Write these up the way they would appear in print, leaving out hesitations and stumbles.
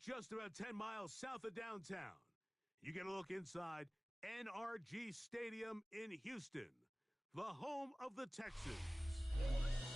just about 10 miles south of downtown. You get a look inside NRG Stadium in Houston, the home of the Texans.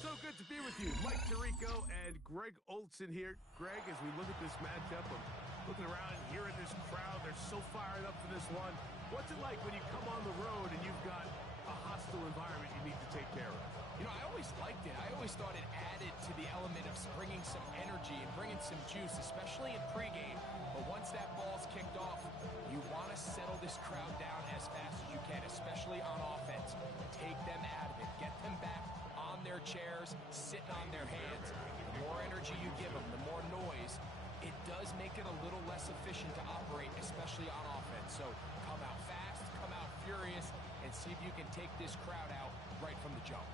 So good to be with you. Mike Tirico and Greg Olson here. Greg, as we look at this matchup, I'm looking around and hearing this crowd. They're so fired up for this one. What's it like when you come on the road and you've got a hostile environment you need to take care of? You know, I always liked it. I always thought it added to the element of bringing some energy and bringing some juice, especially in pregame. But once that ball's kicked off, you want to settle this crowd down as fast as you can, especially on offense. Take them out of it. Get them back on their chairs, sitting on their hands. The more energy you give them, the more noise. It does make it a little less efficient to operate, especially on offense. So come out fast, come out furious, and see if you can take this crowd out right from the jump.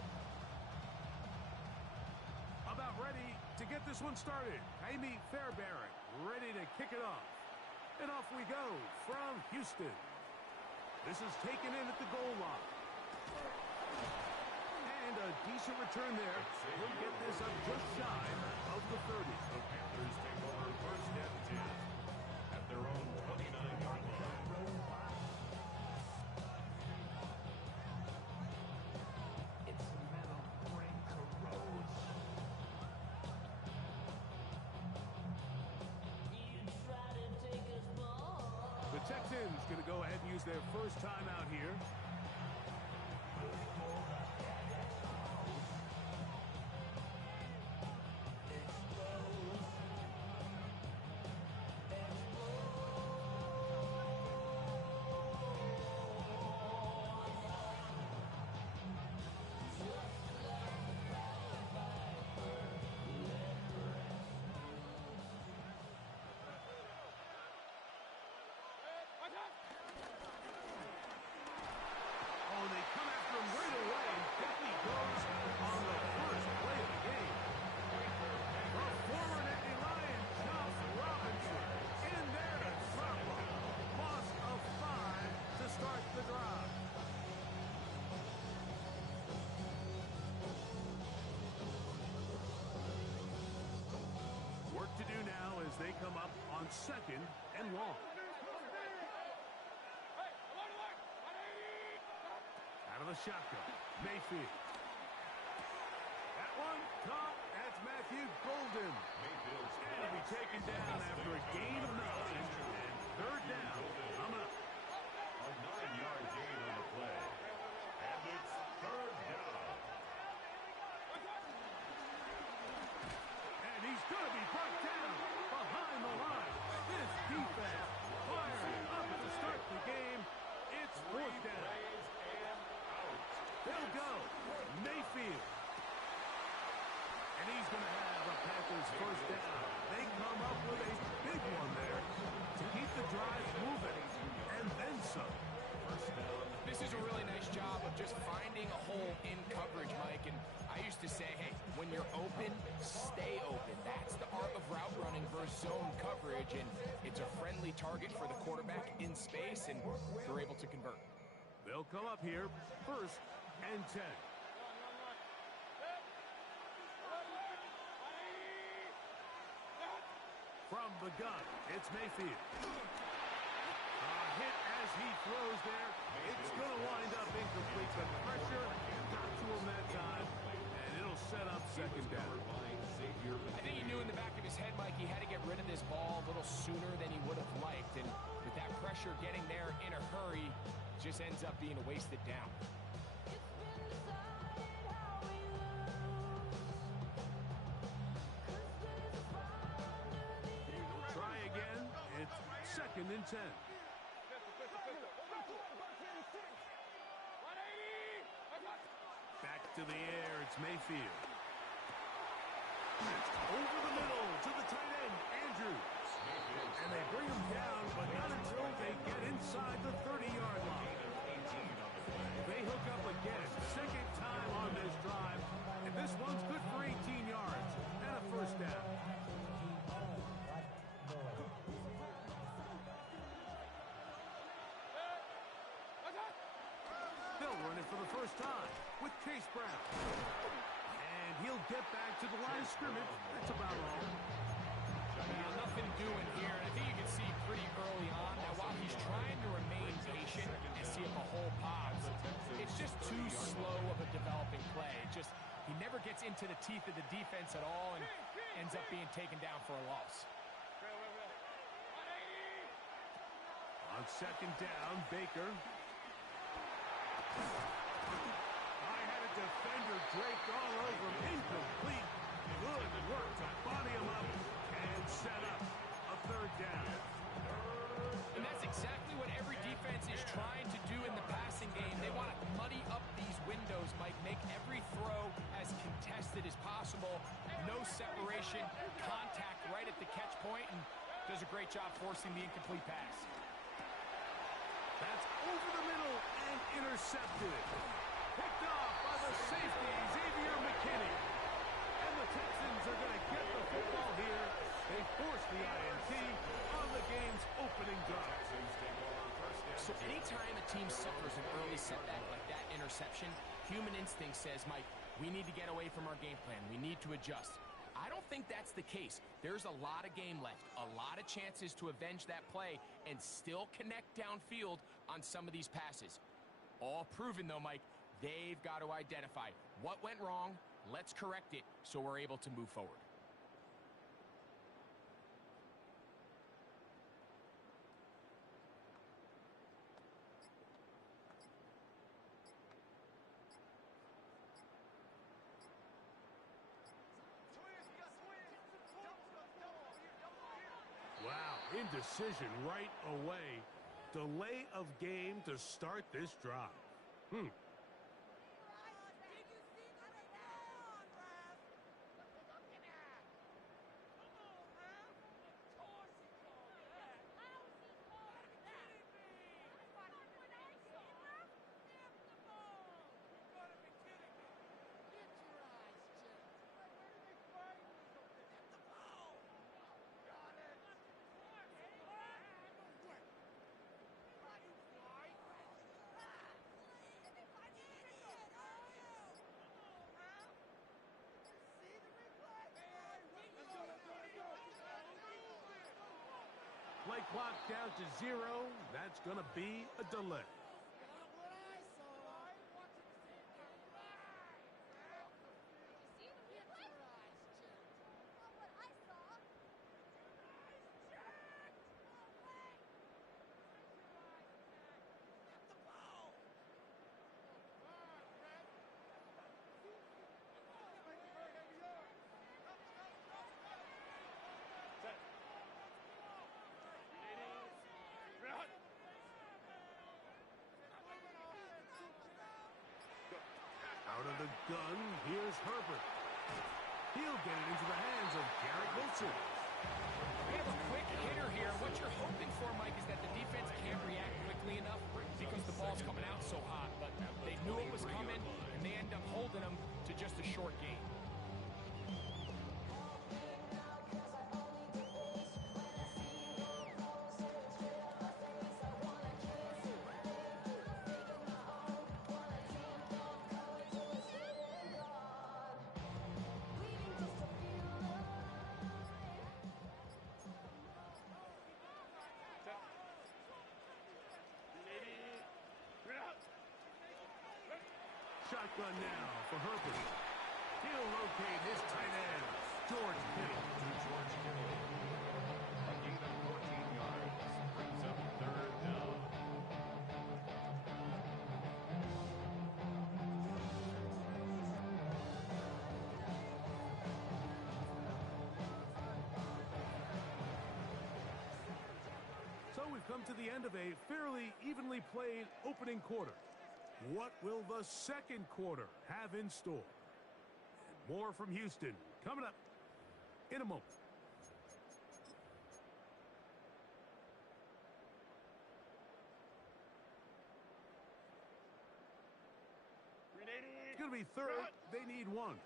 About ready to get this one started. Amy Fairbairn ready to kick it off. And off we go from Houston. This is taken in at the goal line. And a decent return there. He'll get this up just shy of the 30. The Panthers take over first and 10 at their own 29-yard line. It's the metal brain corrodes. The Texans going to go ahead and use their first timeout here. Oh, they come after him right away. Definitely goes on the first play of the game. The former Nittany Lion, Josh Robinson, in there to trouble. Loss of 5 to start the drive. Work to do now as they come up on 2nd and long. Out of the shotgun, Mayfield. That one caught. That's Matthew Golden. And he'll be taken down after a gain of 9. And third down. Coming up. A 9-yard gain on the play. And it's third down. And he's going to be brought down behind the line. This defense firing up to start the game. It's fourth down. They'll go. Mayfield. And he's going to have a Panthers first down. They come up with a big one there to keep the drive moving. And then some. First down. This is a really nice job of just finding a hole in coverage, Mike. And I used to say, hey, when you're open, stay open. That's the art of route running versus zone coverage. And it's a friendly target for the quarterback in space, and they're able to convert. They'll come up here first and 10. From the gun, it's Mayfield. A hit as he throws there. It's going to wind up incomplete. The pressure got to him that time, and it'll set up second down. I think he knew in the back of his head, Mike, he had to get rid of this ball a little sooner than he would have liked. And with that pressure getting there in a hurry, it just ends up being a wasted down. Try again. It's second and 10. Back to the air. It's Mayfield. It's over the middle to the tight end, Andrews. And they bring him down, but not until they get inside the 30-yard line. They hook up again. Second time on this drive. And this one's good for 18 yards and a first down. They'll run it for the first time with Chase Brown. And he'll get back to the line of scrimmage. That's about all. Now, nothing something doing here, and I think you can see pretty early on that while he's trying to remain patient and see if a hole pops, it's just too slow of a developing play. He never gets into the teeth of the defense at all and ends up being taken down for a loss. On second down, Baker. I had a defender draped all over him. Incomplete. Good work to body him up and set up a third down. And that's exactly what every defense is trying to do in the passing game. They want to muddy up these windows, Mike, make every throw as contested as possible. No separation, contact right at the catch point, and does a great job forcing the incomplete pass. That's over the middle and intercepted. Picked off by the safety, Xavier McKinney. And the Texans are going to get the football here. They force the INT on the game's opening drive. So anytime a team suffers an early setback like that interception, human instinct says, Mike, we need to get away from our game plan. We need to adjust. I don't think that's the case. There's a lot of game left, a lot of chances to avenge that play and still connect downfield on some of these passes. All proven, though, Mike, they've got to identify what went wrong, let's correct it so we're able to move forward. Wow, indecision right away. Delay of game to start this drive. Play clock down to 0. That's going to be a delay. Out of the gun, here's Herbert. He'll get it into the hands of Garrett Wilson. We have a quick hitter here. What you're hoping for, Mike, is that the defense can't react quickly enough because the ball's coming out so hot. But they knew it was coming, and they end up holding them to just a short gain. Shotgun now for Herbert. He'll locate his tight end, George Kittle. George Kittle. A gain of 14 yards. Brings up third down. So we've come to the end of a fairly evenly played opening quarter. What will the second quarter have in store? And more from Houston coming up in a moment. It's going to be third. They need one.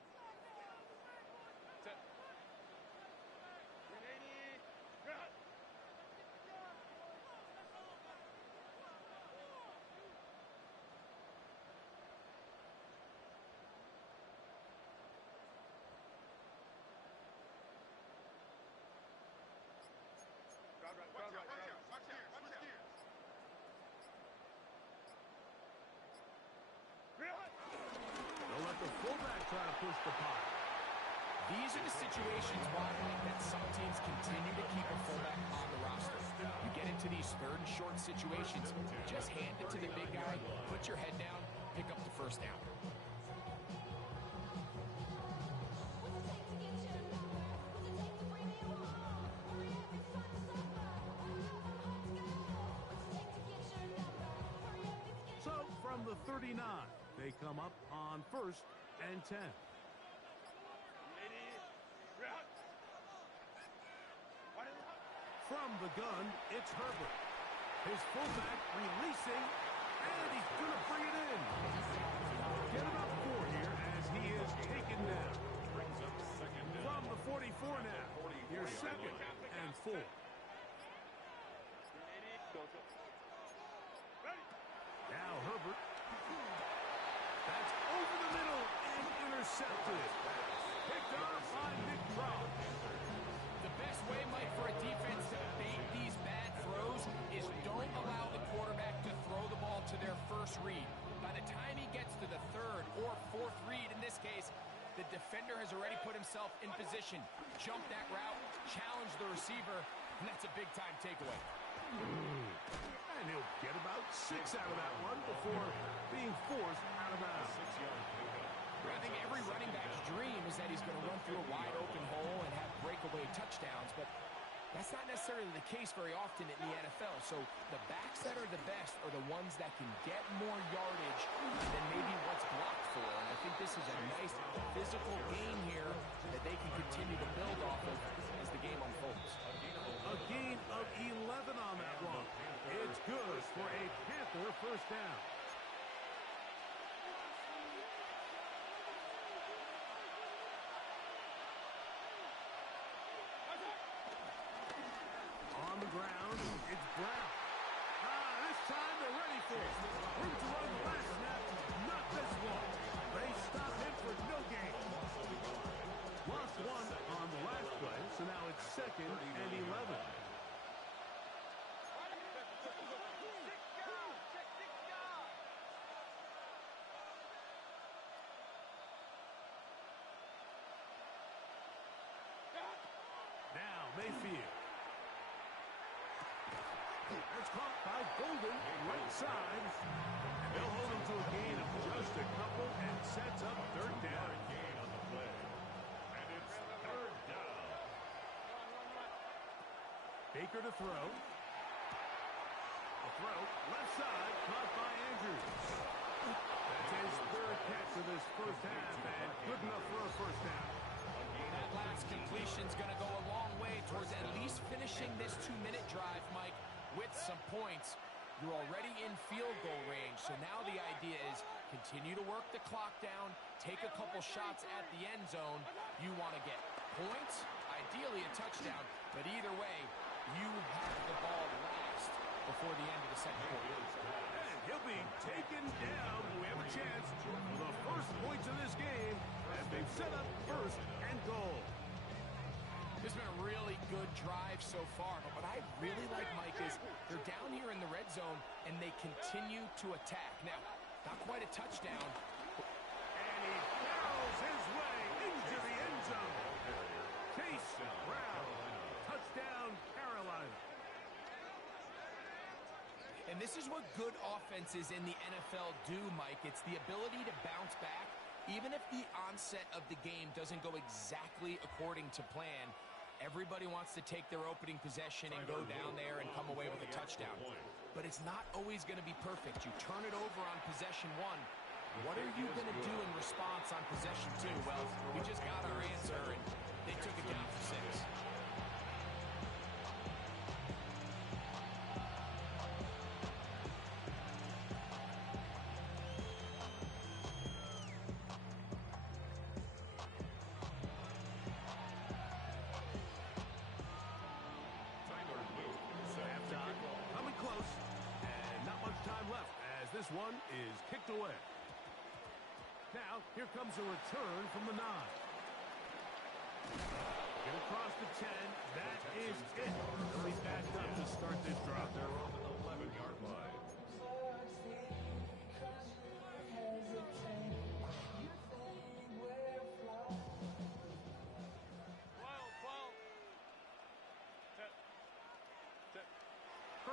the pile. These are the situations why that some teams continue to keep a fullback on the roster. You get into these third and short situations, just hand it to the big guy, put your head down, pick up the first down. So from the 39, they come up on 1st and 10. From the gun, it's Herbert. His fullback releasing, and he's going to bring it in. Get about 4 here as he is taken down. From the 44 now, here's 2nd and 4. Now Herbert. That's over the middle and intercepted. Picked off by Nick Cross. The best way, Mike, for a defense to bait these bad throws is don't allow the quarterback to throw the ball to their first read. By the time he gets to the 3rd or 4th read, in this case, the defender has already put himself in position, jumped that route, challenged the receiver, and that's a big-time takeaway. And he'll get about 6 out of that one before being forced out of bounds. I think every running back's dream is that he's going to run through a wide-open hole and have breakaway touchdowns, but that's not necessarily the case very often in the NFL. So the backs that are the best are the ones that can get more yardage than maybe what's blocked for. And I think this is a nice physical game here that they can continue to build off of as the game unfolds. A gain of 11 on that one. It's good for a Panther first down. On the ground, it's Brown. This time they're ready for it. Room to run last snap, not this one. They stop him for no gain. Lost 1 on the last play, so now it's 2nd and 11. Now Mayfield. It's caught by Golden, right side. And they'll hold him to a gain of just a couple and sets up 3rd down. Gain on the play. And it's 3rd down. Baker to throw. A throw, left side, caught by Andrews. That's his 3rd catch of this first half, and good enough for a first down. That last completion's going to go a long way towards at least finishing this 2-minute drive, Mike, with some points. You're already in field goal range, so now the idea is continue to work the clock down, take a couple shots at the end zone. You want to get points, ideally a touchdown, but either way, you have the ball last before the end of the second quarter. And he'll be taken down. We have a chance for the first points of this game as they've set up 1st and goal. This has been a really good drive so far, but what I really like, Mike, is they're down here in the red zone, and they continue to attack. Now, not quite a touchdown. And he barrels his way into the end zone. Chase Brown, touchdown Carolina. And this is what good offenses in the NFL do, Mike. It's the ability to bounce back, even if the onset of the game doesn't go exactly according to plan. Everybody wants to take their opening possession and go down there and come away with a touchdown. But it's not always going to be perfect. You turn it over on possession 1. What are you going to do in response on possession 2? Well, we just got our answer, and they took it down for 6. This one is kicked away. Now, here comes a return from the 9. Get across the 10. That is it. Really backed up to start this drive. They're on the 11-yard line.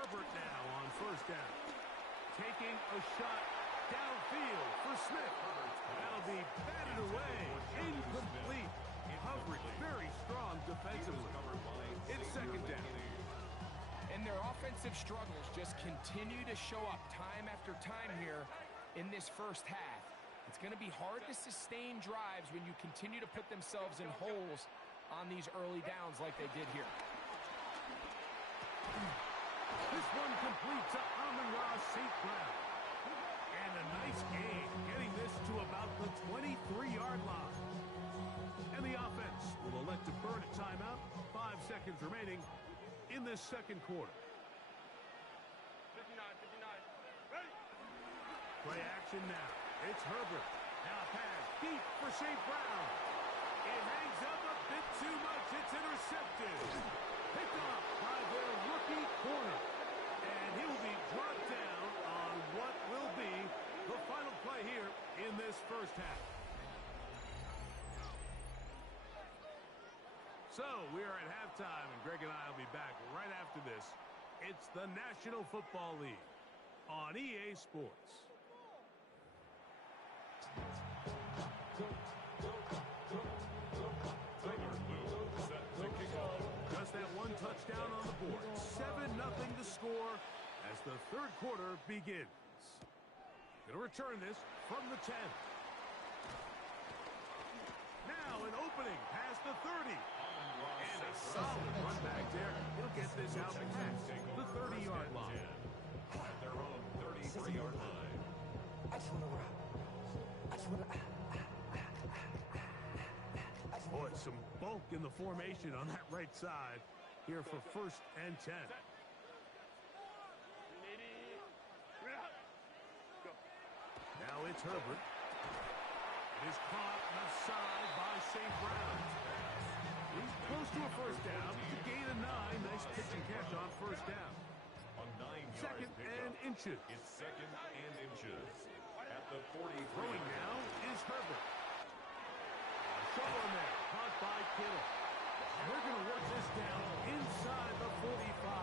Herbert now on first down. Taking a shot downfield for Smith. That'll be batted away. Incomplete. Coverage very strong defensively. It's second down. And their offensive struggles just continue to show up time after time here in this first half. It's going to be hard to sustain drives when you continue to put themselves in holes on these early downs like they did here. This one complete to Amon-Ra St. Brown. And a nice gain, getting this to about the 23-yard line. And the offense will elect to burn a timeout. 5 seconds remaining in this second quarter. 59, 59. Ready? Play action now. It's Herbert. Now pass deep for St. Brown. It hangs up a bit too much. It's intercepted. Picked up by their rookie corner. And he will be brought down on what will be the final play here in this first half. So we are at halftime, and Greg and I will be back right after this. It's the National Football League on EA Sports. Just that one touchdown on the board. 7-0 to score as the third quarter begins. Going to return this from the 10. Now an opening past the 30. And a solid run back there. He'll get this out past the 30-yard line. At their own 33-yard line. Boy, some bulk in the formation on that right side here for first and 10. Now it's Herbert. It is caught left side by St. Brown. He's close to a first down. To gain a 9. Nice pitch and catch on first down. A 9-yard Second and pickup. inches. It's second and inches. At the 43. Throwing now is Herbert. Shovel in there. Caught by Kittle. They're going to work this down inside the 45.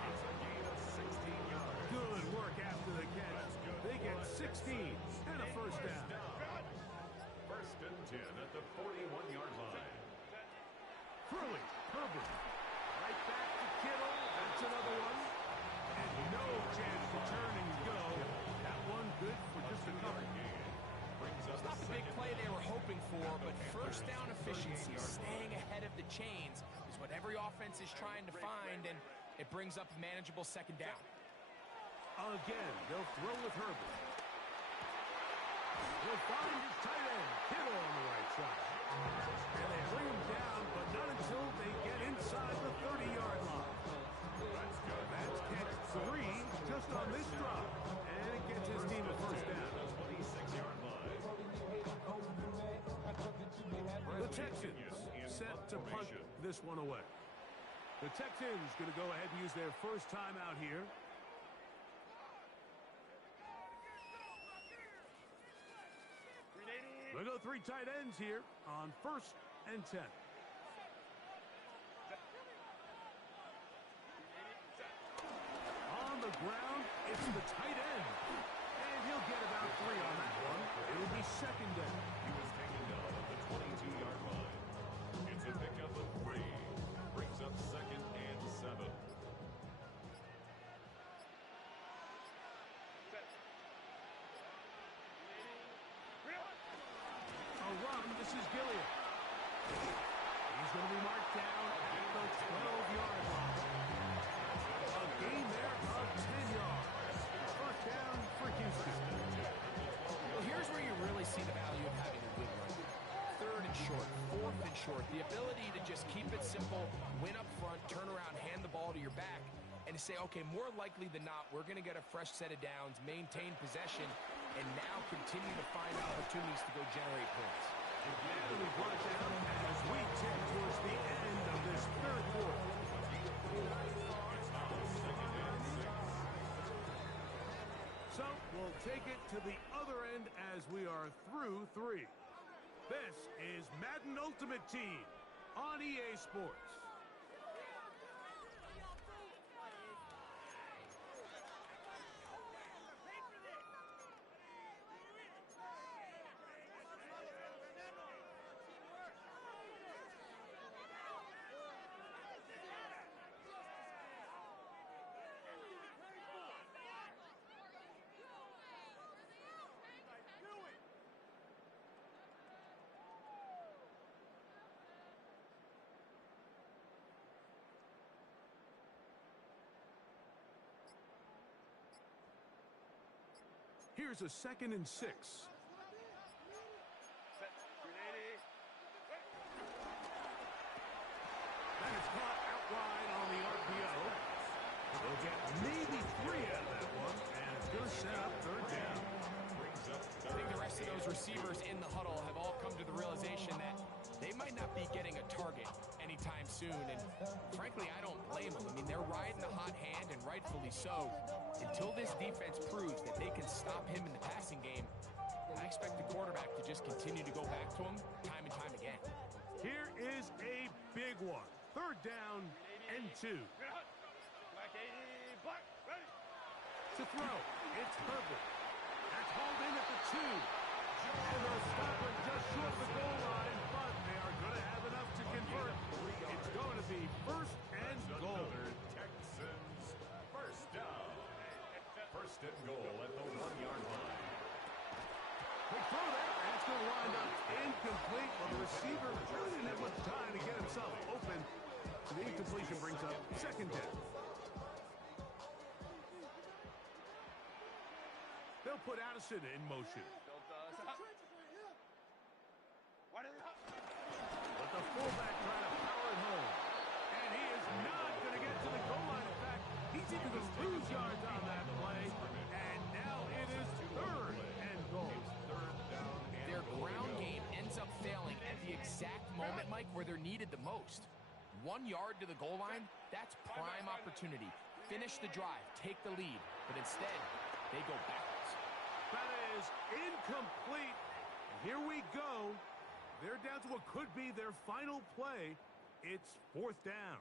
It's a gain of 16 yards. Good work after the catch. They get 16 and a first down. First and 10 at the 41-yard line. Throwing, Herbert. Right back to Kittle. That's another one. And no chance to turn and go. That one good for just a couple. It's not the big play they were hoping for, but first down efficiency, staying ahead of the chains, is what every offense is trying to find, and it brings up a manageable second down. Again, they'll throw with Herbert. He'll find his tight end, Kittle on the right side. And they bring him down, but not until they get inside the 30-yard line. That's catch 3 just on this drop. And it gets his team a first down. 26-yard line. The Texans set to punt this one away. The Texans going to go ahead and use their first timeout here. They'll go 3 tight ends here on first and 10. On the ground, it's the tight end. And he'll get about 3 on that one. It'll be second down. He was taken down at the 22-yard line. It's a pickup of 3. Brings up second and 7. A run, this is Gilliam. He's going to be marked down at the 12-yard line. A gain there of 10 yards. First down for Houston. Well, here's where you really see the value of having a good run. Third and short, fourth and short. The ability to just keep it simple, win up front, turn around, hand the ball to your back, and to say, okay, more likely than not, we're going to get a fresh set of downs, maintain possession, and now continue to find opportunities to go generate points. And we brought it down as we tip towards the end of this third quarter. So we'll take it to the other end as we are through 3. This is Madden Ultimate Team on EA Sports. Here's a 2nd and 6. That is caught out wide on the RPO. They'll get maybe 3 out of that one, and it's going to set up 3rd down. I think the rest of those receivers in the huddle have all come to the realization that they might not be getting a target anytime soon, and frankly, I don't blame them. I mean, they're riding the hot hand, and rightfully so. Until this defense proves that they can stop him in the passing game, I expect the quarterback to just continue to go back to him time and time again. Here is a big one. 3rd down and 2. To throw, it's Herbert. That's hauled in at the 2. And they'll stop it just short of the goal line, but they are going to have enough to convert. It's going to be 1st and goal. Texans first down. 1st and goal at the 1-yard line. They throw that, and it's going to wind up incomplete. Well, the receiver really didn't have much time to get himself open. So the incompletion brings up 2nd down. They'll put Addison in motion. But the fullback trying to power it home. And he is not going to get to the goal line. In fact, he's even going to lose yards on that play. And now it is 3rd and goal. Their ground game ends up failing at the exact moment, Mike, where they're needed the most. 1 yard to the goal line, that's prime opportunity. Finish the drive, take the lead. But instead, they go backwards. That is incomplete. Here we go. They're down to what could be their final play. It's 4th down.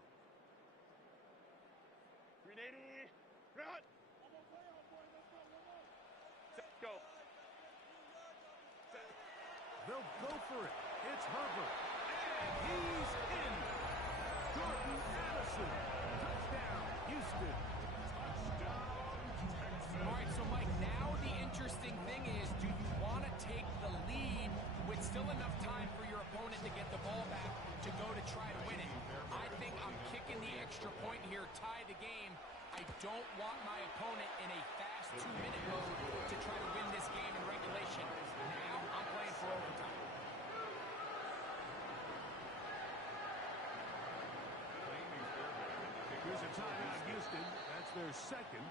Go. They'll go for it. It's Herbert. And he's in. Jordan Addison. Touchdown, Houston. All right, so Mike, now the interesting thing is, do you want to take the lead with still enough time for your opponent to get the ball back to go to try to win it? I think I'm kicking the extra point here, tie the game. I don't want my opponent in a fast 2-minute mode to try to win this game in regulation. Now I'm playing for overtime. Here's a timeout, Houston. That's their 2nd.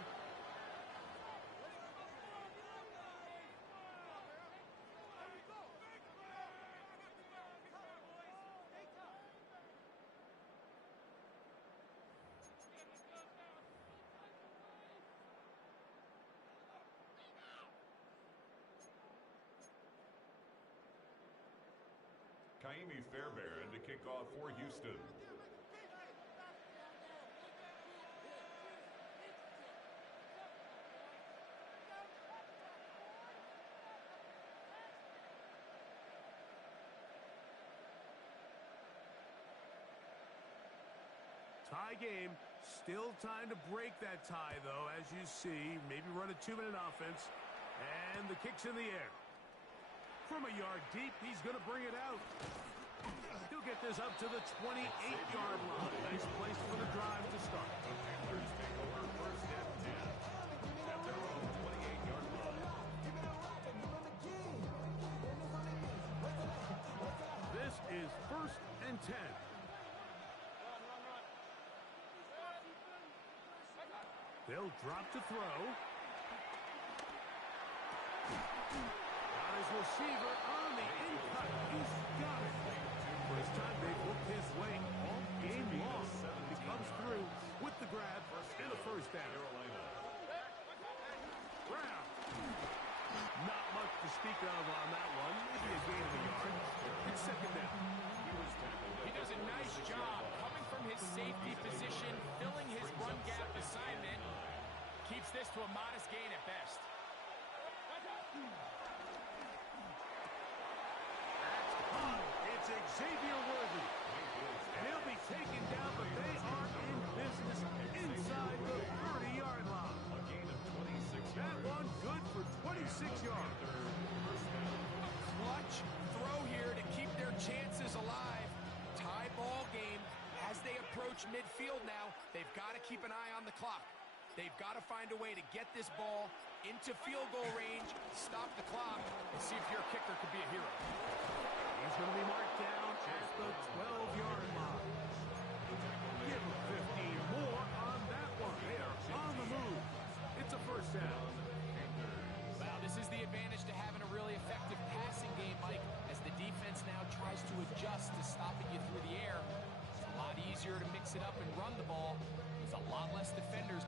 Kaimi Fairbairn to kick off for Houston. Tie game. Still time to break that tie, though, as you see. Maybe run a 2-minute offense. And the kick's in the air. From a yard deep, he's going to bring it out. He'll get this up to the 28-yard line. Nice place for the drive to start. The Panthers take over 1st and 10 at their own 28-yard line. This is 1st and 10. They'll drop to throw. Got his receiver on the in-cut. He's got it. First time they've looked his way all game long. He comes through with the grab and the 1st down. Brown. Not much to speak of on that one. Maybe a gain of a yard. It's 2nd down. He does a nice job coming from his safety position, filling his run gap assignment. Keeps this to a modest gain at best. It's Xavier Worthy. And he'll be taken down, but they are in business inside the 30-yard line. A gain of 26 That one good for 26 yards. Clutch throw here to keep their chances alive. Tie ball game. As they approach midfield now, they've got to keep an eye on the clock. They've got to find a way to get this ball into field goal range, stop the clock, and see if your kicker could be a hero. He's going to be marked down at the 12-yard line. Give him 15 more on that one. They are on the move. It's a first down. Wow, this is the advantage to having a really effective passing game, Mike, as the defense now tries to adjust to stopping you through the air. It's a lot easier to mix it up and run the ball. There's a lot less defenders.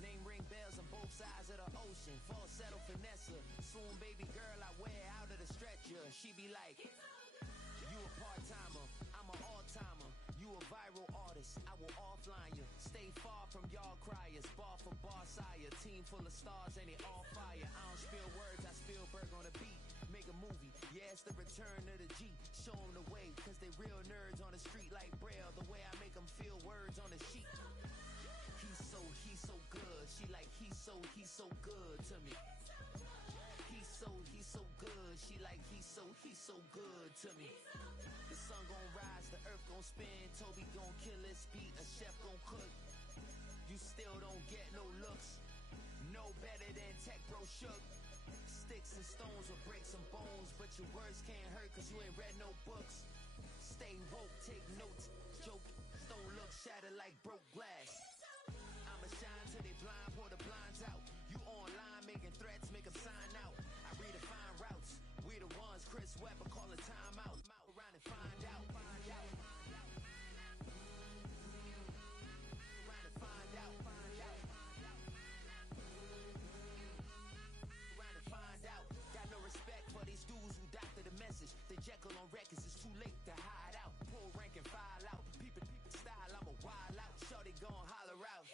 Name ring bells on both sides of the ocean. Falsetto Vanessa, swoon baby girl I wear out of the stretcher. She be like, you a part-timer, I'm an all-timer. You a viral artist, I will offline you. Stay far from y'all criers, bar for bar sire. Team full of stars and it all fire. I don't spill words, I Spielberg on a beat. Make a movie, yeah, it's the return of the G. Show them the way, cause they real nerds on the street like Braille. The way I make them feel words on the sheet. He's so good. She like, he's so good to me. He's so good. She like, he's so good to me. The sun gon' rise, the earth gon' spin. Toby gon' kill this beat, a chef gon' cook. You still don't get no looks. No better than Tech Bro Shook. Sticks and stones will break some bones, but your words can't hurt cause you ain't read no books. Stay woke, take notes. Joke, stone look shattered like broke glass. Shine till they blind, pour the blinds out. You online making threats, make them sign out. I redefine routes. We the ones Chris Webber call a timeout. Around and find out. Around and find out. Around and find out. Got no respect for these dudes who doctor the message. They Jekyll on records, it's too late to hide out. Pull rank and file out. Peep it style, I'm a wild out. Shorty gon' holler out.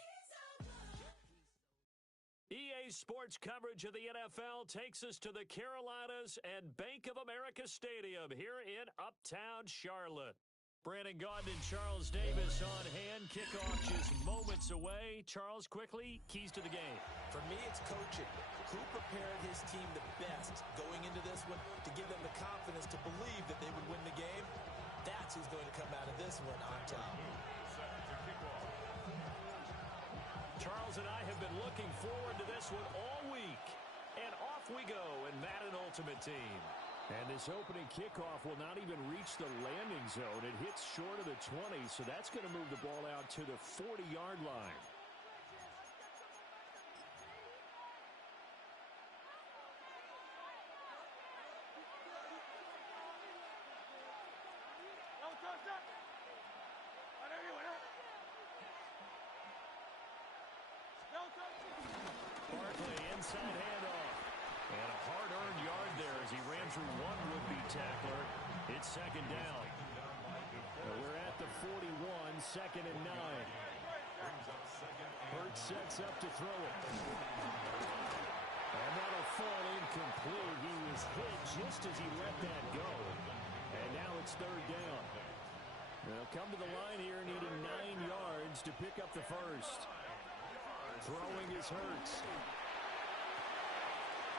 EA Sports coverage of the NFL takes us to the Carolinas and Bank of America Stadium here in Uptown Charlotte. Brandon Gaudin and Charles Davis on hand. Kickoff just moments away. Charles, quickly, keys to the game. For me, it's coaching. Who prepared his team the best going into this one to give them the confidence to believe that they would win the game? That's who's going to come out of this one on top. Charles and I have been looking forward to this one all week. And off we go in Madden Ultimate Team. And this opening kickoff will not even reach the landing zone. It hits short of the 20, so that's going to move the ball out to the 40-yard line. Barkley, inside handoff. And a hard-earned yard there as he ran through one would-be tackler. It's second down. We're at the 41, second and 9. Hurts sets up to throw it. And that'll fall incomplete. He was hit just as he let that go. And now it's third down. They'll come to the line here needing 9 yards to pick up the first. Throwing is Hurts.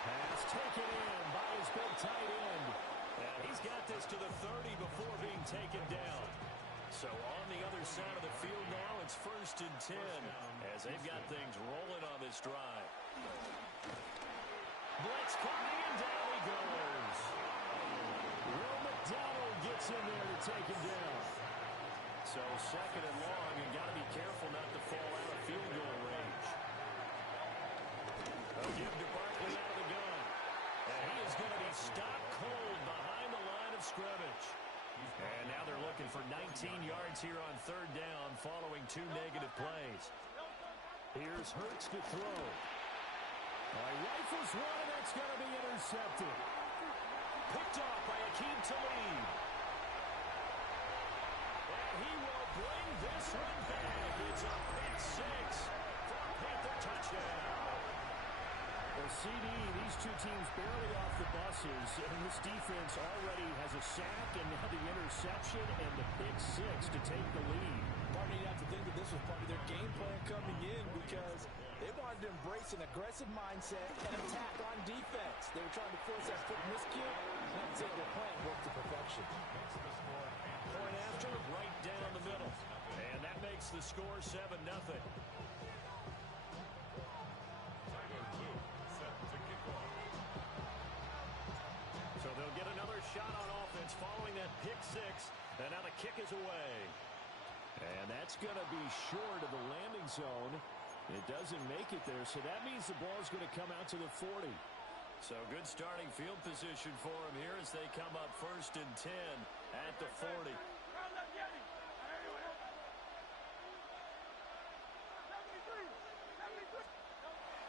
Pass taken in by his big tight end. And he's got this to the 30 before being taken down. So on the other side of the field now, it's first and 10 as they've got things rolling on this drive. Blitz coming and down he goes. Will McDonald gets in there to take him down. So second and long, and got to be careful not to fall out of field goal range. They'll give to Barkley out of the gun. And he is going to be stopped cold behind the line of scrimmage. And now they're looking for 19 yards here on third down following 2 negative plays. Here's Hurts to throw. Rifles one, and that's going to be intercepted. Picked off by Akeem Talib. And he will bring this one back. It's a pick 6 for a Panther touchdown. Well, CD, these two teams barely off the buses, and this defense already has a sack and now the interception and the pick 6 to take the lead. starting to have to think that this was part of their game plan coming in because they wanted to embrace an aggressive mindset and attack on defense. They were trying to force that quick miscue. Not to say their plan worked to perfection. Point after, right down the middle. And that makes the score 7-0. So they'll get another shot on offense following that pick six. And now the kick is away. And that's going to be short of the landing zone. It doesn't make it there, so that means the ball's going to come out to the 40. So good starting field position for him here as they come up 1st and 10 at the 40.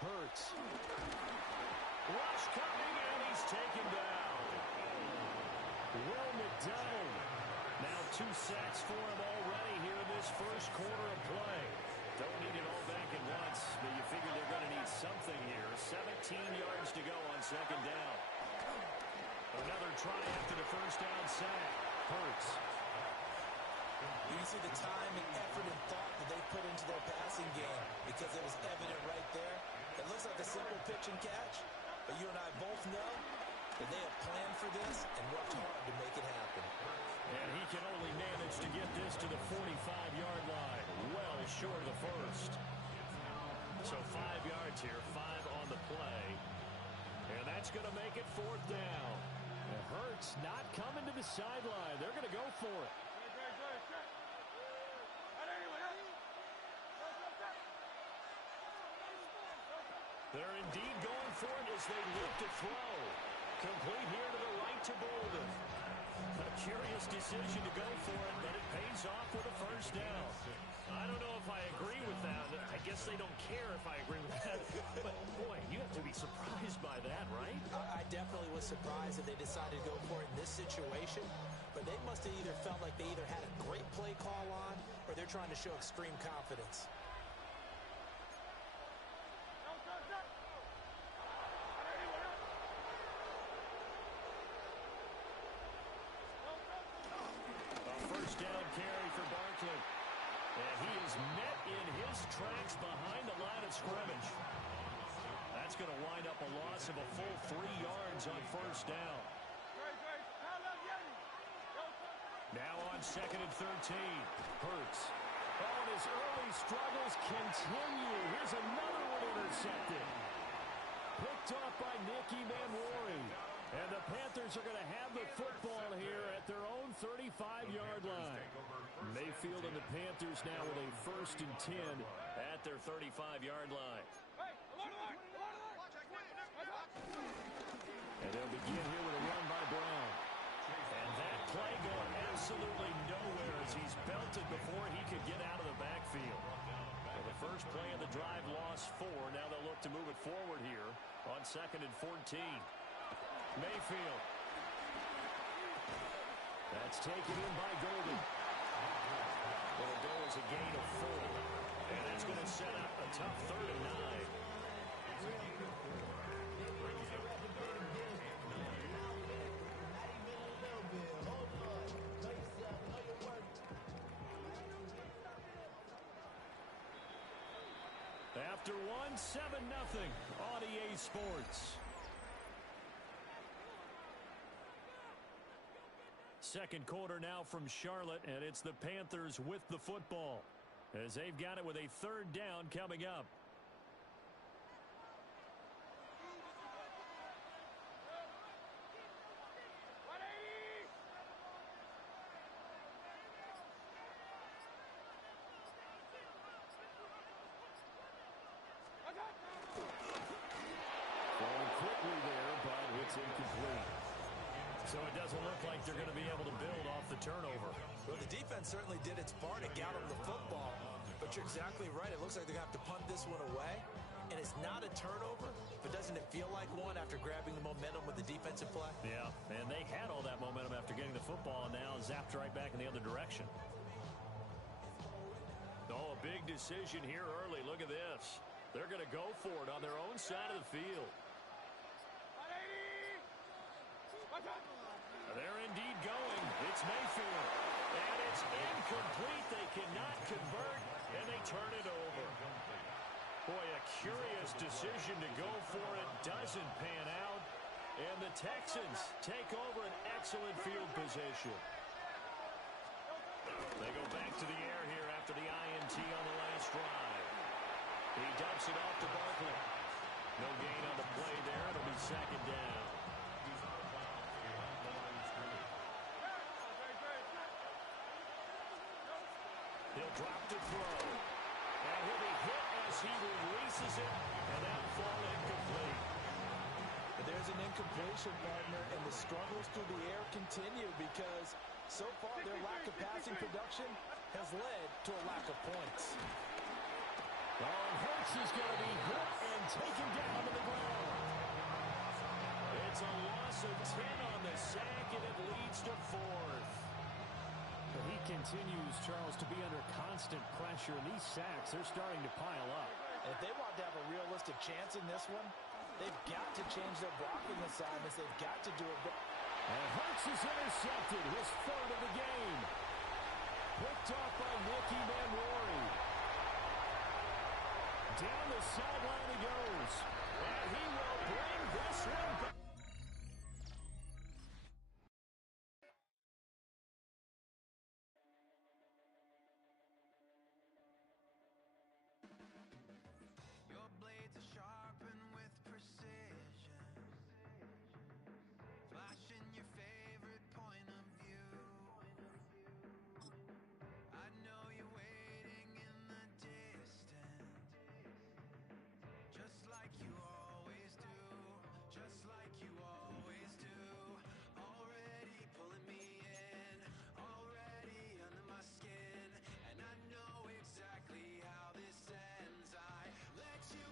Hurts. Rush coming, and he's taken down. Will McDonald. Now 2 sacks for him already here in this first quarter of play. Don't need it all back at once, but you figure they're going to need something here. 17 yards to go on 2nd down. Another try after the first down sack. Hurts. You can see the time and effort and thought that they put into their passing game because it was evident right there. It looks like a simple pitch and catch, but you and I both know that they have planned for this and worked hard to make it happen. And he can only manage to get this to the 45-yard line, well short of the first. So 5 yards here, 5 on the play. And that's going to make it 4th down. And Hurts not coming to the sideline. They're going to go for it. They're indeed going for it as they look to throw. Complete here to the right to Bolden. A curious decision to go for it, but it pays off with a first down. I don't know if I agree with that. I guess they don't care if I agree with that. But, boy, you have to be surprised by that, right? I definitely was surprised that they decided to go for it in this situation, but they must have either felt like they either had a great play call on or they're trying to show extreme confidence. Tracks behind the line of scrimmage. That's going to wind up a loss of a full 3 yards on first down. Now on 2nd and 13. Hurts. Oh, and his early struggles continue. Here's another one intercepted. Picked off by Nicky Manwari. And the Panthers are going to have the football here at their own 35-yard line. Mayfield and the Panthers now with a 1st and 10 at their 35-yard line. And they'll begin here with a run by Brown. And that play going absolutely nowhere as he's belted before he could get out of the backfield. Well, the first play of the drive lost 4. Now they'll look to move it forward here on 2nd and 14. Mayfield. That's taken in by Golden. It'll go as a gain of 4. And that's going to set up a tough 3rd and 9. After one, 7-0 on EA Sports. Second quarter now from Charlotte, and it's the Panthers with the football as they've got it with a 3rd down coming up. Going quickly there, but it's incomplete. So it doesn't look like they're going to be able to build off the turnover. Well, the defense certainly did its part to gallop the football, but you're exactly right. It looks like they're going to have to punt this one away, and it's not a turnover, but doesn't it feel like one after grabbing the momentum with the defensive play? Yeah, and they had all that momentum after getting the football, and now zapped right back in the other direction. Oh, a big decision here early. Look at this. They're going to go for it on their own side of the field. They're indeed going. It's Mayfield. And it's incomplete. They cannot convert, and they turn it over. Boy, a curious decision to go for it. Doesn't pan out. And the Texans take over an excellent field position. They go back to the air here after the INT on the last drive. He dumps it off to Barkley. No gain on the play there. It'll be second down. He'll drop to throw. And he'll be hit as he releases it, and that'll fall incomplete. There's an incompletion, partner, and the struggles through the air continue because so far their lack of passing production has led to a lack of points. Oh, Hurts is going to be hit and taken down to the ground. It's a loss of 10 on the sack, and it leads to 4th. But he continues, Charles, to be under constant pressure, and these sacks, they're starting to pile up. If they want to have a realistic chance in this one, they've got to change their blocking assignments. They've got to do it. And Hurts is intercepted, his 3rd of the game. Picked off by Nicky Manwari. Down the sideline he goes. And he will bring this one back. Your blades are sharpened with precision, flashing your favorite point of view. I know you're waiting in the distance, just like you always do, just like you always do. Already pulling me in, already under my skin, and I know exactly how this ends. I let you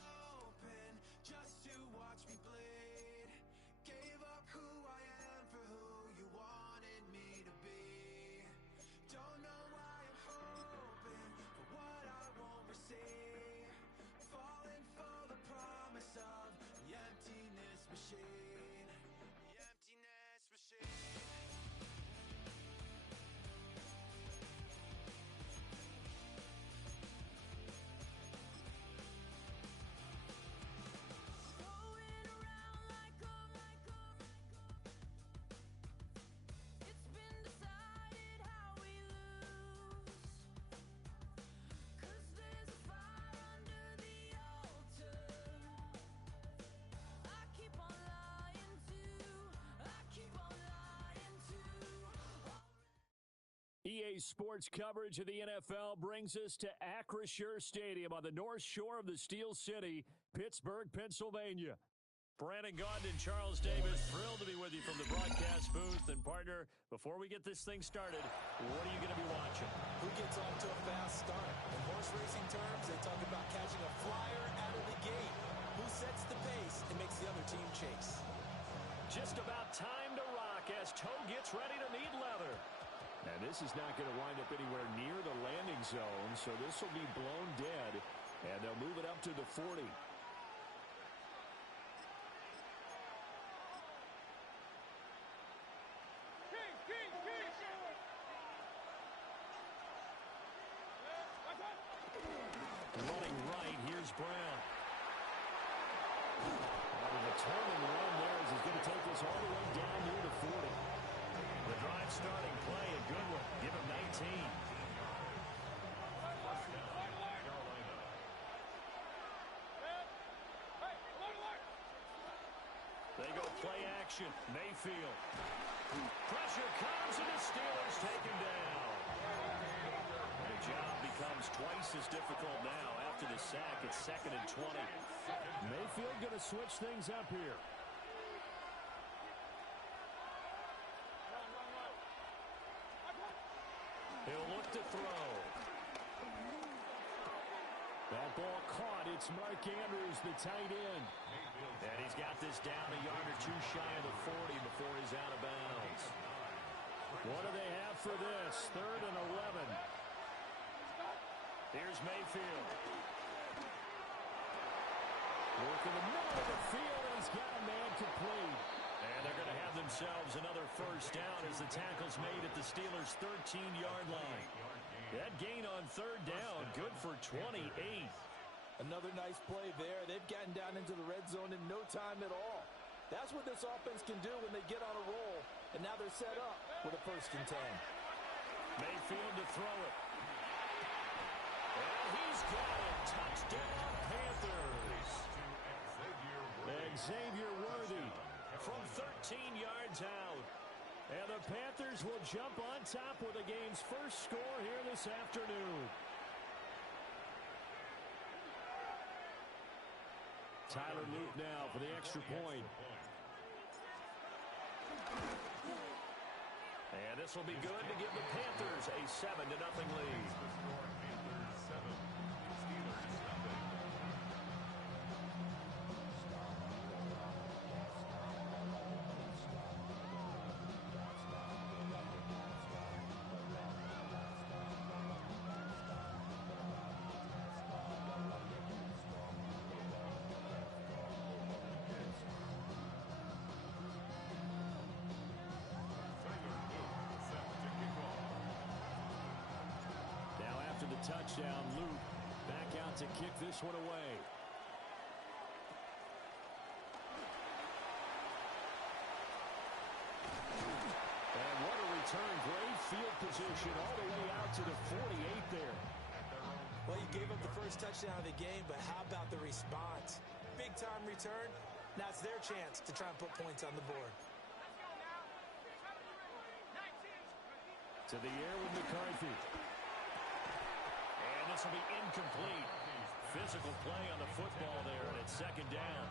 open just to watch me bleed. Gave up who I am for who you wanted me to be. Don't know why I'm hoping for what I won't receive. Falling for the promise of the emptiness machine. The emptiness machine. Going around like a It's been decided how we lose. 'Cause there's a fire under the altar. I keep on lying to. I keep on lying to. EA Sports coverage of the NFL brings us to Acrisure Stadium on the north shore of the Steel City, Pittsburgh, Pennsylvania. Brandon Gaudin and Charles Davis, thrilled to be with you from the broadcast booth. And partner, before we get this thing started, what are you going to be watching? Who gets off to a fast start? In horse racing terms, they talk about catching a flyer out of the gate. Who sets the pace and makes the other team chase? Just about time to rock as Toe gets ready to meet leather. And this is not going to wind up anywhere near the landing zone, so this will be blown dead, and they'll move it up to the 40. Running right, here's Brown. And a determined run there as he's going to take this all the way down near the 40. The drive starting play, a good one. Give him 19. They go play action. Mayfield. Pressure comes, and the Steelers take him down. The job becomes twice as difficult now. After the sack, it's 2nd and 20. Mayfield going to switch things up here. He'll look to throw. That ball caught. It's Mark Andrews, the tight end. And he's got this down a yard or two shy of the 40 before he's out of bounds. What do they have for this? 3rd and 11. Here's Mayfield. Work in the middle of the field, and he's got a man complete. And they're going to have themselves another first down as the tackle's made at the Steelers' 13-yard line. That gain on third down, good for 28. Another nice play there. They've gotten down into the red zone in no time at all. That's what this offense can do when they get on a roll. And now they're set up with a 1st and 10. Mayfield to throw it. And he's got it. Touchdown, Panthers. Xavier Worthy from 13 yards out. And the Panthers will jump on top with the game's first score here this afternoon. Tyler Luke now for the extra point. And this will be good to give the Panthers a 7-0 lead. Touchdown, Luke back out to kick this one away. And what a return. Great field position all the way out to the 48 there. Well, you gave up the first touchdown of the game, but how about the response? Big-time return. Now it's their chance to try and put points on the board. To the air with McCarthy. This will be incomplete. Physical play on the football there, and it's 2nd down.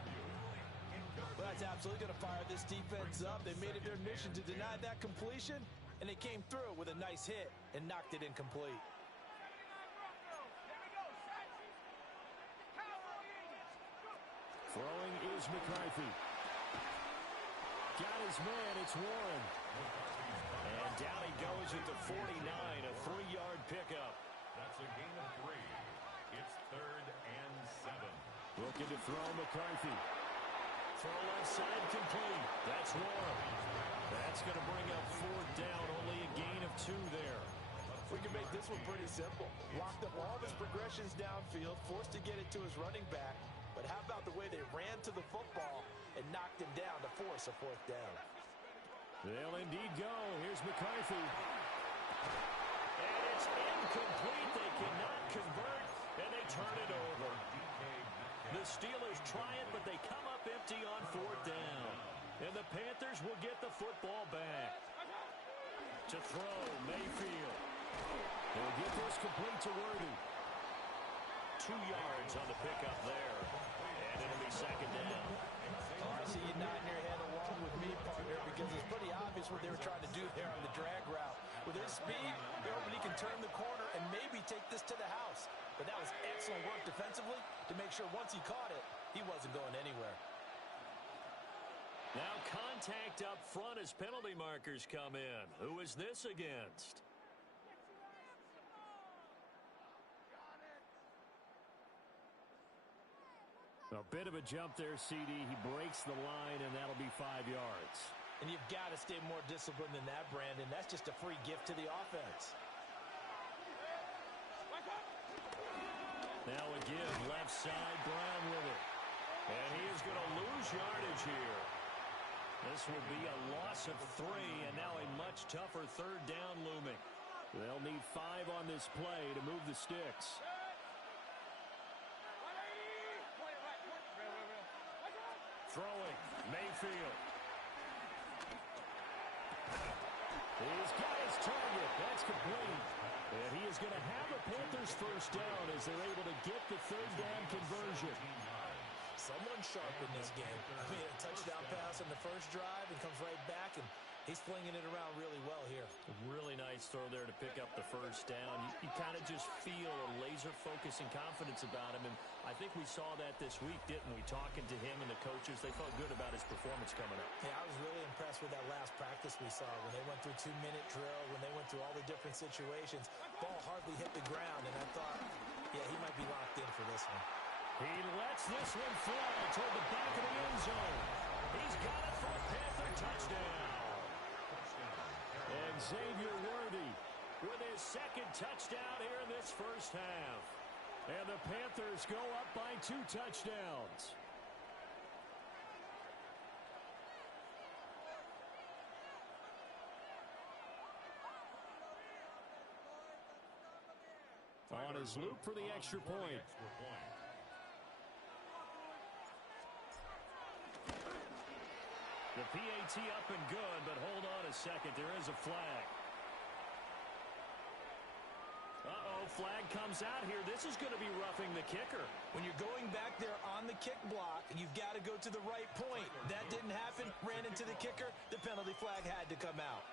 Well, that's absolutely going to fire this defense up. They made it their mission to deny that completion, and they came through with a nice hit and knocked it incomplete. Throwing is McCarthy. Got his man, it's Warren. And down he goes at the 49, a 3-yard pickup. That's a gain of 3. It's 3rd and 7. Looking to throw McCarthy. Throw left side complete. That's Warren. That's going to bring up 4th down. Only a gain of 2 there. We can make this one pretty simple. Locked up all of his progressions downfield, forced to get it to his running back. But how about the way they ran to the football and knocked him down to force a 4th down? They'll indeed go. Here's McCarthy. And it's incomplete. They cannot convert, and they turn it over. The Steelers try it, but they come up empty on 4th down. And the Panthers will get the football back. To throw, Mayfield. They'll get this complete to Worthy. 2 yards on the pickup there. And it'll be 2nd down. Oh, I see you nodding your head along with me, partner, because it's pretty obvious what they were trying to do there on the drag route. With his speed, they're hoping he can turn the corner and maybe take this to the house. But that was excellent work defensively to make sure once he caught it, he wasn't going anywhere. Now contact up front as penalty markers come in. Who is this against? A bit of a jump there, CD. He breaks the line, and that'll be 5 yards. And you've got to stay more disciplined than that, Brandon. That's just a free gift to the offense. Now again, left side, Brown with it. And he is going to lose yardage here. This will be a loss of 3, and now a much tougher 3rd down looming. They'll need 5 on this play to move the sticks. Throwing, Mayfield. He's got his target. That's complete. And he is going to have the Panthers first down as they're able to get the 3rd down conversion. Someone sharp in this game. I mean, a touchdown pass on the first drive and comes right back, and he's flinging it around really well here. A really nice throw there to pick up the first down. You kind of just feel a laser focus and confidence about him, and I think we saw that this week, didn't we? Talking to him and the coaches, they felt good about his performance coming up. Yeah, I was really impressed with that last practice we saw when they went through 2-minute drill, when they went through all the different situations. Ball hardly hit the ground, and I thought, yeah, he might be locked in for this one. He lets this one fly toward the back of the end zone. He's got it for a Panther touchdown. And Xavier Worthy with his second touchdown here in this first half. And the Panthers go up by 2 touchdowns. On his loop for the extra point. The PAT up and good, but hold on a second. There is a flag. Uh-oh, flag comes out here. This is going to be roughing the kicker. When you're going back there on the kick block, you've got to go to the right point. That didn't happen. Ran into the kicker. The penalty flag had to come out.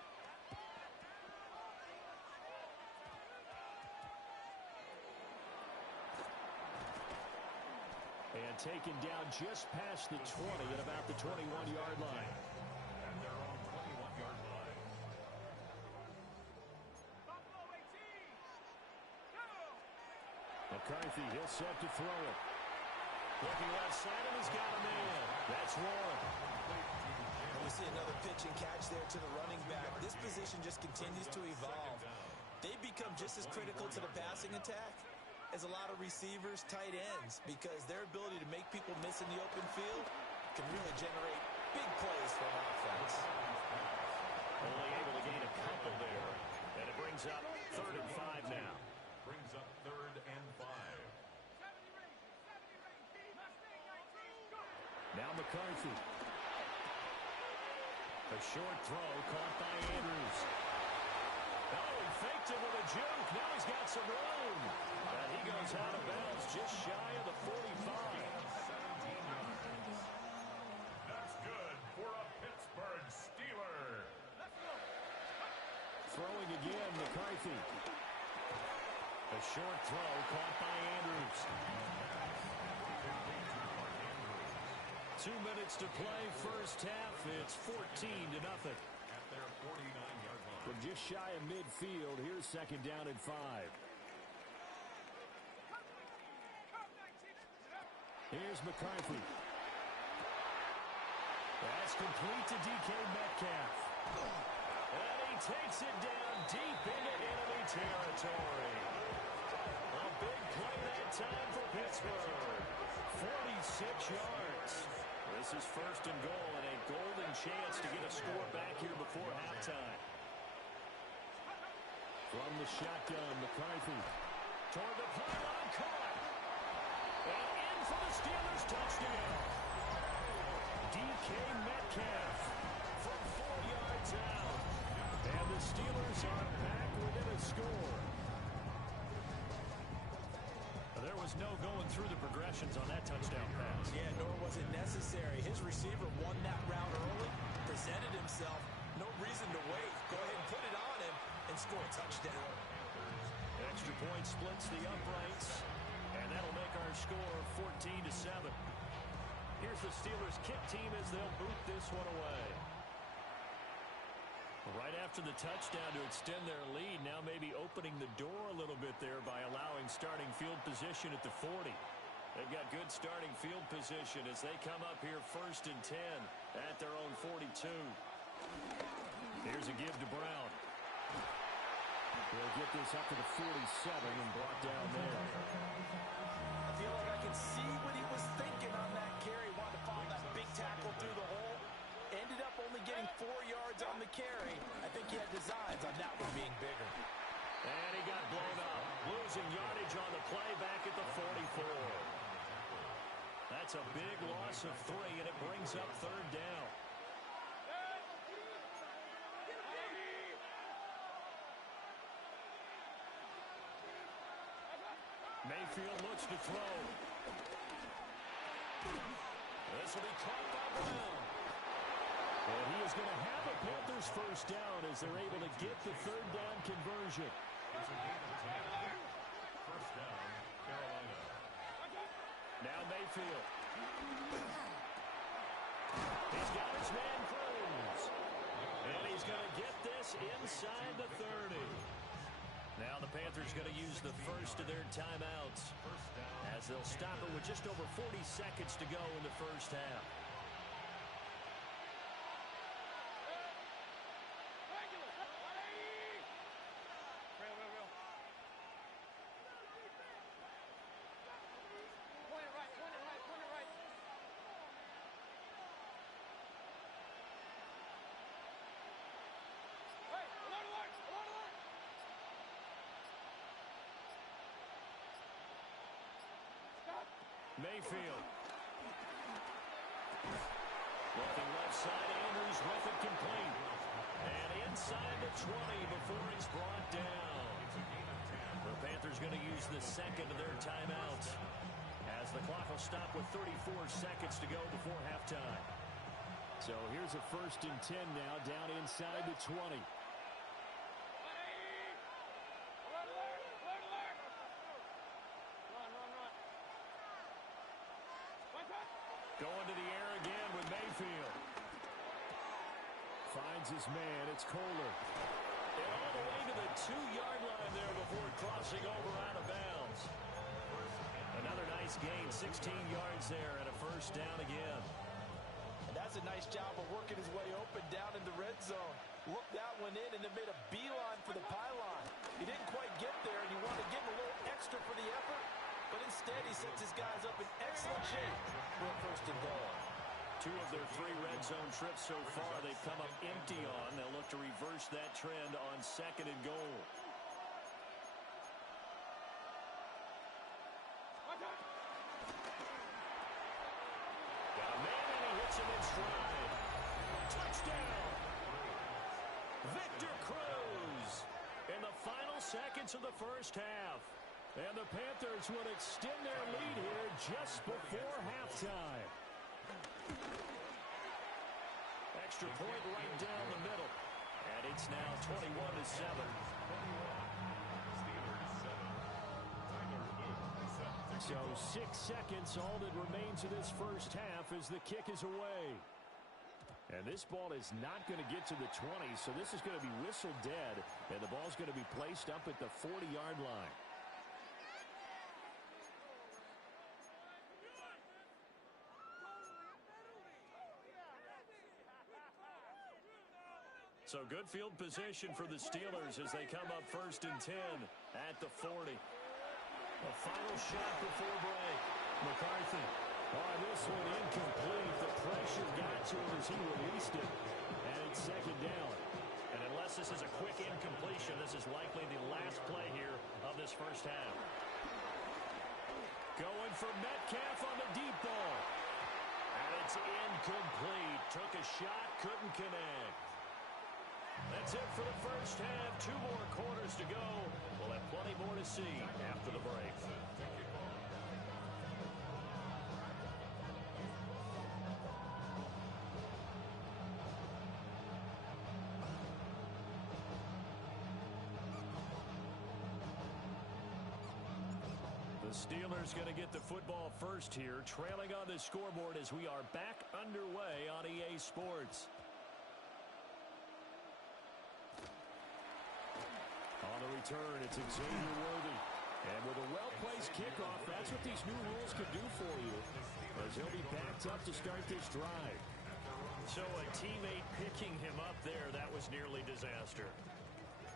And taken down just past the 20 at about the 21-yard line. And they're on 21-yard line. McCarthy, he'll set to throw it. Looking left side, and he's got a man. That's Warren. And we see another pitch and catch there to the running back. This position just continues to evolve. They become just as critical to the passing attack as a lot of receivers, tight ends, because their ability to make people miss in the open field can really generate big plays for an offense. Only able to gain a couple there. And it brings up 3rd and 5 now. Brings up 3rd and 5. Now McCarthy. A short throw caught by Andrews. Oh, he faked it with a juke. Now he's got some room. And he goes out of bounds just shy of the 45. 17 yards. That's good for a Pittsburgh Steeler. Throwing again, McCarthy. A short throw caught by Andrews. 2 minutes to play, first half. It's 14-0. At their 49-yard line. From just shy of midfield, here's 2nd down and 5. Here's McCarthy. That's complete to DK Metcalf. And he takes it down deep into enemy territory. A big play that time for Pittsburgh. 46 yards. This is 1st and goal and a golden chance to get a score back here before halftime. From the shotgun, McCarthy. Toward the pylon, caught. And in for the Steelers touchdown. DK Metcalf from 4 yards out. And the Steelers are back within a score. There was no going through the progressions on that touchdown pass. Yeah, nor was it necessary. His receiver won that route early, presented himself. No reason to wait. Go ahead and put it on him and score a touchdown. Extra point splits the uprights, and that'll make our score 14-7. Here's the Steelers kick team as they'll boot this one away. Right after the touchdown to extend their lead, now maybe opening the door a little bit there by allowing starting field position at the 40. They've got good starting field position as they come up here 1st and 10 at their own 42. Here's a give to Brown. He'll get this up to the 47 and brought down there. I feel like I can see what he was thinking on that carry. Wanted to follow that big tackle through the hole. Ended up only getting 4 yards on the carry. I think he had designs on that one being bigger. And he got blown up. Losing yardage on the play back at the 44. That's a big loss of 3, and it brings up 3rd down. Mayfield looks to throw. This will be caught by Brown. And he is going to have a Panthers first down as they're able to get the 3rd down conversion. It's a gain of 10. First down, Carolina. Now Mayfield. He's got his man Cruz. And he's going to get this inside the 30. Now the Panthers going to use the first of their timeouts as they'll stop it with just over 40 seconds to go in the first half. Mayfield. Looking left side, Andrews with it complete. And inside the 20 before he's brought down. The Panthers going to use the second of their timeouts, as the clock will stop with 34 seconds to go before halftime. So here's a 1st and 10 now, down inside the 20. Going to the air again with Mayfield. Finds his man. It's Kohler. And all the way to the 2-yard line there before crossing over out of bounds. Another nice gain, 16 yards there, and a 1st down again. And that's a nice job of working his way open down in the red zone. Looked that one in and then made a beeline for the pylon. He didn't quite get there, and you want to give him a little extra for the effort, but instead he sets his guys up in excellent shape for a 1st and goal. 2 of their 3 red zone trips so far they've come up empty on. They'll look to reverse that trend on 2nd and goal. Got a man and he hits him in stride. Touchdown! Victor Cruz in the final seconds of the 1st half. And the Panthers would extend their lead here just before halftime. Extra point right down the middle. And it's now 21-7. So 6 seconds, all that remains of this 1st half as the kick is away. And this ball is not going to get to the 20, so this is going to be whistled dead, and the ball's going to be placed up at the 40-yard line. So good field position for the Steelers as they come up 1st and 10 at the 40. A final shot before break. McCarthy. Oh, this one incomplete. The pressure got to him as he released it. And it's 2nd down. And unless this is a quick incompletion, this is likely the last play here of this 1st half. Going for Metcalf on the deep ball. And it's incomplete. Took a shot, couldn't connect. That's it for the 1st half. 2 more quarters to go. We'll have plenty more to see after the break. The Steelers going to get the football first here, trailing on the scoreboard as we are back underway on EA Sports. On the return, it's Xavier Worthy. And with a well-placed kickoff, that's what these new rules can do for you, as he'll be backed up to start this drive. So a teammate picking him up there, that was nearly disaster.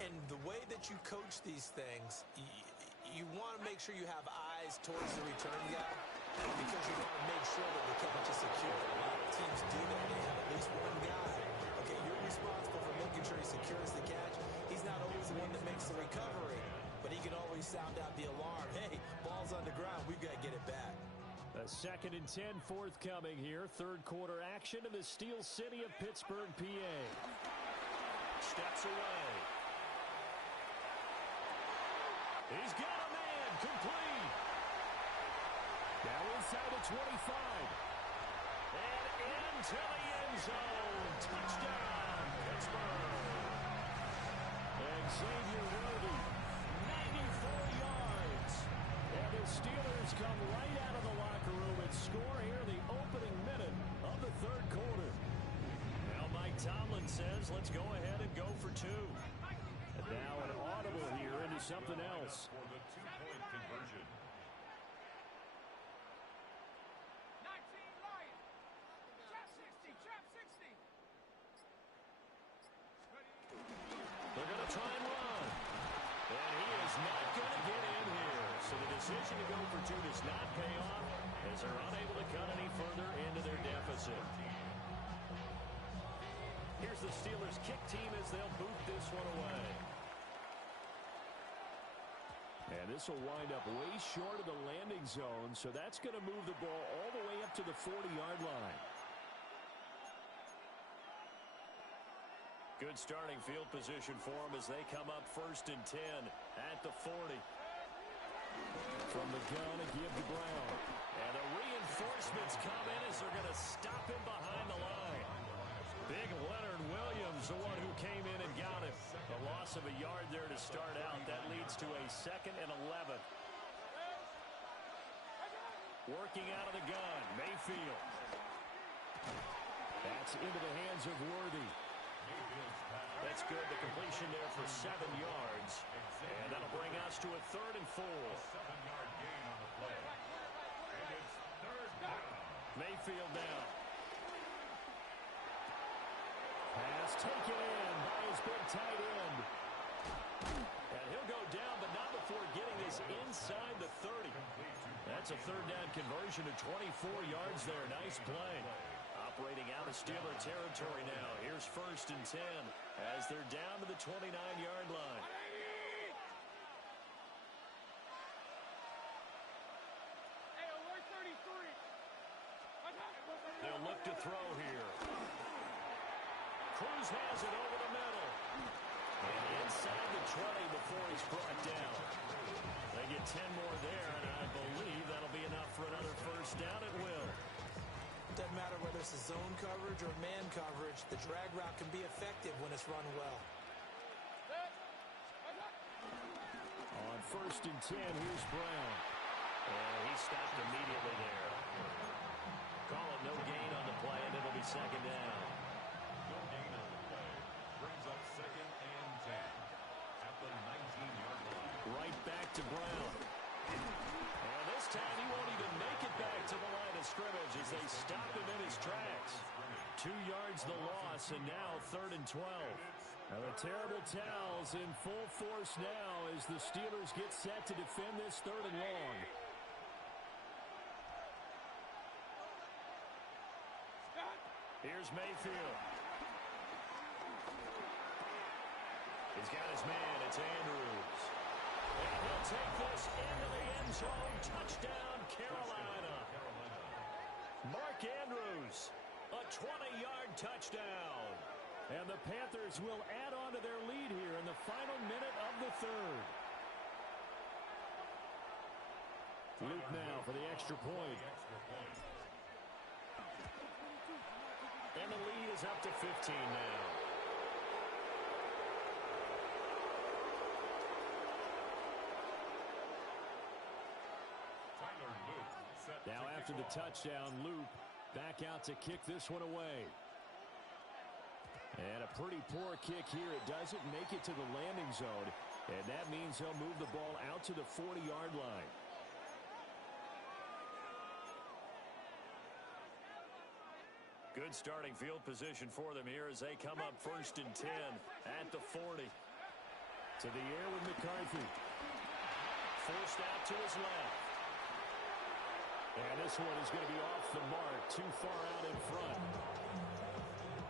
And the way that you coach these things, you want to make sure you have eyes towards the return guy, because you want to make sure that the catch is secure. A lot of teams do that. They have at least one guy. Okay, you're responsible for making sure he secures the catch. He's not always the one that makes the recovery, but he can always sound out the alarm. Hey, ball's on the ground. We've got to get it back. A 2nd and 10 forthcoming here. 3rd quarter action in the Steel City of Pittsburgh, PA. Steps away. He's got a man. Complete. Now inside the 25. And into the end zone. Touchdown, Pittsburgh. Xavier Worthy, 94 yards. And the Steelers come right out of the locker room and score here the opening minute of the 3rd quarter. Now Mike Tomlin says, let's go ahead and go for 2. And now an audible here into something else. For the 2-point conversion. 19 Lions. Trap 60. Trap 60. They're going to try and run. And he is not going to get in here. So the decision to go for 2 does not pay off as they're unable to cut any further into their deficit. Here's the Steelers kick team as they'll boot this one away. And this this will wind up way short of the landing zone, so that's going to move the ball all the way up to the 40-yard line. Good starting field position for them as they come up 1st and 10 at the 40. From the gun, a give to Brown. And the reinforcements come in as they're going to stop him behind the line. Big Leonard Williams, the one who came in and got him. A loss of a yard there to start out. That leads to a 2nd and 11. Working out of the gun, Mayfield. That's into the hands of Worthy. That's good. The completion there for 7 yards. And that'll bring us to a 3rd and 4. 7-yard gain on the play. And it's 3rd down. Mayfield down. Pass taken in by his big tight end. And he'll go down, but not before getting this inside the 30. That's a 3rd down conversion to 24 yards there. Nice play. Operating out of Steeler territory now. Here's 1st and 10 as they're down to the 29-yard line. They'll look to throw here. Cruz has it over the middle. And inside the 20 before he's brought down. They get 10 more there, and I believe that'll be enough for another 1st down at will. Doesn't matter whether it's a zone coverage or man coverage, the drag route can be effective when it's run well. On 1st and 10, here's Brown. And he stopped immediately there. Call it no gain on the play, and it'll be 2nd down. No gain on the play. Brings up 2nd and 10 at the 19-yard line. Right back to Brown. And this time he won't even make it back to the line of scrimmage as they stop him in his tracks. 2 yards the loss, and now 3rd and 12. Now the terrible towels in full force now as the Steelers get set to defend this 3rd and long. Here's Mayfield. He's got his man. It's Andrews. And he'll take this into the end zone. Touchdown, Carolina. Mark Andrews, a 20-yard touchdown. And the Panthers will add on to their lead here in the final minute of the 3rd. Luke now for the extra point. And the lead is up to 15 now. Now after the touchdown, Luke back out to kick this one away. And a pretty poor kick here. It doesn't make it to the landing zone. And that means he'll move the ball out to the 40-yard line. Good starting field position for them here as they come up 1st and 10 at the 40. To the air with McCarthy. Forced out to his left. And this one is going to be off the mark, too far out in front.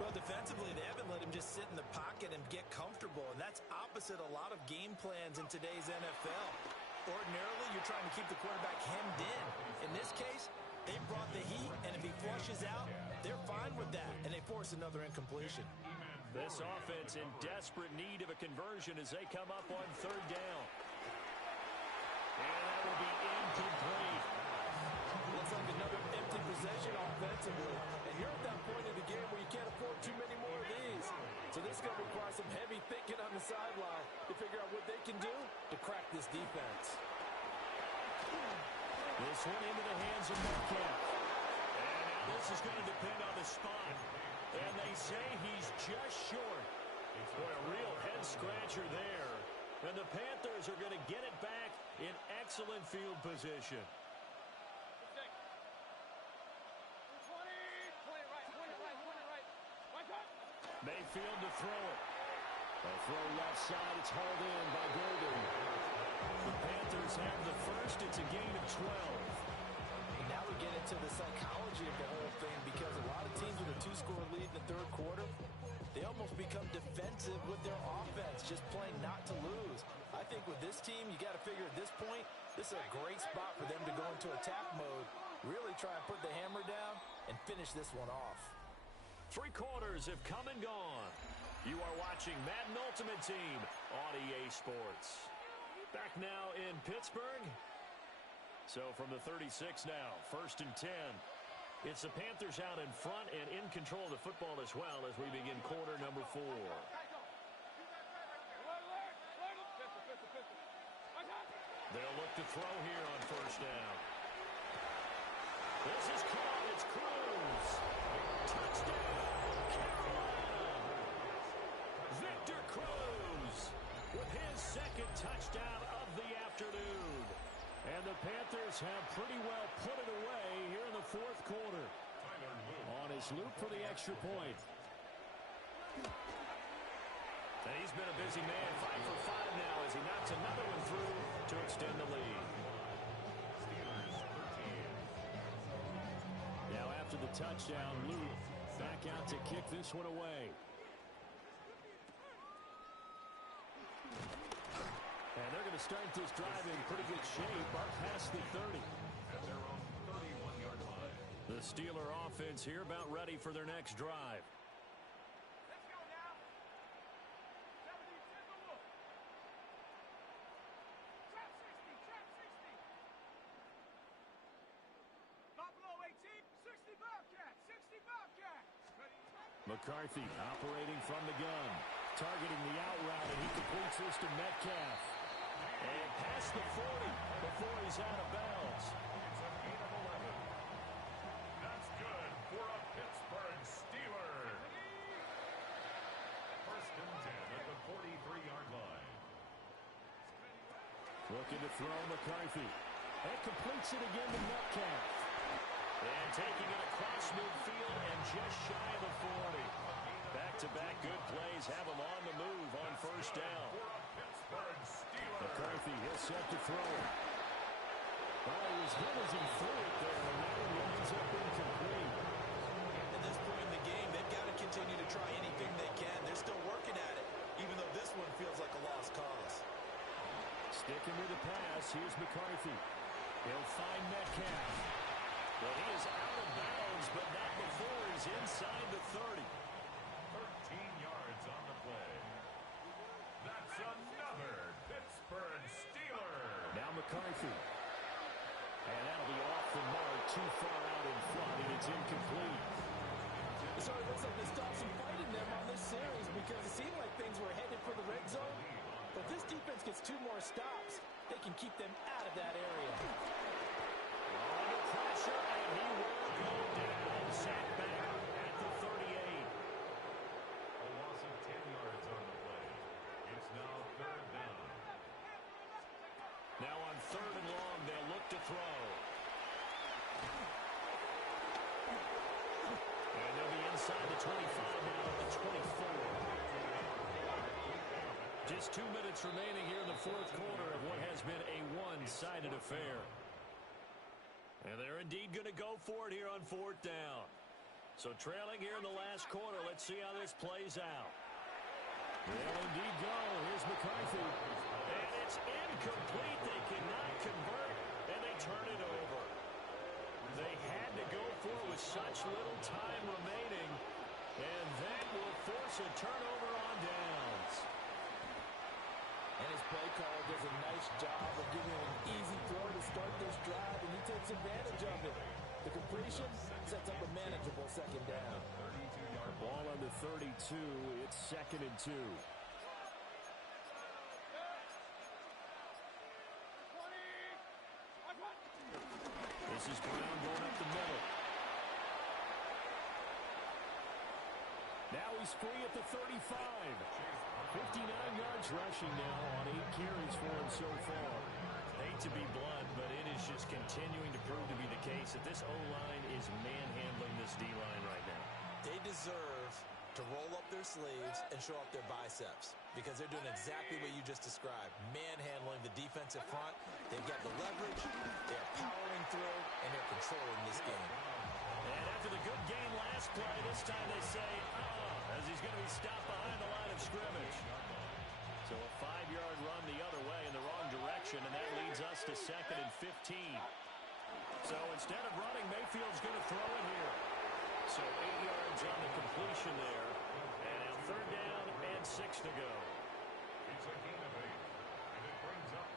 Well, defensively, they haven't let him just sit in the pocket and get comfortable, and that's opposite a lot of game plans in today's NFL. Ordinarily, you're trying to keep the quarterback hemmed in. In this case, they brought the heat, and if he flushes out, they're fine with that, and they force another incompletion. This offense in desperate need of a conversion as they come up on 3rd down. And that will be incomplete. Looks like another empty possession offensively. And you're at that point in the game where you can't afford too many more of these. So this is going to require some heavy thinking on the sideline to figure out what they can do to crack this defense. This one into the hands of Metcalf. And now this is going to depend on the spot. And they say he's just short. Boy, a real head-scratcher there. And the Panthers are going to get it back in excellent field position. Mayfield to throw it. A throw left side. It's hauled in by Golden. The Panthers have the first. It's a gain of 12. And now we get into the psychology of the whole thing because a lot of teams with a 2-score lead in the 3rd quarter, they almost become defensive with their offense, just playing not to lose. I think with this team, you got to figure at this point, this is a great spot for them to go into attack mode, really try and put the hammer down and finish this one off. 3 quarters have come and gone. You are watching Madden Ultimate Team on EA Sports. Back now in Pittsburgh. So from the 36 now, 1st and 10. It's the Panthers out in front and in control of the football as well as we begin quarter number 4. They'll look to throw here on 1st down. This is caught. It's Cruz. Touchdown, Carolina. Victor Cruz with his 2nd touchdown of the afternoon. And the Panthers have pretty well put it away here in the 4th quarter. On his loop for the extra point. And he's been a busy man. 5 for 5 now as he knocks another one through to extend the lead. Now after the touchdown, Luke back out to kick this one away. And they're going to start this drive in pretty good shape up past the 30. At their own 31-yard line. The Steeler offense here about ready for their next drive. Let's go now. 70, Timberwolf. Trap 60, trap 60. Buffalo 18, 60 Bobcat, 60 Bobcat. McCarthy operating from the gun. Targeting the out route, and he completes this to Metcalf. And past the 40 before he's out of bounds. It's a gain of 11. That's good for a Pittsburgh Steeler. 1st and 10 at the 43-yard line. Looking to throw McCarthy. And completes it again to Metcalf. And taking it across midfield and just shy of the 40. Back-to-back good plays have him on the move on 1st down. McCarthy, he'll set to throw it. Well, he was good as he threw it there, and now he ends up incomplete. At this point in the game, they've got to continue to try anything they can. They're still working at it, even though this one feels like a lost cause. Sticking with the pass, here's McCarthy. He'll find Metcalf. Well, he is out of bounds, but not before he's inside the 30. 13 yards on the play. That's another Pittsburgh Steeler. Now McCarthy. And that'll be off the mark, too far out in front, and it's incomplete. So it looks like they stopped some fight in them on this series because it seemed like things were headed for the red zone. But this defense gets 2 more stops. They can keep them out of that area. Under pressure, and he will go down. Sacked back at the 38. A loss of 10 yards on the play. It's now 3rd down. Now on 3rd and long, they'll look to throw. And they'll be inside the 25 now at the 24. Just 2 minutes remaining here in the 4th quarter of what has been a one-sided affair. And they're indeed going to go for it here on 4th down. So trailing here in the last quarter, let's see how this plays out. They'll indeed go. Here's McCarthy. And it's incomplete. They cannot convert, and they turn it over. They had to go for it with such little time remaining, and that will force a turnover on downs. And his play caller does a nice job of giving him an easy throw to start this drive, and he takes advantage of it. The completion sets up a manageable 2nd down. Ball on the 32. It's 2nd and 2. This is Brown going up the middle. Now he's free at the 35. 59 yards rushing now on 8 carries for him so far. Hate to be blunt, but it is just continuing to prove to be the case that this O-line is manhandling this D-line right now. They deserve to roll up their sleeves and show off their biceps because they're doing exactly what you just described, manhandling the defensive front. They've got the leverage, they're powering through, and they're controlling this game. And after the good game last play, this time they say, as he's going to be stopped behind the line of scrimmage. So a 5-yard run the other way in the wrong direction, and that leads us to 2nd and 15. So instead of running, Mayfield's going to throw it here. So 8 yards on the completion there. And now 3rd down and 6 to go. It's a gain of 8, and it brings up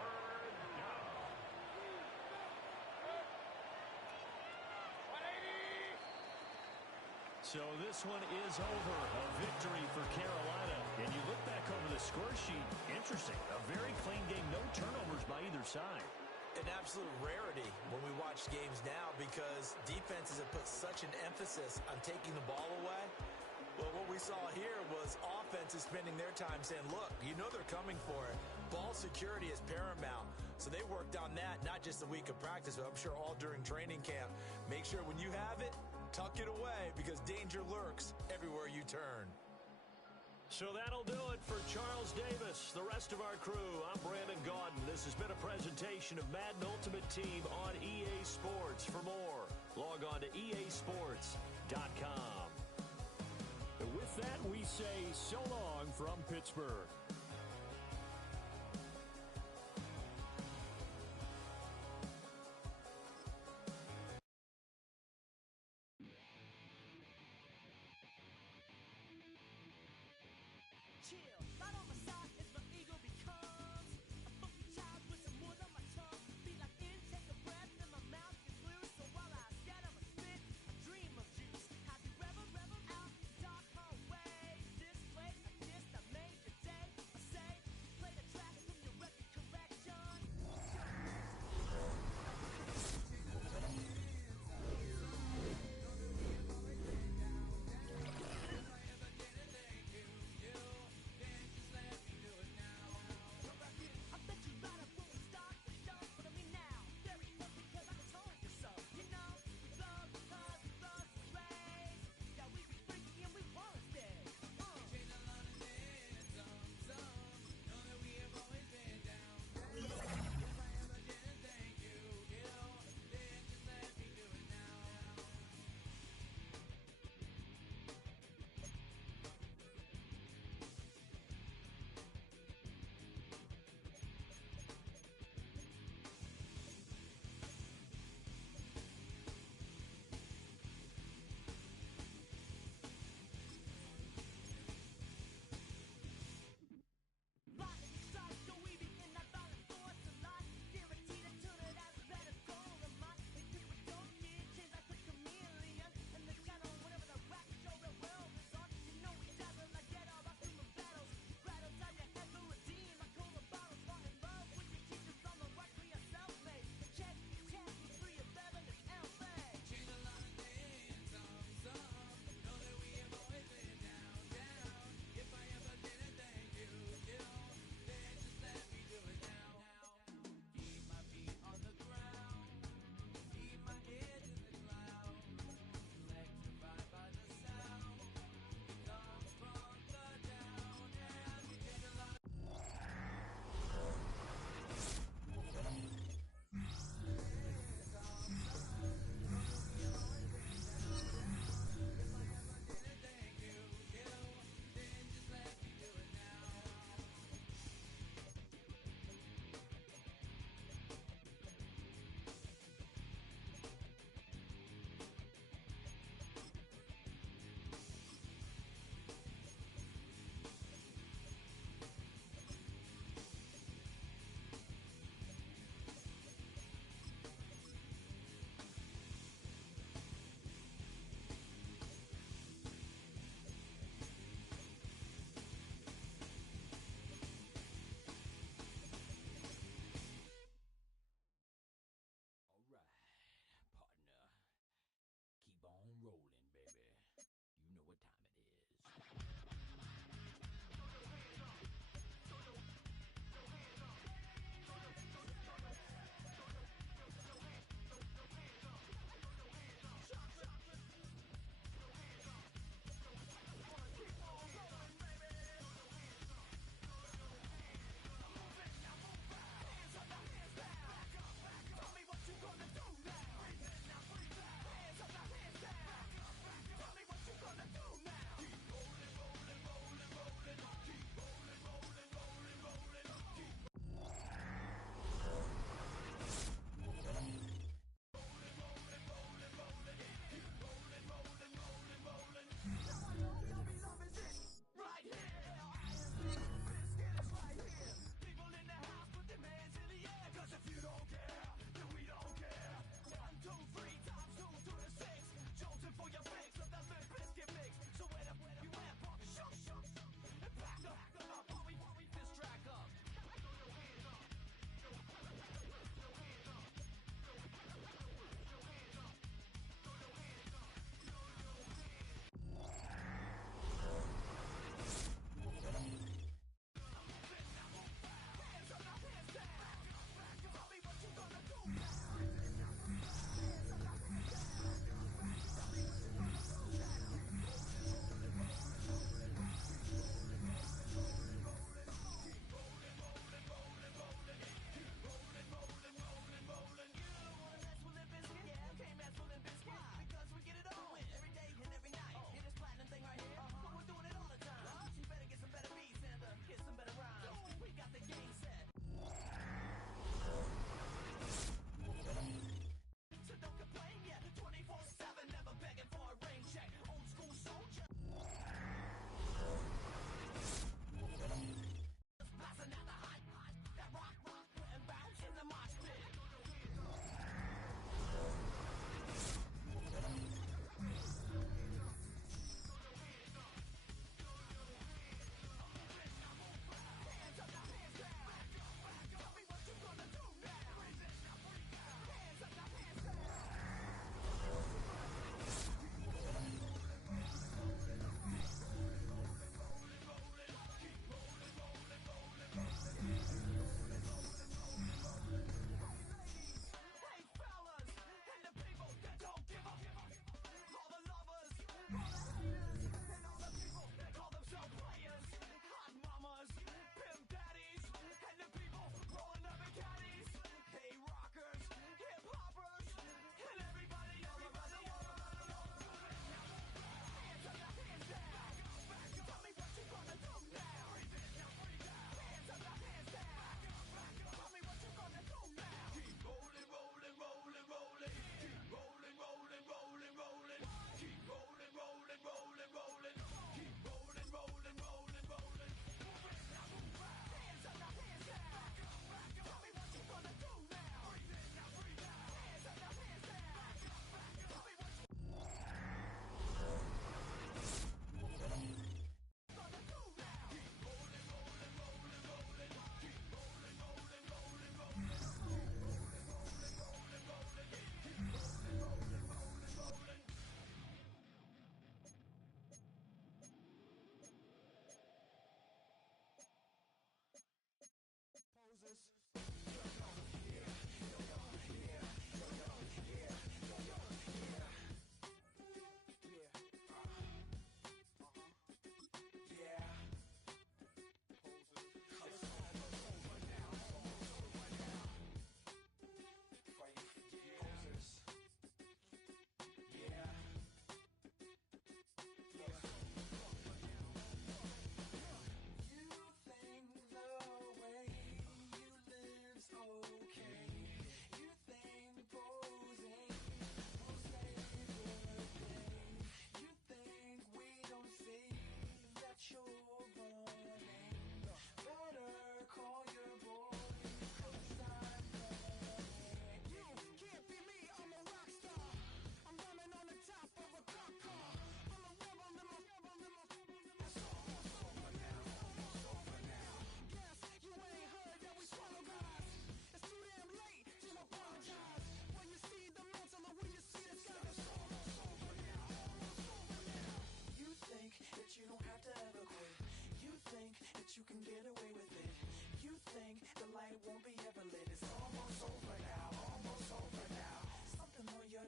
3rd down. So this one is over. A victory for Carolina. And you look back over the score sheet, interesting. A very clean game, no turnovers by either side. An absolute rarity when we watch games now because defenses have put such an emphasis on taking the ball away. Well, what we saw here was offenses spending their time saying, look, you know they're coming for it. Ball security is paramount. So they worked on that not just a week of practice, but I'm sure all during training camp. Make sure when you have it, tuck it away because danger lurks everywhere you turn. So that'll do it for Charles Davis, the rest of our crew. I'm Brandon Gaudin. This has been a presentation of Madden Ultimate Team on EA Sports. For more, log on to easports.com. And with that, we say so long from Pittsburgh.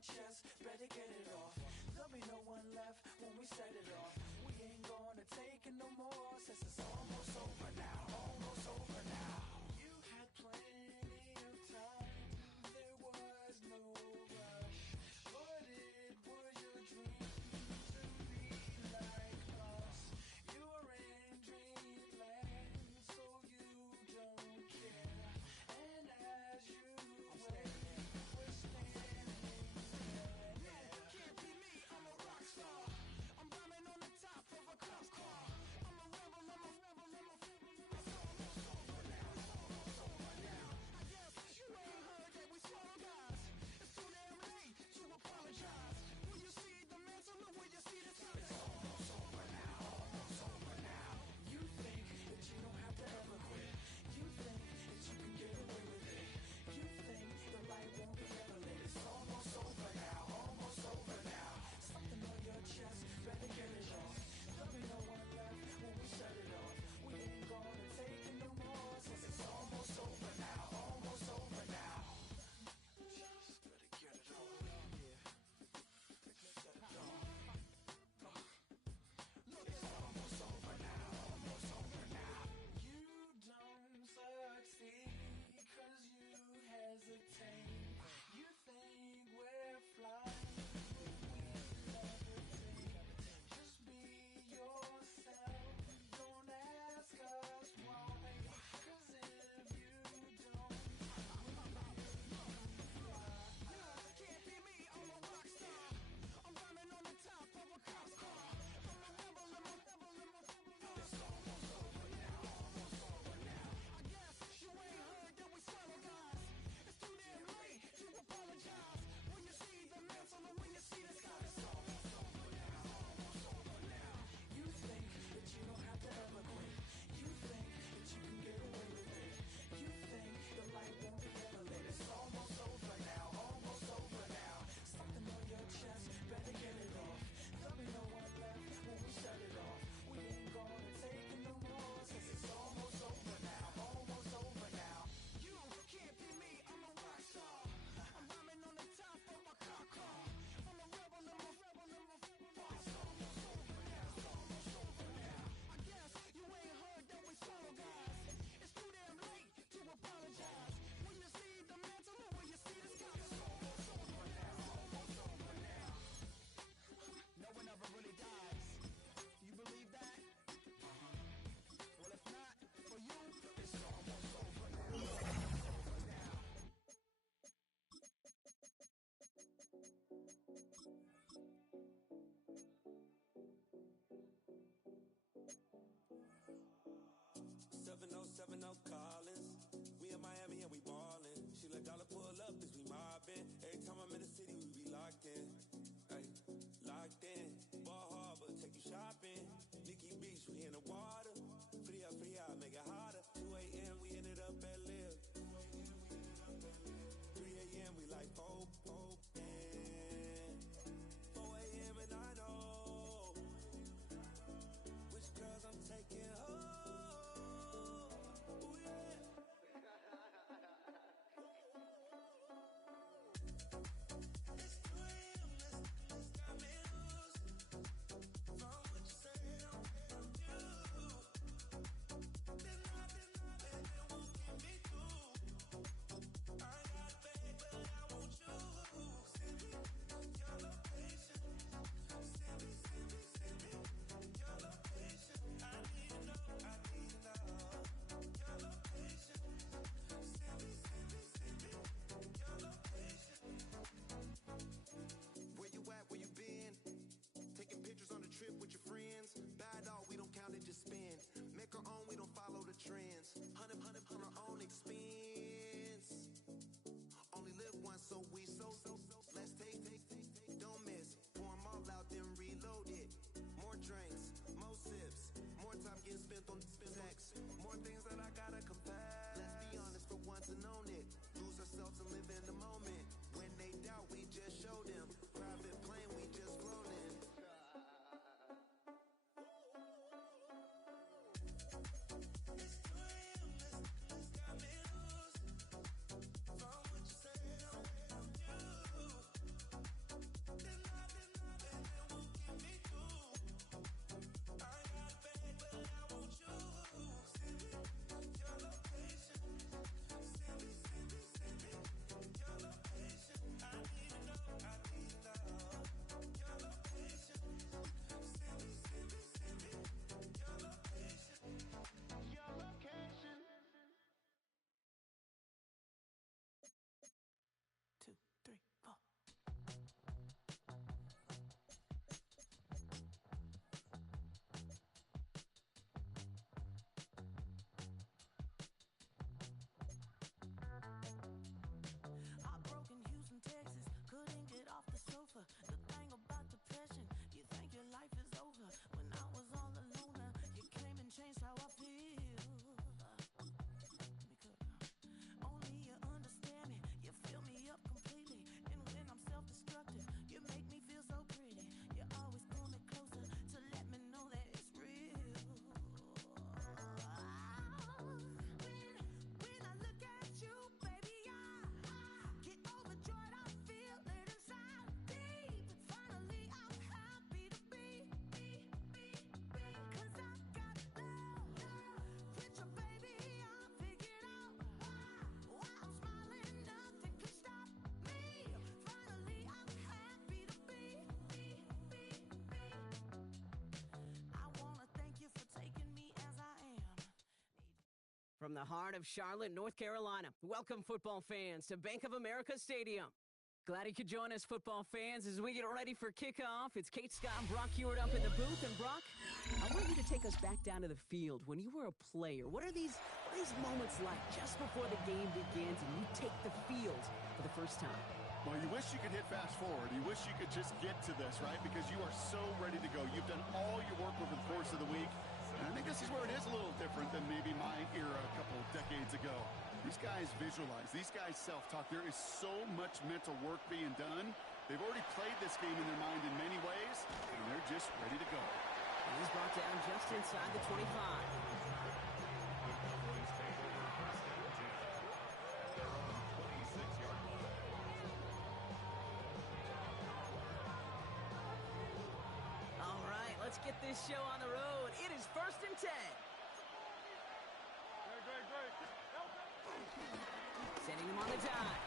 chest, better get it off. There'll be no one left when we set it off. We ain't gonna take it no more, since it's almost over now, almost over now. You had plenty of time, there was no rush, but it was your dream to be like us. You're in dreamland, so you don't care. And as you wait, we're standing there. Can't be me, I'm a rock star. I'm rhyming on the top of a cop car. I'm a rebel, I'm a rebel, I'm a it's almost over now, it's almost over now. I guess you ain't heard that we swallow guys. It's too damn late to apologize. Will you see the mantle or will you see the sun? It's almost over now, almost over now. You think that you don't have to ever quit. You think that you can get away with it. You think the light won't be ever lit. It's almost over now, almost over now. Something on your chest, better get it off. There'll be no one left when we shut it off. We ain't gonna take it no more, since it's almost over now, almost over now. Just better get it off. Yeah. Get it off. Look, it's almost over now, almost over now. You don't succeed, cause you hesitate. You think we're flying, but we levitate. Just be yourself, don't ask us why. Cause if you don't, can't be me, I'm a rock star. I'm rhyming on the top of a cop's car. I'm a rebel, I'm a rebel, I'm a rebel. It's almost over now, almost over now. I guess you ain't heard that we swallow guys. It's too damn late to apologize. When you see the mantle or when you see the sky, it's almost over now, almost over now. You think that you don't have to ever quit. You think that you can get away with it. You think the light won't be ever lit. It's almost over now, almost over now. Something on your chest, better get it off. There'll be no one left when we shut it off. We ain't gonna take it no more, since it's almost over now, almost over now. You can't be me, I'm a rock star. I'm rhyming on the top of my cop car. I'm a rebel, I'm a rebel, I'm a rebel. It's almost over now, it's almost over now. I guess you ain't heard that we swallow guys. It's too damn late to apologize. When you see the mantle or when you see the sky, it's almost over now, almost over now. No one ever really dies. You believe that? Well, if not, for you, it's almost over now. Over now. 7070 Collins. We in Miami and we ballin'. She let dollar pull up cause we mobbin'. Every time I'm in the city, we be locked in. Ay, locked in. Ball Harbor, take you shopping. Nikki Beach, we in the water. Free up, make it hotter. 2 a.m. we ended up at Live. 3 a.m. we like Pope. 4 a.m. and I know which girls I'm taking home. Ooh, yeah. It's 2 a.m. Let's got me loose. From what you say, I'm you. Then nothing won't get me through. I got bad, but I want you. Send me your location. Send me your location. I need to know. Your location. Send me your location. Where you at, where you been? Taking pictures on the trip with your friends. Bad dog, we don't count it, just spend. Make our own, we don't follow the trends. Hundred on our own expense. Only live once, so we so. Let's take, don't miss. Pour 'em all out, then reload it. More drinks, more sips. More time getting spent on text. More things that I gotta confess. Let's be honest for once and own it. Lose ourselves and live in the moment. When they doubt, we just show them. Private plane, we just flown in. It's 2 a.m. Let's got me loose. From what you say, I'm you. From the heart of Charlotte, North Carolina, welcome football fans to Bank of America Stadium. Glad you could join us, football fans, as we get ready for kickoff. It's Kate, Scott, and Brock Hewitt up in the booth. And Brock, I want you to take us back down to the field. When you were a player, what are these moments like just before the game begins and you take the field for the first time? Well, you wish you could hit fast forward. You wish you could just get to this, right? Because you are so ready to go. You've done all your work over the course of the week. And I think this is where it is a little different than maybe my era a couple decades ago. These guys visualize. These guys self-talk. There is so much mental work being done. They've already played this game in their mind in many ways, and they're just ready to go. He's brought down just inside the 25. All right, let's get this show on the road. It is 1st and 10. Sending him on the dive.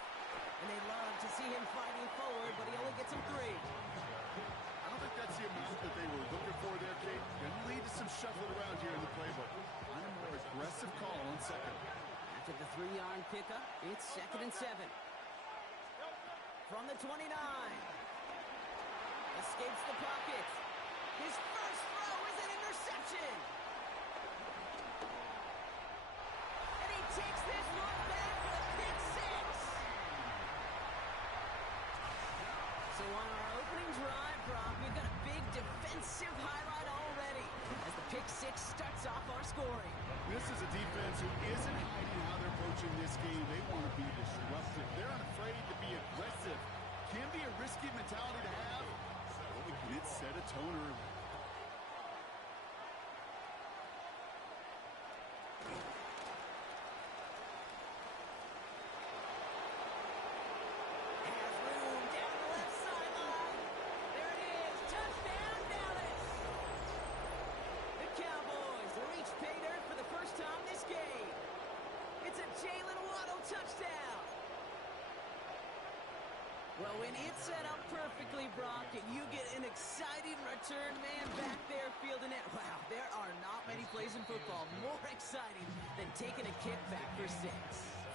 And they love to see him fighting forward, but he only gets him 3. I don't think that's the amount that they were looking for there, Kate. Going to lead to some shuffling around here in the playbook. On a more aggressive call on second. After the 3-yard pickup, it's 2nd and 7. From the 29. Escapes the pocket. His first throw is an interception. And he takes this one back for the pick 6. So on our opening drive, Brock, we've got a big defensive highlight already as the pick 6 starts off our scoring. This is a defense who isn't hiding how they're approaching this game. They want to be disruptive. They're unafraid to be aggressive. Can be a risky mentality to have. But it set a tone early. Well, when it's set up perfectly, Brock, and you get an exciting return man back there fielding it. Wow, there are not many plays in football more exciting than taking a kick back for 6.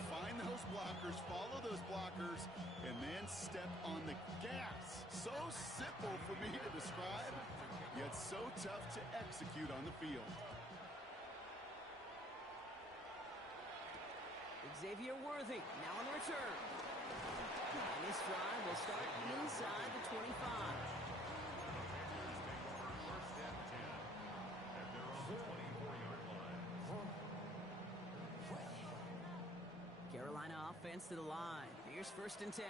Find those blockers, follow those blockers, and then step on the gas. So simple for me to describe, yet so tough to execute on the field. Xavier Worthy now on the return. And this drive will start inside the 25. Carolina offense to the line. Here's 1st and 10.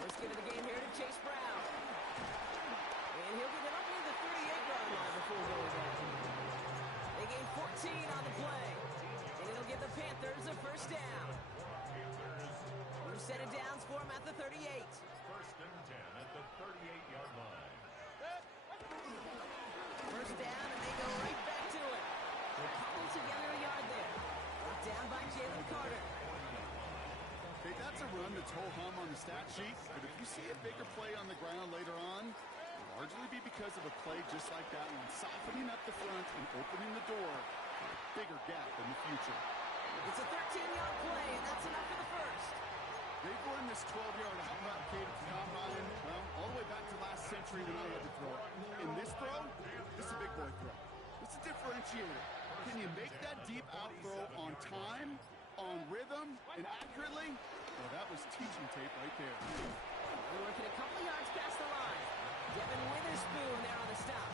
Let's get to the game here to Chase Brown. And he'll get it up near the 38-yard line before going down. They gain 14 on the play. And it'll give the Panthers a 1st down. New set of downs for him at the 38. 1st and 10 at the 38-yard line. 1st down, and they go right back to it. They're cobbled together a yard there. Brought down by Jalen Carter. Okay, that's a run that's ho-hum on the stat sheet, but if you see a bigger play on the ground later on, it'll largely be because of a play just like that one, softening up the front and opening the door for a bigger gap in the future. It's a 13-yard play, and that's enough for the 1st. They've run this 12-yard out route, Kate, at the combine, well, all the way back to last century when I had to throw it. In this throw, this is a big boy throw. It's a differentiator. Can you make that deep out throw on time, on rhythm, and accurately? Well, that was teaching tape right there. We're working a couple yards past the line. Devin Witherspoon there on the stop.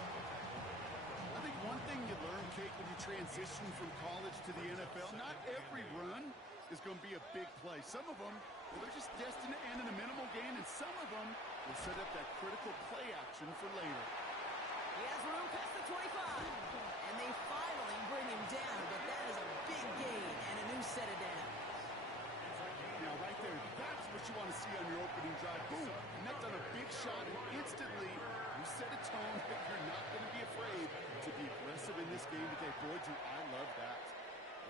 I think one thing you learn, Kate, when you transition from college to the NFL, not every run is going to be a big play. Some of them, well, they're just destined to end in a minimal gain, and some of them will set up that critical play action for later. He has room past the 25, and they finally bring him down, but that is a big gain and a new set of downs. Now, right there, that's what you want to see on your opening drive. Boom, connect on a big shot, and instantly you set a tone that you're not going to be afraid to be aggressive in this game today. Boy, do I love that.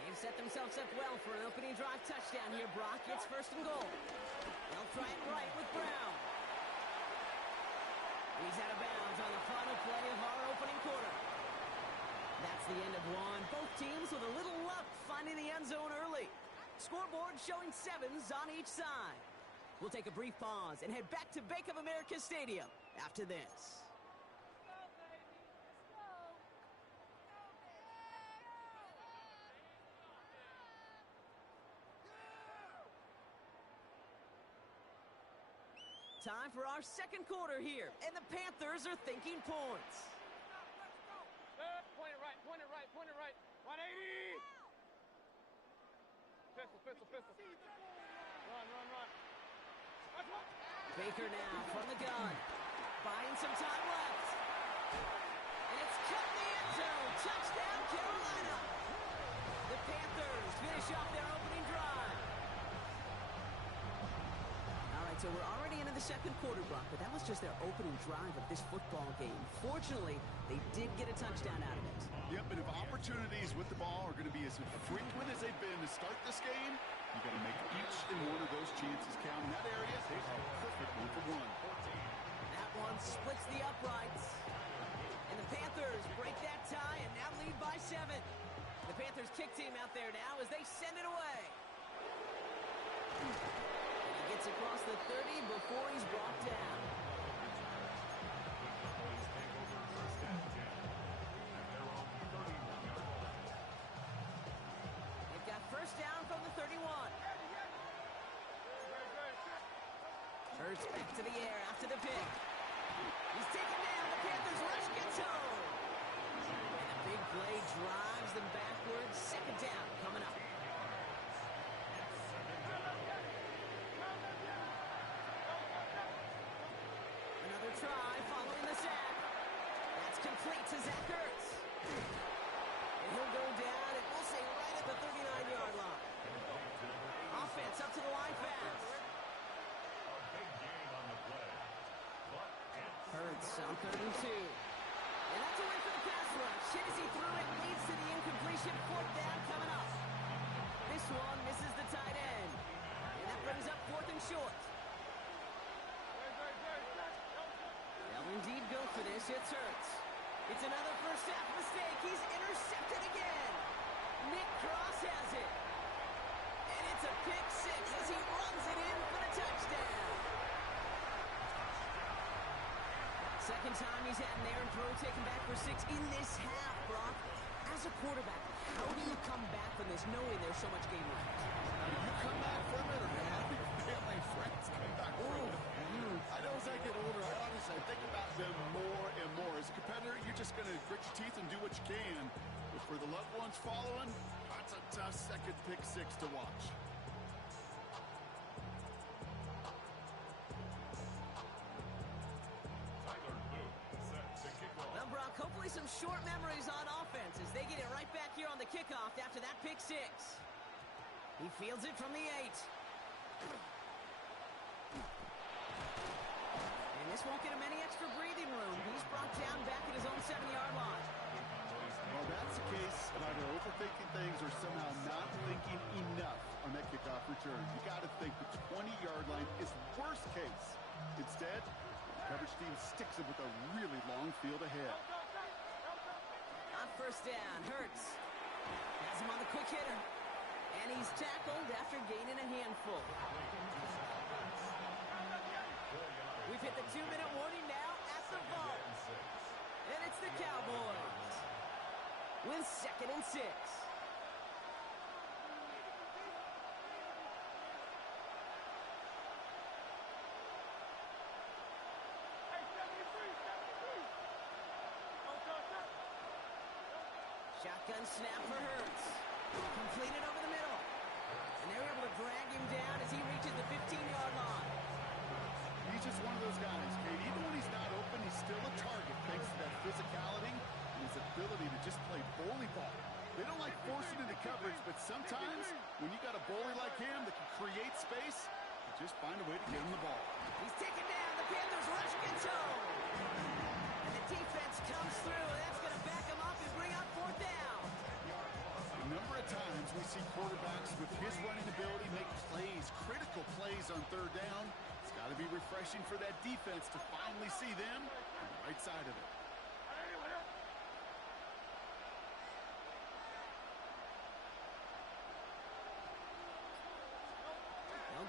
They've set themselves up well for an opening drive touchdown here, Brock. It's 1st and goal. They'll try it right with Brown. He's out of bounds on the final play of our opening quarter. That's the end of one. Both teams with a little luck finding the end zone early. Scoreboard showing 7s on each side. We'll take a brief pause and head back to Bank of America Stadium after this. Time for our second quarter here, and the Panthers are thinking points. Point it right, point it right, point it right. 180! Pistol. Run. Baker now from the gun. Buying some time left. And it's cut in the end zone. Touchdown, Carolina. The Panthers finish off their opening drive. All right, so we're already into the second quarter, Brock, but that was just their opening drive of this football game. Fortunately, they did get a touchdown out of it. Yep, and if opportunities with the ball are going to be as frequent as they've been to start this game, you got to make each and one of those chances count. In that area, they are perfect 1-for-1. That one splits the uprights. And the Panthers break that tie and now lead by 7. The Panthers kick team out there now as they send it away. And he gets across the 30 before he's brought down. They've got first down from the 31. Hurts back to the air after the pick. He's taken down. The Panthers rush gets home. And a big play drives them backwards. Second down coming up. Another try following the sack. That's complete to Zach Ertz. And he'll go down, and we'll say right at the 39-yard line. Offense up to the line fast. Hurts on 32. And that's away for the pass rush. Shinsey threw it, leads to the incompletion. Fourth down coming up. This one misses the tight end. And that brings up fourth and short. They'll indeed go for this. It's Hurts. It's another first half mistake. He's intercepted again. Nick Cross has it. And it's a pick six as he runs it in for the touchdown. Second time he's had an errant throw taken back for 6 in this half, Brock. As a quarterback, how do you come back from this knowing there's so much game left? You come back from it or have your family and friends come back from it? I know as I get older, honestly, I think about them more and more. As a competitor, you're just going to grit your teeth and do what you can. But for the loved ones following, that's a tough second pick six to watch. Hopefully some short memories on offense as they get it right back here on the kickoff after that pick six. He fields it from the 8. And this won't get him any extra breathing room. He's brought down back at his own 7-yard line. Well, that's the case of either overthinking things or somehow not thinking enough on that kickoff return. You got to think the 20-yard line is worst case. Instead, the coverage team sticks it with a really long field ahead. On first down, Hurts has him on the quick hitter. And he's tackled after gaining a handful. We've hit the 2-minute warning now at the vault. And it's the Cowboys with 2nd and 6. Shotgun snap for Hurts. Completed over the middle. And they're able to drag him down as he reaches the 15-yard line. He's just one of those guys, Kate. Even when he's not open, he's still a target thanks to that physicality and his ability to just play bully ball. They don't like forcing into coverage, but sometimes when you got a bully like him that can create space, you just find a way to get him the ball. He's taken down. The Panthers rush gets home. And the defense comes through, and that's going to back him up and bring up fourth down. A number of times we see quarterbacks with his running ability make plays, critical plays on third down. It's got to be refreshing for that defense to finally see them on the right side of it.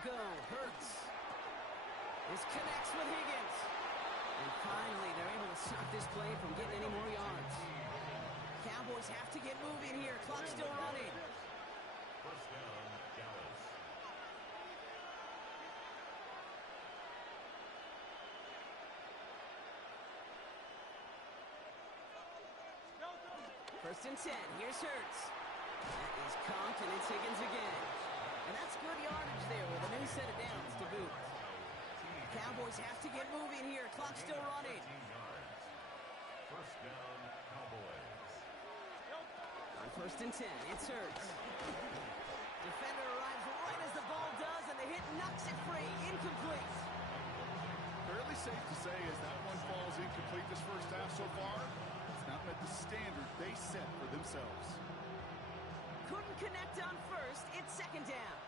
go. Hurts. This connects with Higgins. And finally, they're able to stop this play from getting any more yards. Cowboys have to get moving here. Clock still running. First down, Dallas. First and 10. Here's Hurts. That is comped, and it's Higgins again. And that's good yardage there with a new set of downs to boot. Cowboys have to get moving here. Clock still running. First down, Cowboys. On first and 10, it's Hurts. Defender arrives right as the ball does, and the hit knocks it free. Incomplete. Fairly safe to say as that one falls incomplete this first half so far, it's not met the standard they set for themselves. Couldn't connect on first. It's second down.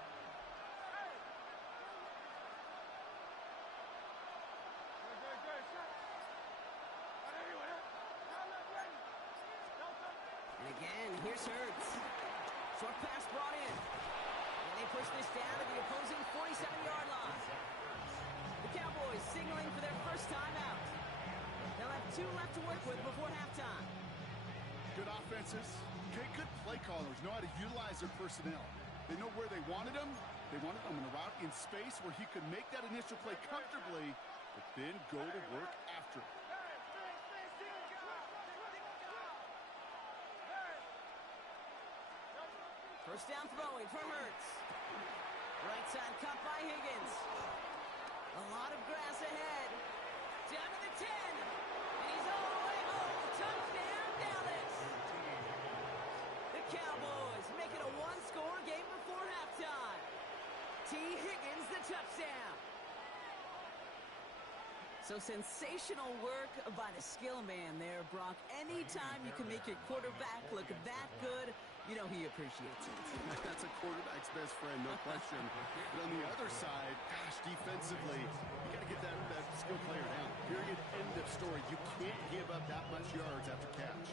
And again, here's Hurts. Short pass brought in. And they push this down to the opposing 47-yard line. The Cowboys signaling for their first time out. They'll have 2 left to work with before halftime. Good offenses. Okay, good play callers know how to utilize their personnel. They know where they wanted him. They wanted him in a route in space where he could make that initial play comfortably, but then go to work after it. First down throwing for Hurts. Right side cut by Higgins. A lot of grass ahead. Down to the 10. And he's all the way home. Touchdown, Dallas. The Cowboys make it a one-score game before halftime. T. Higgins, the touchdown. So sensational work by the skill man there, Brock. Anytime you can make your quarterback look that good, you know he appreciates it. That's a quarterback's best friend, no question. But on the other side, gosh, defensively, you got to get that skill player down. Period, end of story. You can't give up that much yards after catch.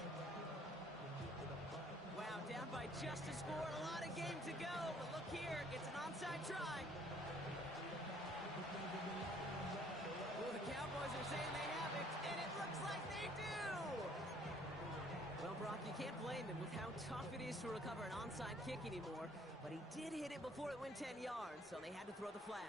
Wow, down by just a score. A lot of game to go. But look here, it's an onside try. Well, the Cowboys are saying they have it, and it looks like they do. Well, Brock, you can't blame him with how tough it is to recover an onside kick anymore. But he did hit it before it went 10 yards, so they had to throw the flag.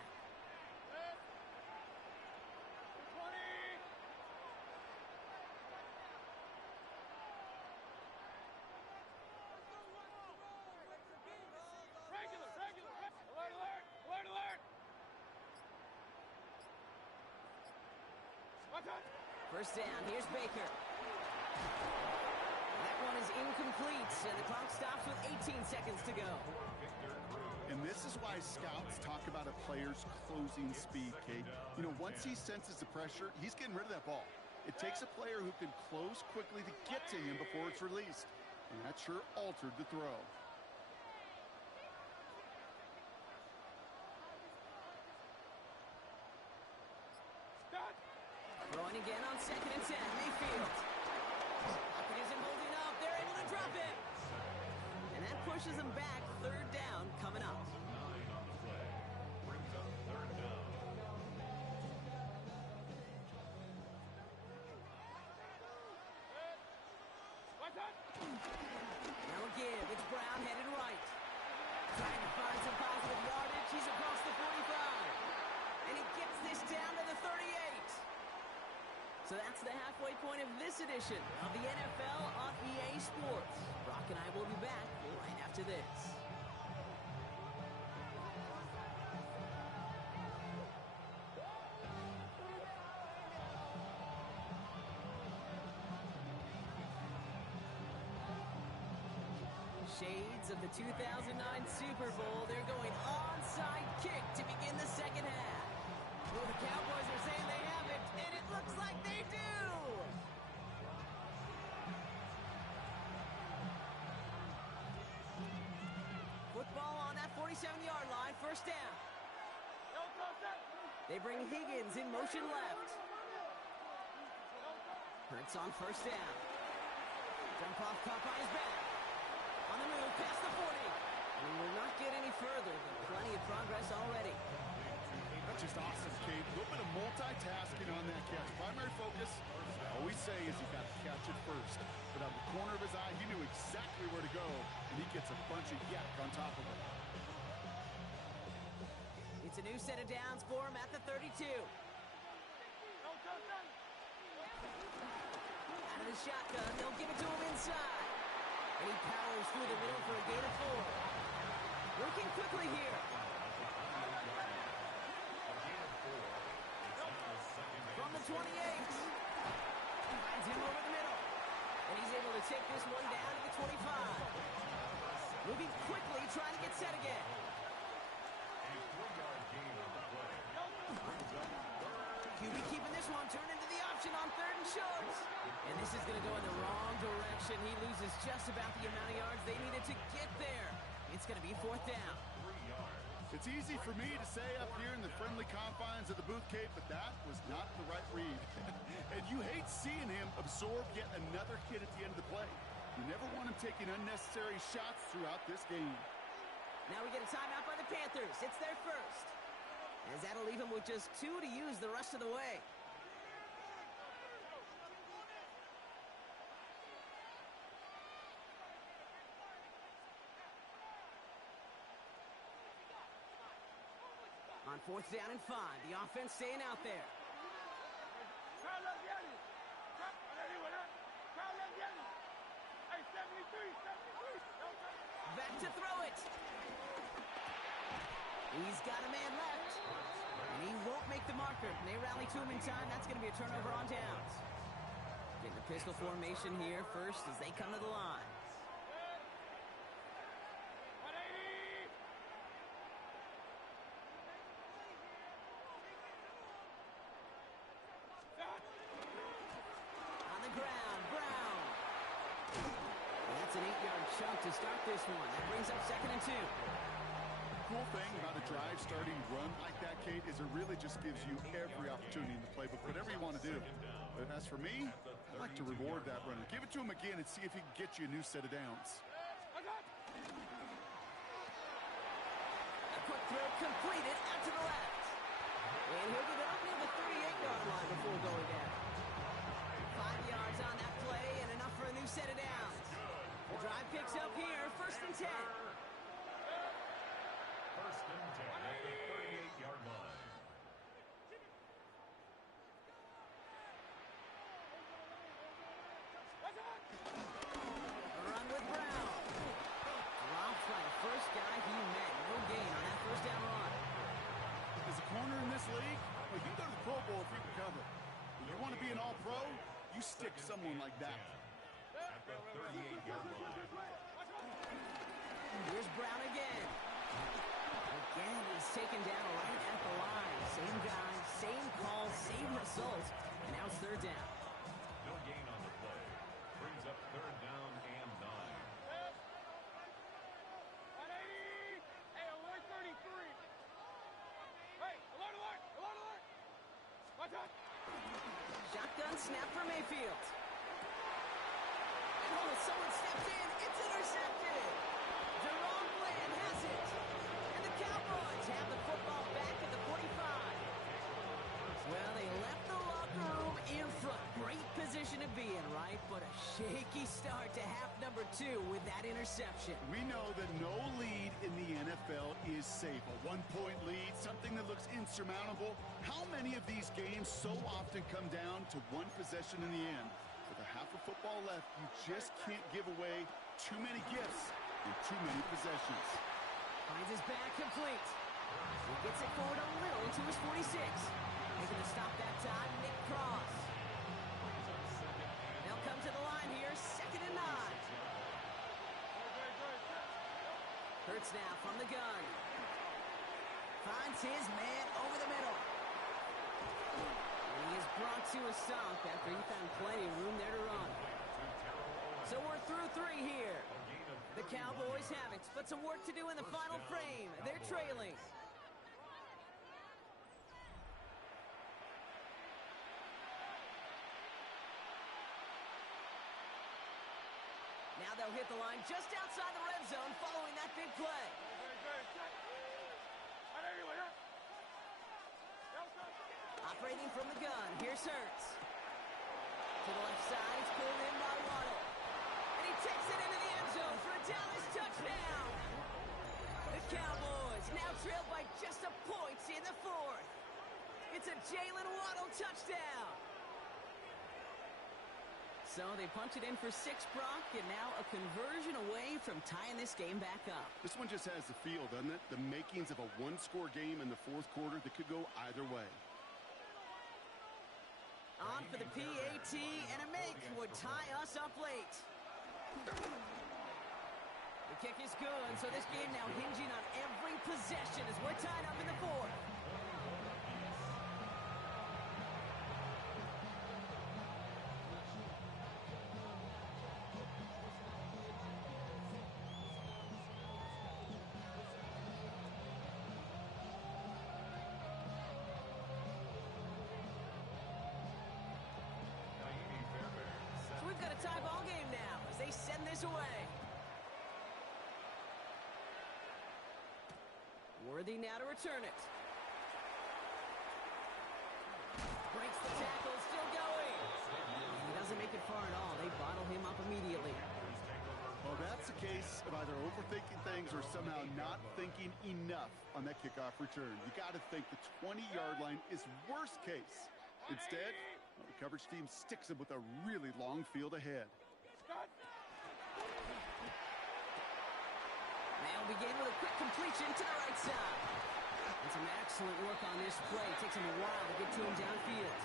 First down, here's Baker. That one is incomplete, and the clock stops with 18 seconds to go. And this is why scouts talk about a player's closing speed, Kate. You know, once he senses the pressure, he's getting rid of that ball. It takes a player who can close quickly to get to him before it's released. And that sure altered the throw. Throwing again on second and 10. Mayfield. Pocket isn't holding up. They're able to drop it. And that pushes them back. Third down coming up. 9 on the play. Brings up third down. Now again, it's Brown headed right. Trying to find some positive yardage. He's across the 45. And he gets this down to the 38. So that's the halfway point of this edition of the NFL on EA Sports. Brock and I will be back right after this. Shades of the 2009 Super Bowl. They're going onside kick to begin the second half. Well, the Cowboys are saying they have it, and it looks like they do. Football on that 47-yard line, first down. They bring Higgins in motion left. Hurts on first down. Jump off caught by his back. On the move, past the 40. And he will not get any further, but plenty of progress already. That's just awesome, Kate. A little bit of multitasking on that catch. Primary focus, I always say, is you got to catch it first. But out of the corner of his eye, he knew exactly where to go, and he gets a bunch of yak on top of it. It's a new set of downs for him at the 32. Out of the shotgun, they'll give it to him inside. And he powers through the middle for a gain of 4. Working quickly here. From the 28. Finds him over the middle. And he's able to take this one down to the 25. Moving quickly, trying to get set again. QB keeping this one, turned into the option on 3rd and short. And this is going to go in the wrong direction. He loses just about the amount of yards they needed to get there. It's going to be 4th down. It's easy for me to say up here in the friendly confines of the booth, Kate, but that was not the right read. And you hate seeing him absorb yet another hit at the end of the play. You never want him taking unnecessary shots throughout this game. Now we get a timeout by the Panthers. It's their first. As that'll leave him with just 2 to use the rest of the way. On 4th down and 5, the offense staying out there. Back to throw it. He's got a man left. And he won't make the marker. They rally to him in time. That's going to be a turnover on downs. Getting the pistol formation here first as they come to the line. On the ground, Brown. And that's an 8-yard chunk to start this one. That brings up 2nd and 2. Cool thing about a drive starting run like that, Kate, is it really just gives you every opportunity in the playbook, whatever you want to do. But as for me, I like to reward that runner. Give it to him again and see if he can get you a new set of downs. A quick throw completed out to the left. And he'll get it up near the 38-yard line before going down. 5 yards on that play and enough for a new set of downs. The drive picks up here, 1st and 10. First and 10 at the 38-yard line. Run with Brown. Dropped by the first guy he met. No gain on that 1st down run. As a corner in this league, well, you can go to the Pro Bowl if you can cover. If you want to be an all-pro, you stick someone like that. At the 38-yard line. Here's Brown again. Again, he's taken down right at the line. Same guy, same call, same result. And now it's 3rd down. No gain on the play. Brings up 3rd down and 9. Hey, alert 33. Hey, alert, alert, alert, alert. Watch out. Shotgun snap for Mayfield. And someone steps in. It's intercepted. Jerome Bland has it. And the Cowboys have the football back at the 45. Well, they left the locker room in front. Great position to be in, right? But a shaky start to half number 2 with that interception. We know that no lead in the NFL is safe. A 1-point lead, something that looks insurmountable. How many of these games so often come down to one possession in the end? With a half of football left, you just can't give away too many gifts and too many possessions. Finds his back complete. He gets it forward a little to his 46. Making the stop that time, Nick Cross. They'll come to the line here, 2nd and 9. Hurts now from the gun. Finds his man over the middle. And he is brought to a stop after he found plenty of room there to run. So we're through 3 here. The Cowboys have it, but some work to do in the final frame. They're trailing. Now Now they'll hit the line just outside the red zone following that big play. Operating from the gun, here's Hurts. To the left side, it's pulled in by Waddle. And he takes it into the end zone for a Dallas touchdown. The Cowboys now trail by just a point in the fourth. It's a Jalen Waddle touchdown. So they punch it in for 6, Brock, and now a conversion away from tying this game back up. This one just has the feel, doesn't it? The makings of a one-score game in the fourth quarter that could go either way. On for the PAT, and a make would tie us up late. The kick is good, so this game now hinging on every possession as we're tied up in the fourth. So we've got a tie ball game now as they send this away. Worthy now to return it. Breaks the tackle, still going. And he doesn't make it far at all. They bottle him up immediately. Well, that's a case of either overthinking things or somehow not thinking enough on that kickoff return. You got to think the 20-yard line is worst case. Instead, well, the coverage team sticks him with a really long field ahead. They'll begin with a quick completion to the right side. And some excellent work on this play. It takes him a while to get to him downfield.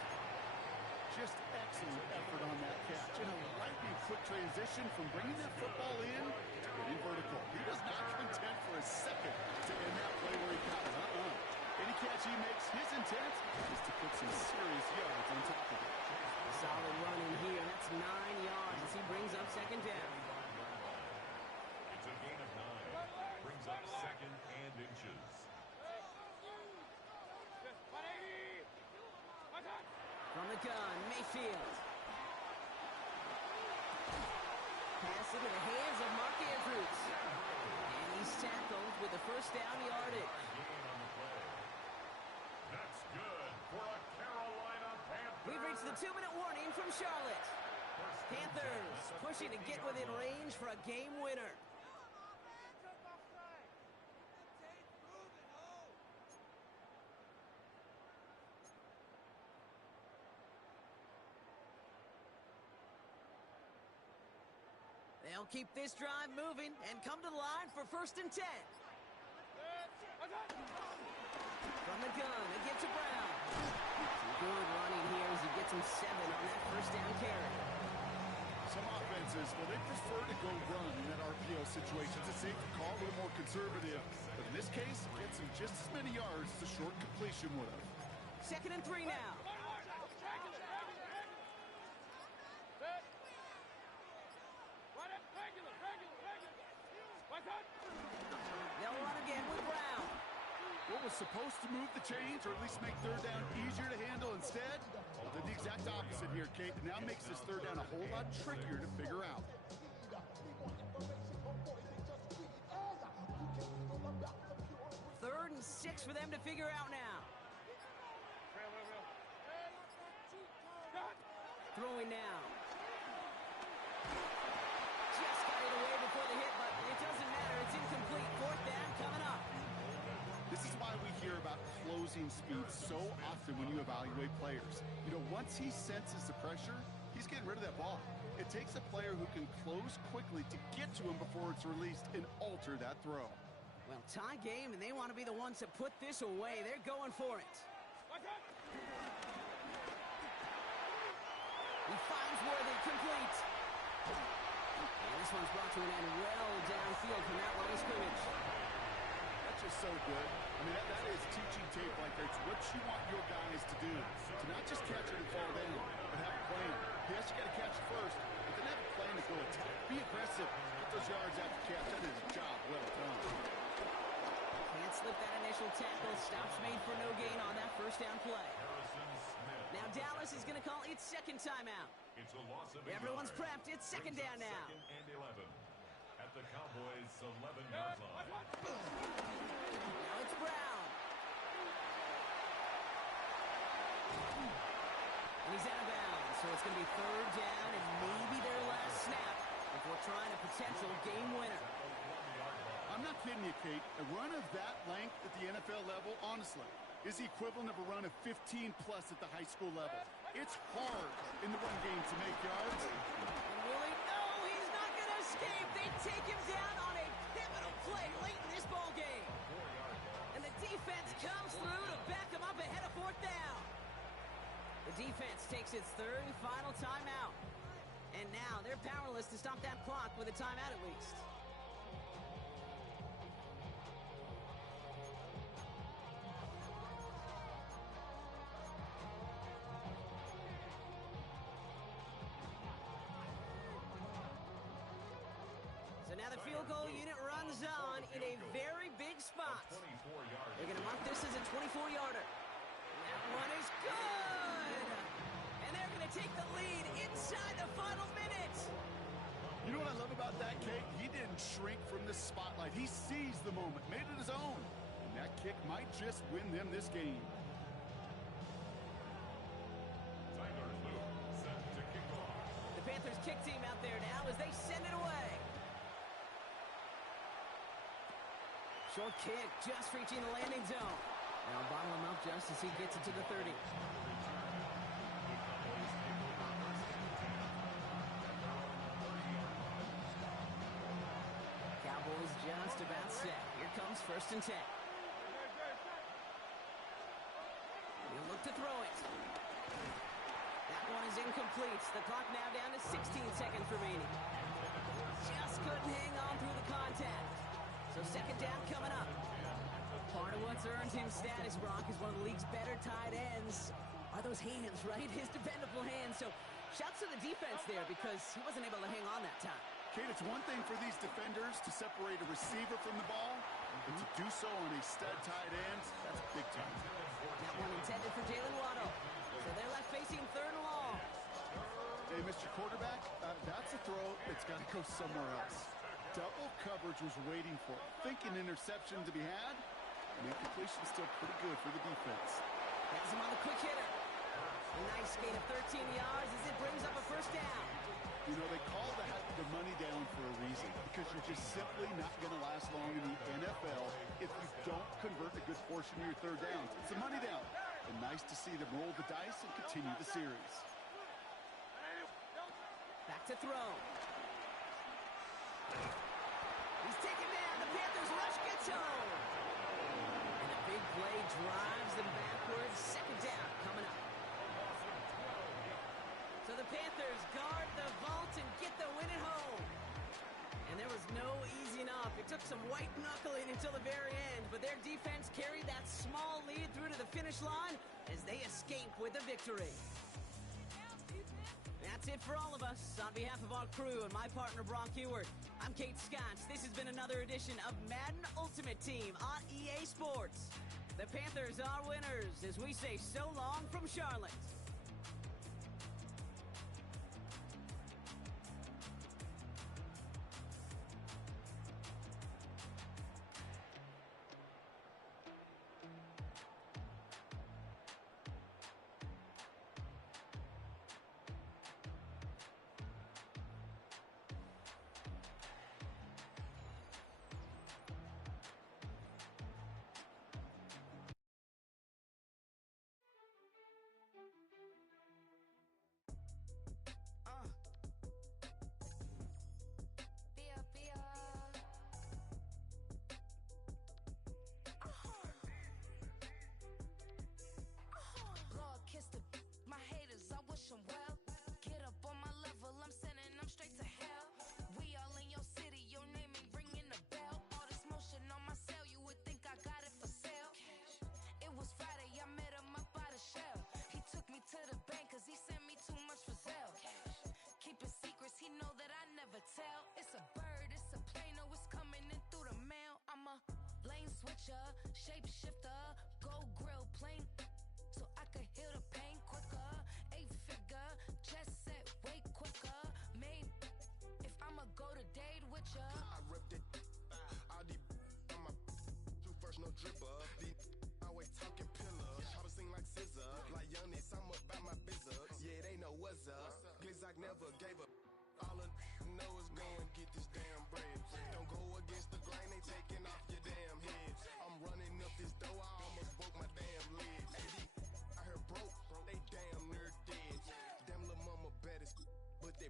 Just excellent effort on that catch. And a lightning quick transition from bringing that football in to getting vertical. He was not content for a second to end that play where he got it. Any catch he makes, his intent is to put some serious yards on top of it. Solid run in here. That's 9 yards as he brings up second down. It's a gain of 9. Brings up second and inches. From the gun, Mayfield. Pass into the hands of Mark Andrews. And he's tackled with the first down yardage. That's good for a Carolina Panther. We've reached the 2-minute warning from Charlotte. Panthers pushing to get within range for a game winner. They'll keep this drive moving and come to the line for 1st and 10. From the gun, they get to Brown. Some good running here as he gets him 7 on that first down carry. Some offenses, well, they prefer to go run in that RPO situation. It's a safer call, a little more conservative. But in this case, it gets him just as many yards as a short completion would have. 2nd and 3 now. They'll run again with Brown. What was supposed to move the chains or at least make 3rd down easier to handle instead? Well, did the exact opposite here, Kate. It now makes this 3rd down a whole lot trickier to figure out. 3rd and 6 for them to figure out now. Throwing now. Just got it away before the hit, but it doesn't matter. It's incomplete. 4th down coming up. This is why we hear about closing speed so often when you evaluate players. You know, once he senses the pressure, he's getting rid of that ball. It takes a player who can close quickly to get to him before it's released and alter that throw. Well, tie game, and they want to be the ones that put this away. They're going for it. He finds Worthy, complete. And this one's brought to an end well downfield from that line of scrimmage. That's just so good. I mean, that is teaching tape like that. It's what you want your guys to do. To not just catch it and fall down, but have a plan. Yes, you got to catch it first, but then have a plan to go attack. Be aggressive. Get those yards after catch. That is a job well done. Can't slip that initial tackle. Stops made for no gain on that first down play. Now Dallas is going to call its second timeout. It's a loss of Everyone's yards. prepped. It's second down now. Second and 11 at the Cowboys' 11-yard line. Now it's Brown. And he's out of bounds, so it's going to be third down and maybe their last snap before trying a potential game winner. I'm not kidding you, Kate. A run of that length at the NFL level, honestly, is the equivalent of a run of 15-plus at the high school level. It's hard in the run game to make yards. And Willie, no, he's not going to escape. They take him down on a pivotal play late in this ball game. And the defense comes through to back him up ahead of fourth down. The defense takes its third and final timeout. And now they're powerless to stop that clock with a timeout at least. So now the field goal unit runs on in a very big spot. They're going to mark this as a 24-yarder. That one is good! And they're going to take the lead inside the final minute. You know what I love about that, Kate? He didn't shrink from the spotlight. He seized the moment, made it his own. And that kick might just win them this game. Tyler's move set to kick off. The Panthers kick team out there now as they send it away. Short kick, just reaching the landing zone. Now bottle him up just as he gets it to the 30. Cowboys just about set. Here comes first and 10. He'll look to throw it. That one is incomplete. The clock now down to 16 seconds remaining. Just couldn't hang on through the contact. So second down coming up. Part of what's earned him status, Brock, is one of the league's better tight ends. Are those hands, right? His dependable hands. So shouts to the defense there because he wasn't able to hang on that time. Kate, it's one thing for these defenders to separate a receiver from the ball, but to do so on a stud tight end, that's big time. That one intended for Jalen Waddle. So they're left facing third and long. Hey, Mr. Quarterback, that's a throw that's got to go somewhere else. Double coverage was waiting for it. Thinking interception to be had. And incompletion still pretty good for the defense. Has him on the quick hitter. A nice gain of 13 yards as it brings up a first down. You know, they call the money down for a reason because you're just simply not going to last long in the NFL if you don't convert a good portion of your third downs. It's a money down. And nice to see them roll the dice and continue the series. Back to throw. He's taken down. The Panthers rush gets home. And a big play drives them backwards. Second down coming up. So the Panthers guard the vault and get the win at home. And there was no easing up. It took some white knuckling until the very end, but their defense carried that small lead through to the finish line as they escape with a victory. That's it for all of us. On behalf of our crew and my partner, Brock Ewart, I'm Kate Scott. This has been another edition of Madden Ultimate Team on EA Sports. The Panthers are winners as we say so long from Charlotte. Shapeshifter, go grill plane, so I could heal the pain quicker. dripper. These always talking pillar. I was sing like scissor. Like youngest, I'm about my business. Yeah, they know what's up. Glizzock never gave up. All of know is go and get this damn bread. Don't go against the grain, they taking off your damn head. I'm running up this dough, I almost broke my damn leg. I heard broke, they damn near dead. Damn little mama bad as but they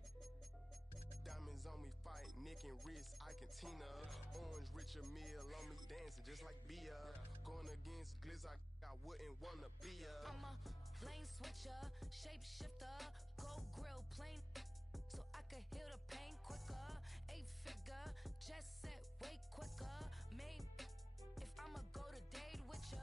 diamonds on me fight, Nick and wrist, I can Tina. Orange Richard Mill on me dancing just like Bia. Going against Glizz, I wouldn't wanna be a. I'm a lane switcher, shape shifter, go grill plane, so I could heal the pain quicker. 8-figure, just set way quicker. Maybe if I'ma go to date with ya.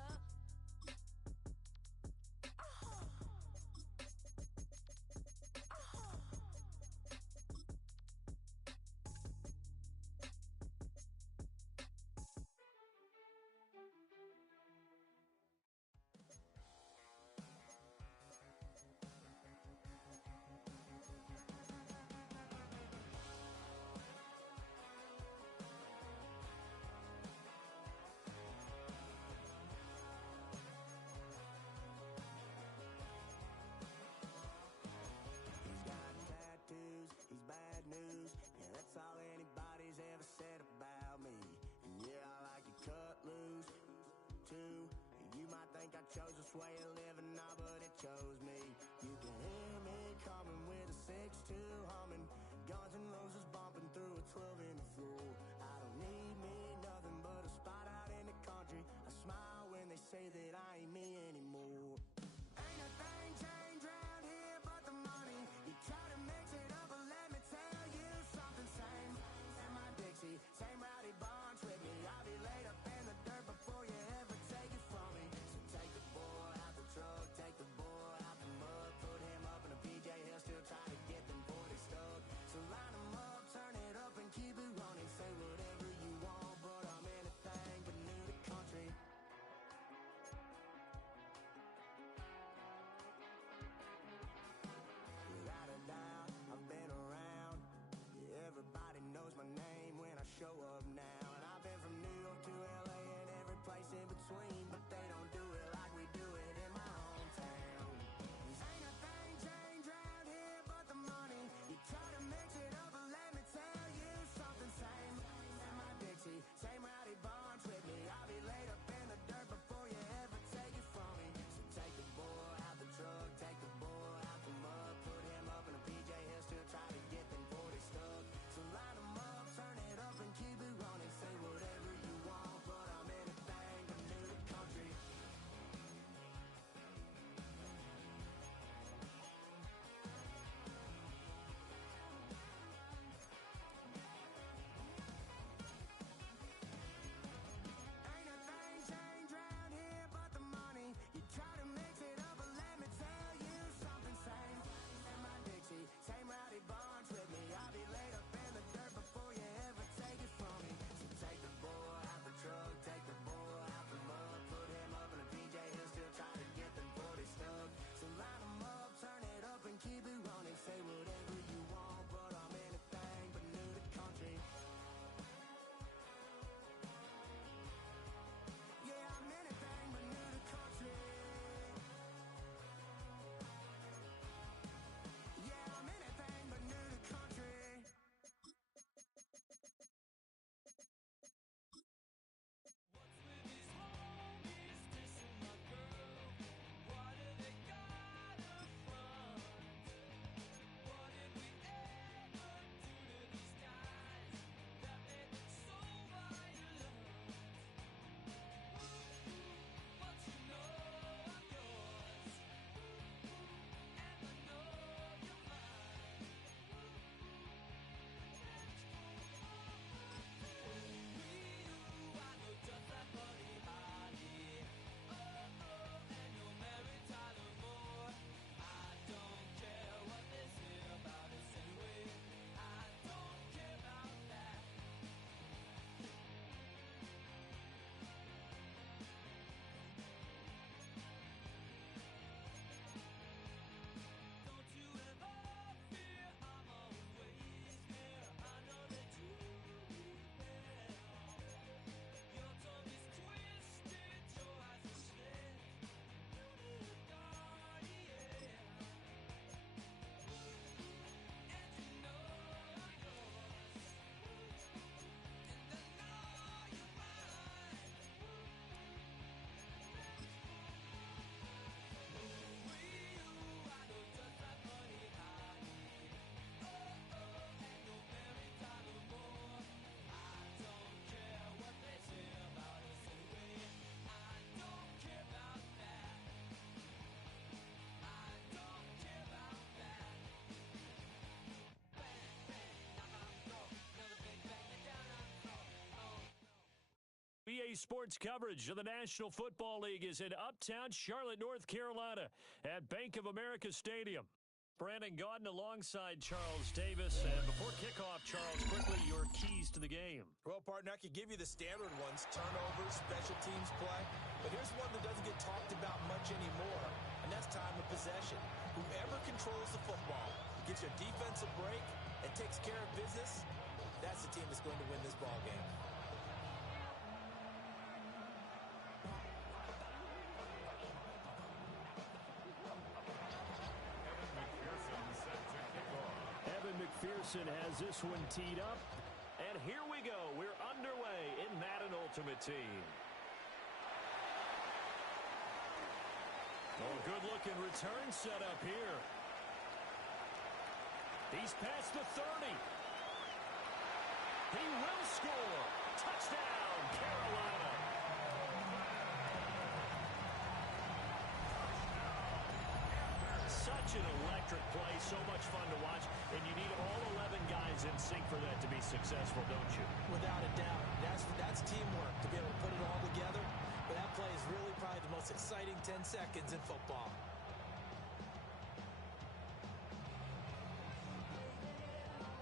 He's got tattoos, he's bad news. Yeah, that's all anybody's ever said about me. And yeah, I like to cut loose, too. You might think I chose this way of living, nah, but it chose me. You can hear me coming with a 6-2 humming. Guns and Roses bumping through a 12 in the floor. I don't need me nothing but a spot out in the country. I smile when they say that I ain't me anymore. Ain't a thing changed round here but the money. You try to mix it up, but let me tell you something. Same in my Dixie, same rowdy bonds with me. I'll be laid up in the dirt before you ever take it from me. So take the boy out the truck, take the boy out the mud, put him up in a PJ, he'll still try to get them 40 stuck. So line him up, turn it up and keep it running. Say whatever you want, but I'm anything but new to country. Today's sports coverage of the National Football League is in uptown Charlotte, North Carolina at Bank of America Stadium. Brandon Gaudin alongside Charles Davis. And before kickoff, Charles, quickly your keys to the game. Well, partner, I could give you the standard ones, turnovers, special teams play. But here's one that doesn't get talked about much anymore, and that's time of possession. Whoever controls the football, gives your defense a break, and takes care of business, that's the team that's going to win this ball game. McPherson has this one teed up, and here we go. We're underway in Madden Ultimate Team. Oh, good-looking return set up here. He's past the 30. He will score. Touchdown, Carolina. Such an electric play, so much fun to watch, and you need all 11 guys in sync for that to be successful, don't you? Without a doubt. That's teamwork, to be able to put it all together. But that play is really probably the most exciting 10 seconds in football.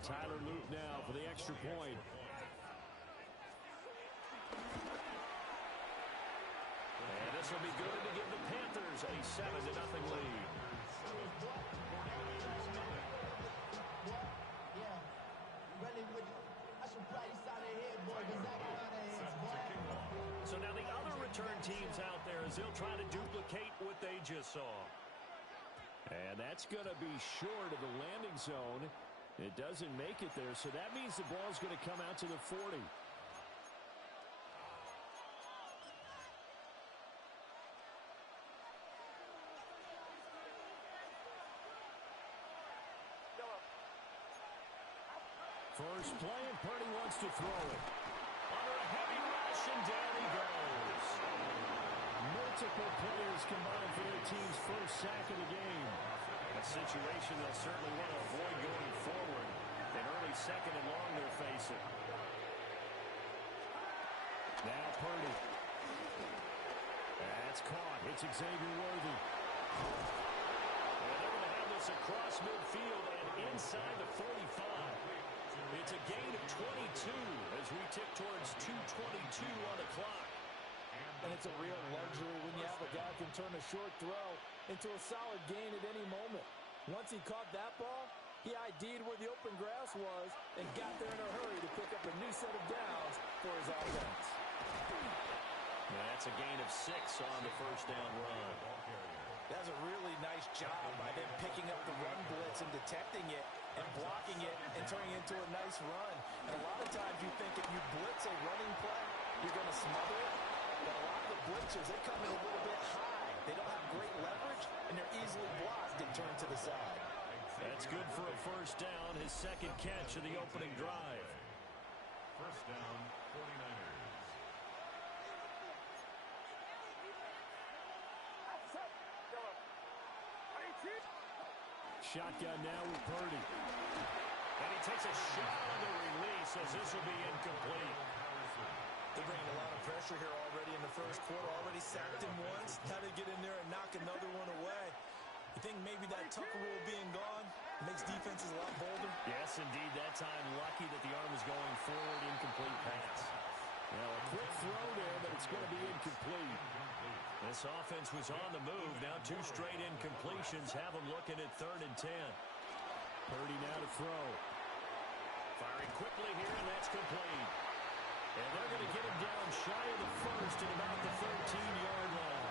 Tyler Loop now for the extra point. And this will be good to give the Panthers a 7-0 lead. So now the other return teams out there as they'll try to duplicate what they just saw. And that's going to be short of the landing zone. It doesn't make it there, so that means the ball's going to come out to the 40. First play, and Purdy wants to throw it. Under a heavy rush, and down he goes. Multiple players combined for their team's first sack of the game. A situation they'll certainly want to avoid going forward. An early second and long they're facing. Now Purdy. That's caught. It's Xavier Worthy. And they're going to have this across midfield and inside the 45. It's a gain of 22 as we tick towards 2:22 on the clock. And it's a real luxury when you have a guy who can turn a short throw into a solid gain at any moment. Once he caught that ball, he ID'd where the open grass was and got there in a hurry to pick up a new set of downs for his offense. Now that's a gain of 6 on the first down run. That's a really nice job by them picking up the run blitz and detecting it and blocking it and turning it into a nice run. And a lot of times you think if you blitz a running play, you're going to smother it. But a lot of the blitzers, they come in a little bit high. They don't have great leverage, and they're easily blocked and turned to the side. That's good for a first down, his second catch of the opening drive. First down, 49ers. Shotgun now with Purdy. And he takes a shot on the release as this will be incomplete. They're bringing a lot of pressure here already in the first quarter. Already sacked him once. Now they get in there and knock another one away. You think maybe that Tucker rule being gone makes defenses a lot bolder? Yes, indeed. That time, lucky that the arm was going forward. Incomplete pass. Now, a quick throw there, but it's going to be incomplete. This offense was on the move. Now 2 straight incompletions have them looking at 3rd and 10. Purdy now to throw. Firing quickly here, and that's complete. And they're going to get him down shy of the first at about the 13-yard line.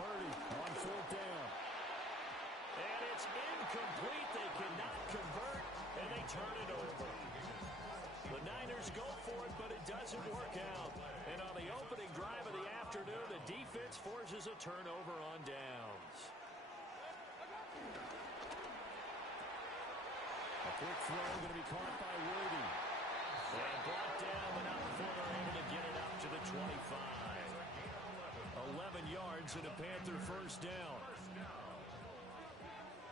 Purdy on 4th down. And it's incomplete. They cannot convert, and they turn it over. The Niners go for it, but it doesn't work out. And on the opening drive of the afternoon, the defense forces a turnover on downs. A quick throw going to be caught by Worthy. And brought down, but not before they're able to get it up to the 25. 11 yards and a Panther first down.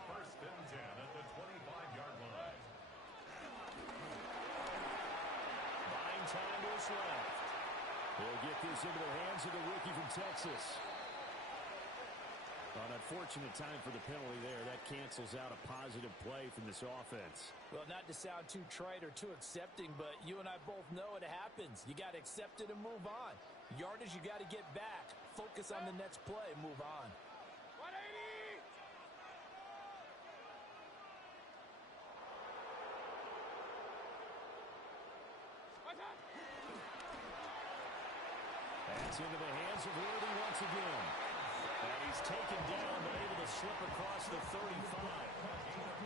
First and 10 at the 25-yard line. seconds left. They'll get this into the hands of the rookie from Texas. An unfortunate time for the penalty there. That cancels out a positive play from this offense. Well, not to sound too trite or too accepting, but you and I both know it happens. You got to accept it and move on. Yardage, you got to get back. Focus on the next play, move on. 180! That's into the hands of Worthy once again. And he's taken down, but able to slip across the 35.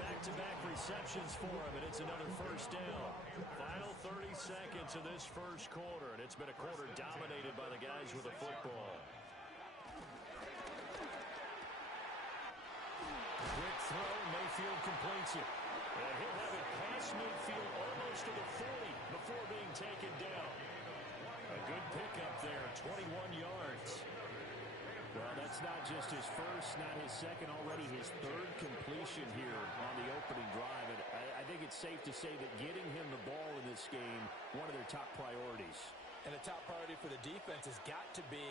Back-to-back receptions for him, and it's another first down. Final 30 seconds of this first quarter, and it's been a quarter dominated by the guys with the football. Quick throw, Mayfield completes it. And he'll have it past midfield almost to the 40 before being taken down. A good pickup there, 21 yards. Well, that's not just his first, not his second, already his third completion here on the opening drive. And I think it's safe to say that getting him the ball in this game, one of their top priorities. And the top priority for the defense has got to be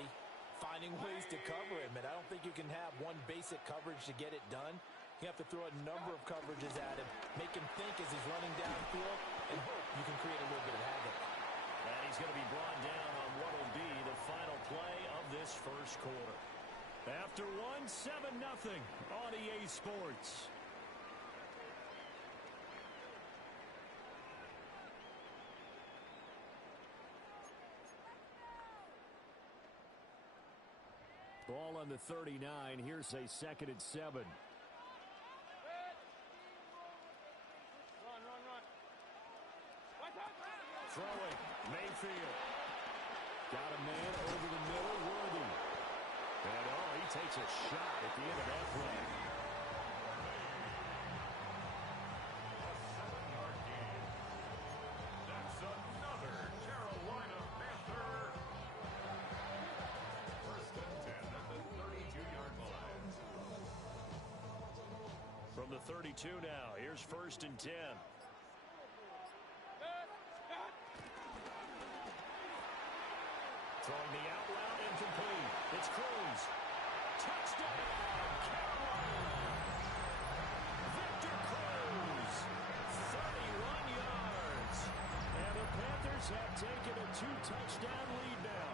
finding ways to cover him. And I don't think you can have one basic coverage to get it done. You have to throw a number of coverages at him, make him think as he's running downfield, and hope you can create a little bit of havoc. And he's going to be brought down on what will be the final play of this first quarter. After one, 7-0 on EA Sports. Ball on the 39. Here's a 2nd and 7. Run. Throwing, Mayfield. Got a man over the middle, Worthy. And he takes a shot at the end of that play. A 7-yard gain. That's another Carolina Panther. First and 10 at the 32-yard line. From the 32 now, here's 1st and 10. Throwing the out route, incomplete. It's Cruz. Touchdown, Carolina! Victor Cruz, 31 yards. And the Panthers have taken a 2-touchdown lead now.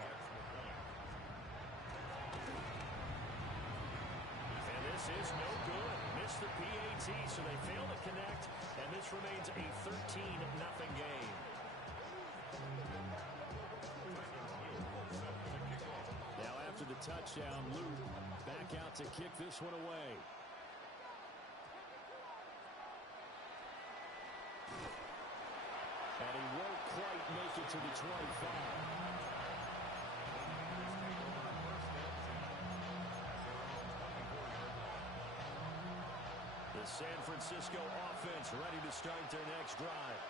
And this is no good. Missed the PAT, so they fail to connect. And this remains a 13-0 game. The touchdown, Luke back out to kick this one away. And he won't quite make it to the 25. The San Francisco offense ready to start their next drive.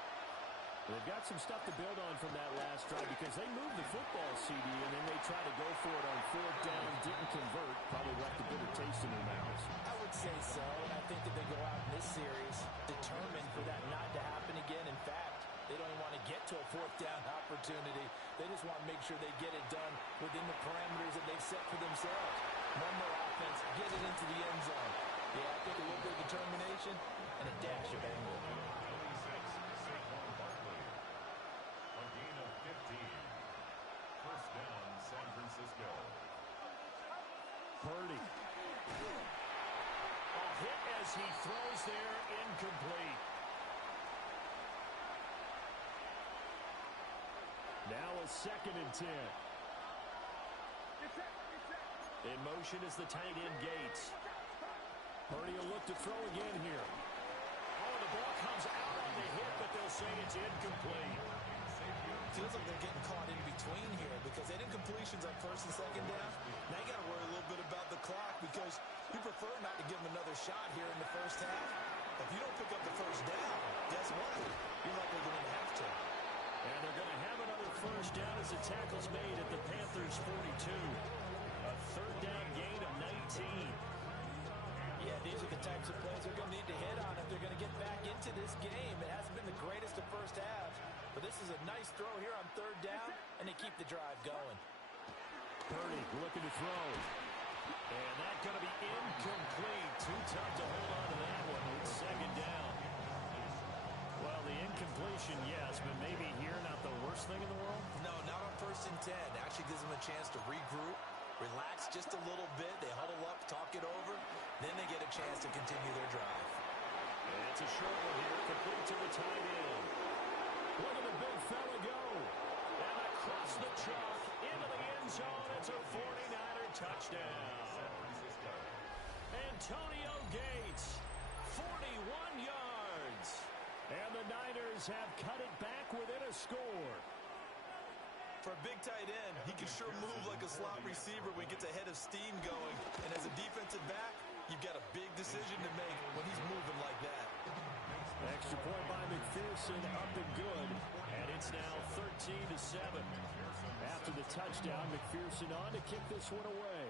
They've got some stuff to build on from that last drive because they moved the football, CD, and then they tried to go for it on 4th down, didn't convert, probably left a bitter taste in their mouths. I would say so, and I think that they go out in this series determined for that not to happen again. In fact, they don't even want to get to a 4th down opportunity. They just want to make sure they get it done within the parameters that they've set for themselves. One more offense, get it into the end zone. Yeah, I think a little bit of determination and a dash of anger. First down, San Francisco. Purdy. A hit as he throws there, incomplete. Now a 2nd and 10. In motion is the tight end Gates. Purdy will look to throw again here. Oh, the ball comes out on the hit, but they'll say it's incomplete. Feels like they're getting caught in between here because they did completions on 1st and 2nd down. Now you got to worry a little bit about the clock because you prefer not to give them another shot here in the first half. If you don't pick up the first down, guess what? You're likely going to have to. And they're going to have another first down as the tackle's made at the Panthers' 42. A 3rd down gain of 19. Yeah, these are the types of plays they're going to need to hit on if they're going to get back into this game. It hasn't been the greatest of first halves, but But this is a nice throw here on third down, and they keep the drive going. Purdy looking to throw. And that's going to be incomplete. Too tough to hold on to that one. It's second down. Well, the incompletion, yes, but maybe here not the worst thing in the world? No, not on 1st and 10. Actually gives them a chance to regroup, relax just a little bit. They huddle up, talk it over. Then they get a chance to continue their drive. And it's a short one here, complete to the tight end. Look at the big fella go. And across the chalk, into the end zone. It's a 49er touchdown. Antonio Gates, 41 yards. And the Niners have cut it back within a score. For a big tight end, he can sure move like a slot receiver when he gets a head of steam going. And as a defensive back, you've got a big decision to make when he's moving like that. Extra point by McPherson, up and good. And it's now 13-7. After the touchdown, McPherson on to kick this one away.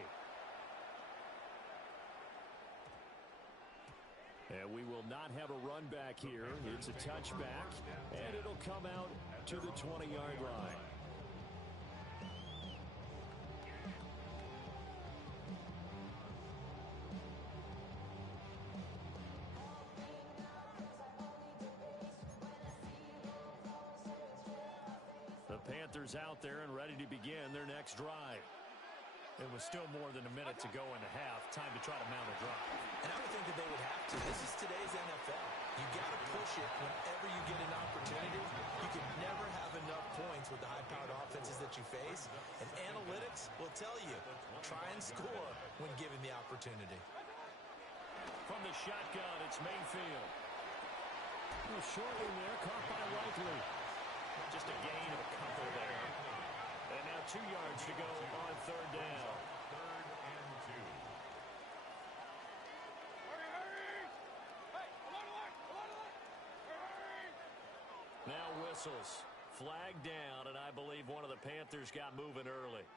And we will not have a run back here. It's a touchback, and it'll come out to the 20-yard line. The Panthers out there and ready to begin their next drive. It was still more than a minute to go in the half. Time to try to mount a drive. And I would think that they would have to. This is today's NFL. You got to push it whenever you get an opportunity. You can never have enough points with the high-powered offenses that you face. And analytics will tell you, try and score when given the opportunity. From the shotgun, it's Mayfield. Short one there, caught by Likely. Just a gain of a couple there. And now 2 yards to go on third down. Third and 2. Now whistles. Flag down, and I believe one of the Panthers got moving early.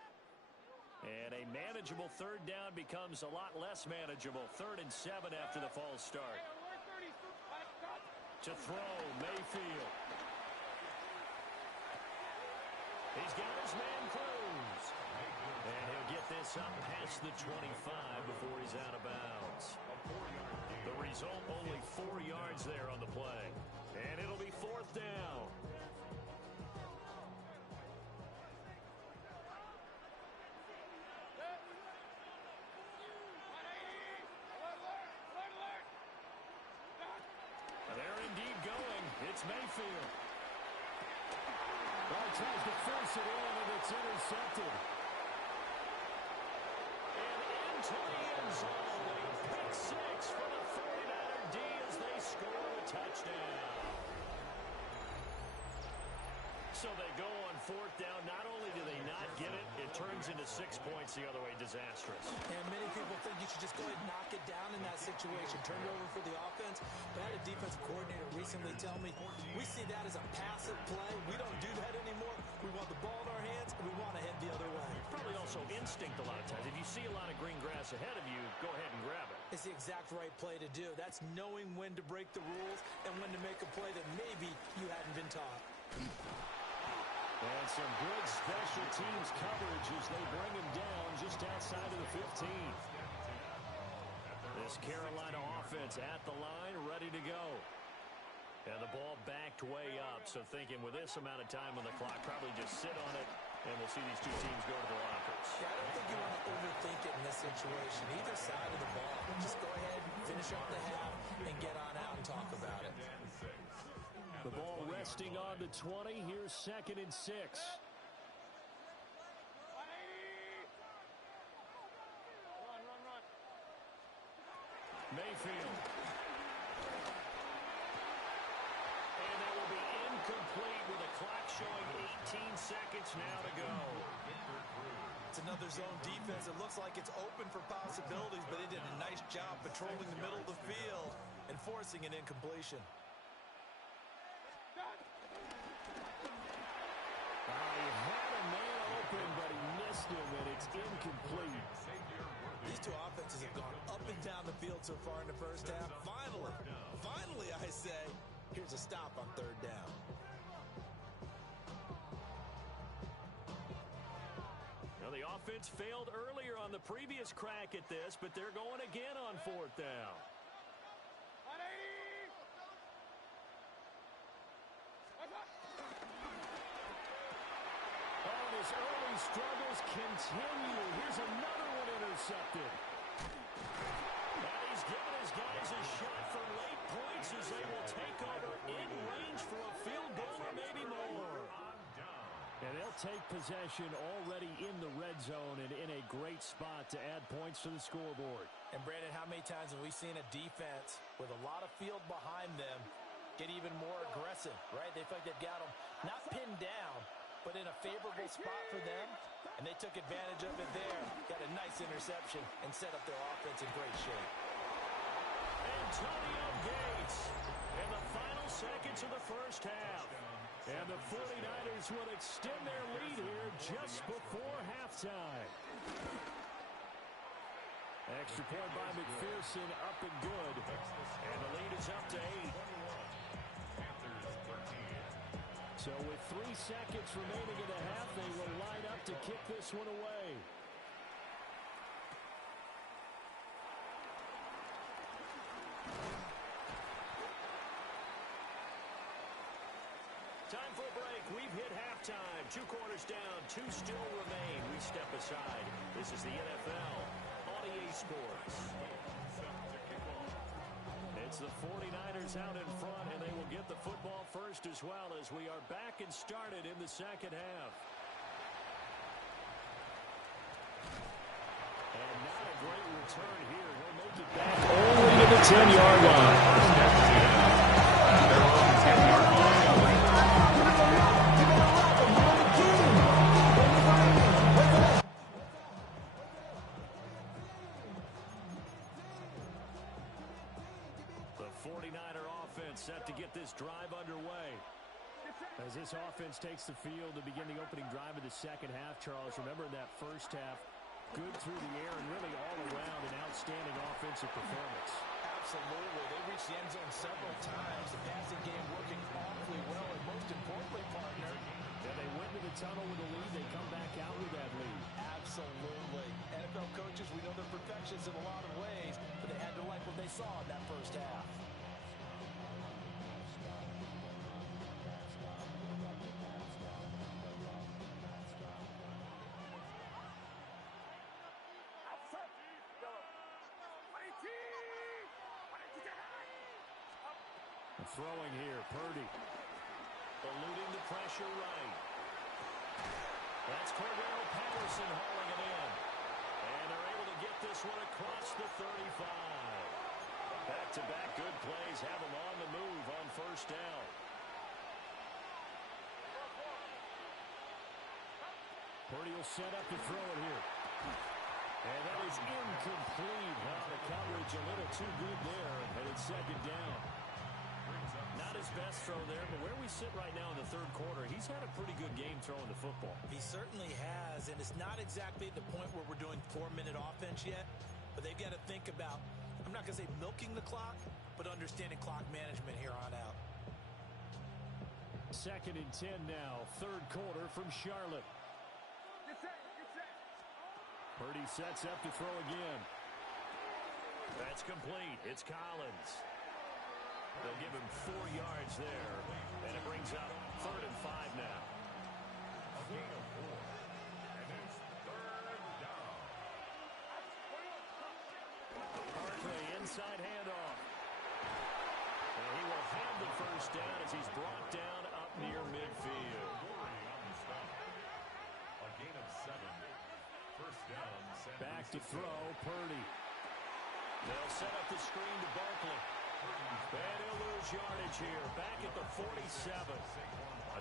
And a manageable third down becomes a lot less manageable. 3rd and 7 after the false start. To throw, Mayfield. He's got his man Cruz. And he'll get this up past the 25 before he's out of bounds. The result, only 4 yards there on the play. And it'll be 4th down. They're indeed going. It's Mayfield. Tries to force it in, and it's intercepted. And into the end zone. A pick 6 for the 49er D as they score a touchdown. So they go on 4th down. Not only do they not get it, it turns into 6 points the other way. Disastrous. And many people think you should just go ahead and knock it down in that situation. Turn it over for the offense. But I had a defensive coordinator recently tell me, we see that as a passive play. We don't do that anymore. We want the ball in our hands, and we want to head the other way. Probably also instinct a lot of times. If you see a lot of green grass ahead of you, go ahead and grab it. It's the exact right play to do. That's knowing when to break the rules and when to make a play that maybe you hadn't been taught. And some good special teams coverage as they bring him down just outside of the 15. This Carolina offense at the line, ready to go. And the ball backed way up, so thinking with this amount of time on the clock, probably just sit on it, and we'll see these two teams go to the lockers. Yeah, I don't think you want to overthink it in this situation. Either side of the ball, just go ahead, finish up the half, and get on out and talk about it. The ball resting on the 20. Here's 2nd and 6. Mayfield. And that will be incomplete with the clock showing 18 seconds now to go. It's another zone defense. It looks like it's open for possibilities, but they did a nice job patrolling the middle of the field and forcing an incompletion. He had a man open, but he missed him, and it's incomplete. These two offenses have gone up and down the field so far in the first half. Finally, I say, here's a stop on 3rd down. Well, the offense failed earlier on the previous crack at this, but they're going again on fourth down. Oh, and his early struggles continue. Here's another one intercepted. And he's given his guys a shot for late points as they will take over in range for a field goal or maybe more. And they'll take possession already in the red zone and in a great spot to add points to the scoreboard. And Brandon, how many times have we seen a defense with a lot of field behind them get even more aggressive, right? They feel like they've got them not pinned down, but in a favorable spot for them, and they took advantage of it there, got a nice interception, and set up their offense in great shape. Antonio Gates in the final seconds of the first half. And the 49ers will extend their lead here just before halftime. Extra point by McPherson, up and good. And the lead is up to 8. So with 3 seconds remaining in the half, they will line up to kick this one away. Time for a break. We've hit halftime. 2 quarters down. 2 still remain. We step aside. This is the NFL on EA Sports. It's the 49ers out in front, and they will get the football first as well as we are back and started in the second half. And not a great return here. He'll make it back only to the 10-yard line. Set to get this drive underway. As this offense takes the field to begin the opening drive of the second half, Charles, remember in that first half, good through the air and really all around an outstanding offensive performance. Absolutely. They reached the end zone several times. The passing game working awfully well, and most importantly, partner, they went to the tunnel with a lead. They come back out with that lead. Absolutely. NFL coaches, we know they're perfectionists in a lot of ways, but they had to like what they saw in that first half. Throwing here, Purdy. Eluding the pressure right. That's Cordero Patterson hauling it in. And they're able to get this one across the 35. Back-to-back good plays have them on the move on first down. Purdy will set up to throw it here. And that is incomplete. Well, the coverage a little too good there, and it's second down. Not his best throw there, but where we sit right now in the third quarter, he's had a pretty good game throwing the football. He certainly has, and it's not exactly at the point where we're doing 4-minute offense yet, but they've got to think about, I'm not going to say milking the clock, but understanding clock management here on out. 2nd and 10 now, third quarter from Charlotte. Purdy sets up to throw again. That's complete. It's Collins. They'll give him 4 yards there, and it brings up 3rd and 5 now. A gain of 4, and it's 3rd down. Barkley inside handoff. And he will have the first down as he's brought down up near midfield. A gain of 7. First down. Back to throw, Purdy. They'll set up the screen to Barkley. And he'll lose yardage here, back at the 47.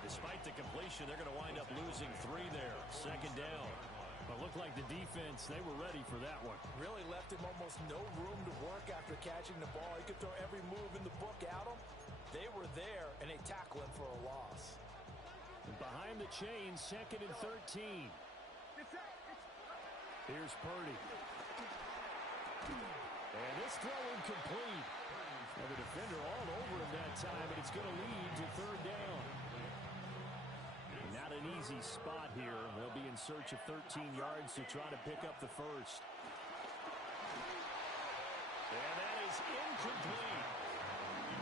Despite the completion, they're going to wind up losing 3 there. Second down. But looked like the defense, they were ready for that one. Really left him almost no room to work after catching the ball. He could throw every move in the book at him. They were there, and they tackle him for a loss. And behind the chains, 2nd and 13. Here's Purdy. And this throw incomplete. Well, the defender all over him that time, and it's going to lead to 3rd down. Now to an easy spot here. They'll be in search of 13 yards to try to pick up the first. And that is incomplete.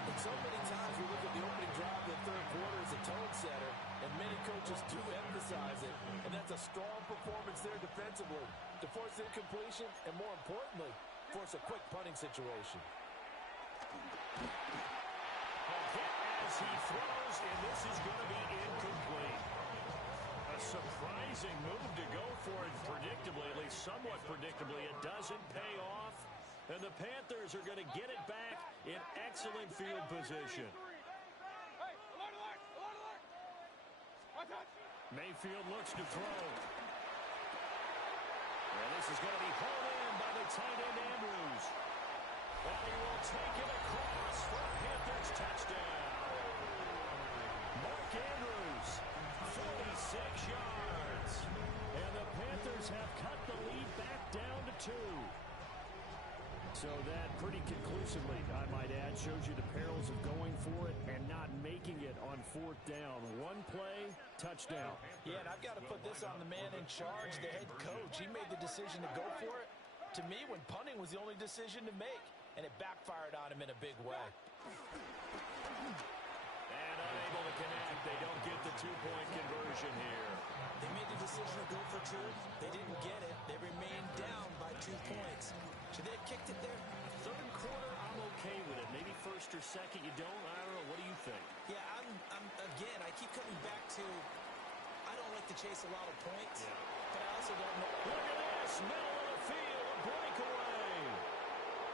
And so many times we look at the opening drive of the third quarter as a tone setter, and many coaches do emphasize it. And that's a strong performance there defensively to force incompletion and, more importantly, force a quick punting situation. A hit as he throws, and this is going to be incomplete. A surprising move to go for it predictably, at least somewhat predictably. It doesn't pay off, and the Panthers are going to get it back in excellent field position. Mayfield looks to throw. And this is going to be hauled in by the tight end Andrews. And he will take it across for a Panthers touchdown. Mark Andrews, 46 yards. And the Panthers have cut the lead back down to 2. So that pretty conclusively, I might add, shows you the perils of going for it and not making it on 4th down. One play, touchdown. Yeah, and I've got to put this on the man in charge, the head coach. He made the decision to go for it. To me, when punting was the only decision to make, and it backfired on him in a big way. And unable to connect. They don't get the 2-point conversion here. They made the decision to go for 2. They didn't get it. They remained down by 2 points. Should they have kicked it there? Third quarter, I'm okay with it. Maybe first or second, you don't. I don't know. What do you think? Yeah, again, I keep coming back to, I don't like to chase a lot of points, but I also don't know. Look at this, middle of the field, a breakaway.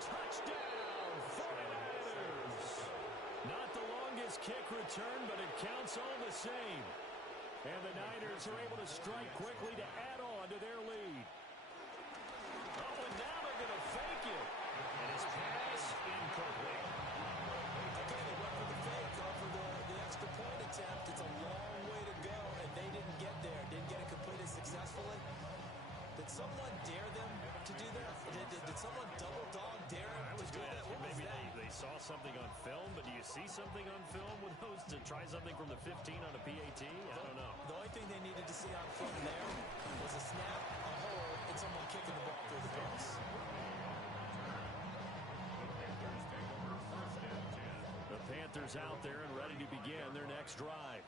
Touchdown, 49ers. Not the longest kick return, but it counts all the same. And the Niners are able to strike quickly to add on to their lead. Oh, and now they're going to fake it. And his pass incomplete. Okay, they went for the fake, for the extra point attempt. It's a long way to go, and they didn't get there. Didn't get it completed successfully. Did someone dare them to do that? Did someone double dog dare them to do that? What was Maybe that? they saw something on film, but do you see something on film with those to try something from the 15 on a PAT? I don't know. The only thing they needed to see on film there was a snap, a hold, and someone kicking the ball through the post. The Panthers out there and ready to begin their next drive.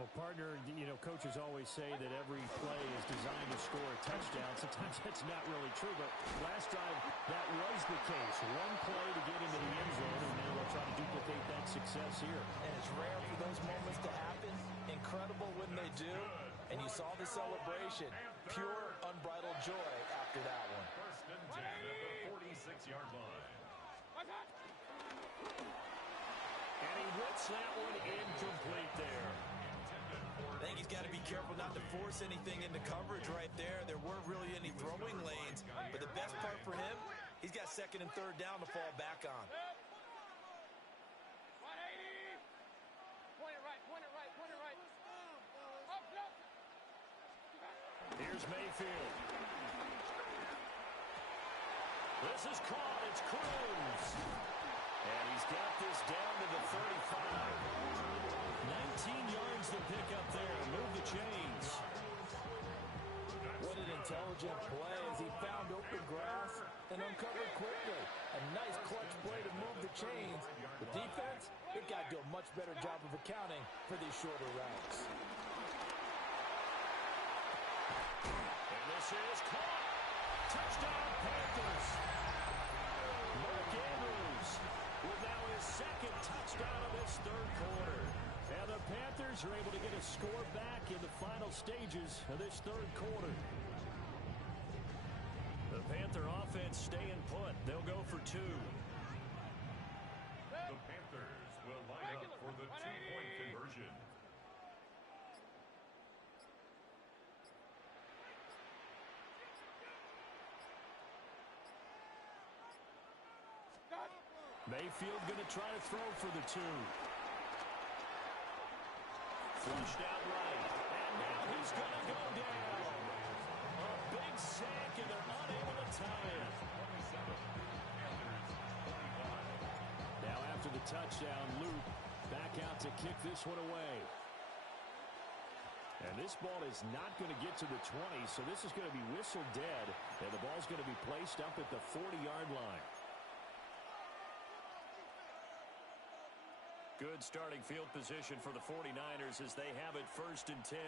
Well, partner, you know, coaches always say that every play is designed to score a touchdown. Sometimes that's not really true, but last drive, that was the case. One play to get into the end zone, and now they'll try to duplicate that success here. And it's rare for those moments to happen. Incredible when they do. And you saw the celebration. Pure, unbridled joy after that one. First and 10 at the 46-yard line. And he whips that one incomplete there. I think he's got to be careful not to force anything into coverage right there. There weren't really any throwing lanes. But the best part for him, he's got 2nd and 3rd down to fall back on. 180. Point it right, point it right, point it right. Up. Here's Mayfield. This is caught. It's Cruz. And he's got this down to the 35. 19 yards to pick up there. Move the chains. What an intelligent play as he found open grass and uncovered quickly. A nice clutch play to move the chains. The defense, it got to do a much better job of accounting for these shorter routes. And this is caught. Touchdown, Panthers. Mark Andrews with now his 2nd touchdown of this 3rd quarter. And the Panthers are able to get a score back in the final stages of this 3rd quarter. The Panther offense staying put. They'll go for 2. The Panthers will line up for the 2-point conversion. Mayfield going to try to throw for the 2. Flushed out right. And now he's going to go down. A big sack, and they're unable to tie it. Now after the touchdown, Luke back out to kick this one away. And this ball is not going to get to the 20, so this is going to be whistled dead, and the ball's going to be placed up at the 40-yard line. Good starting field position for the 49ers as they have it 1st and 10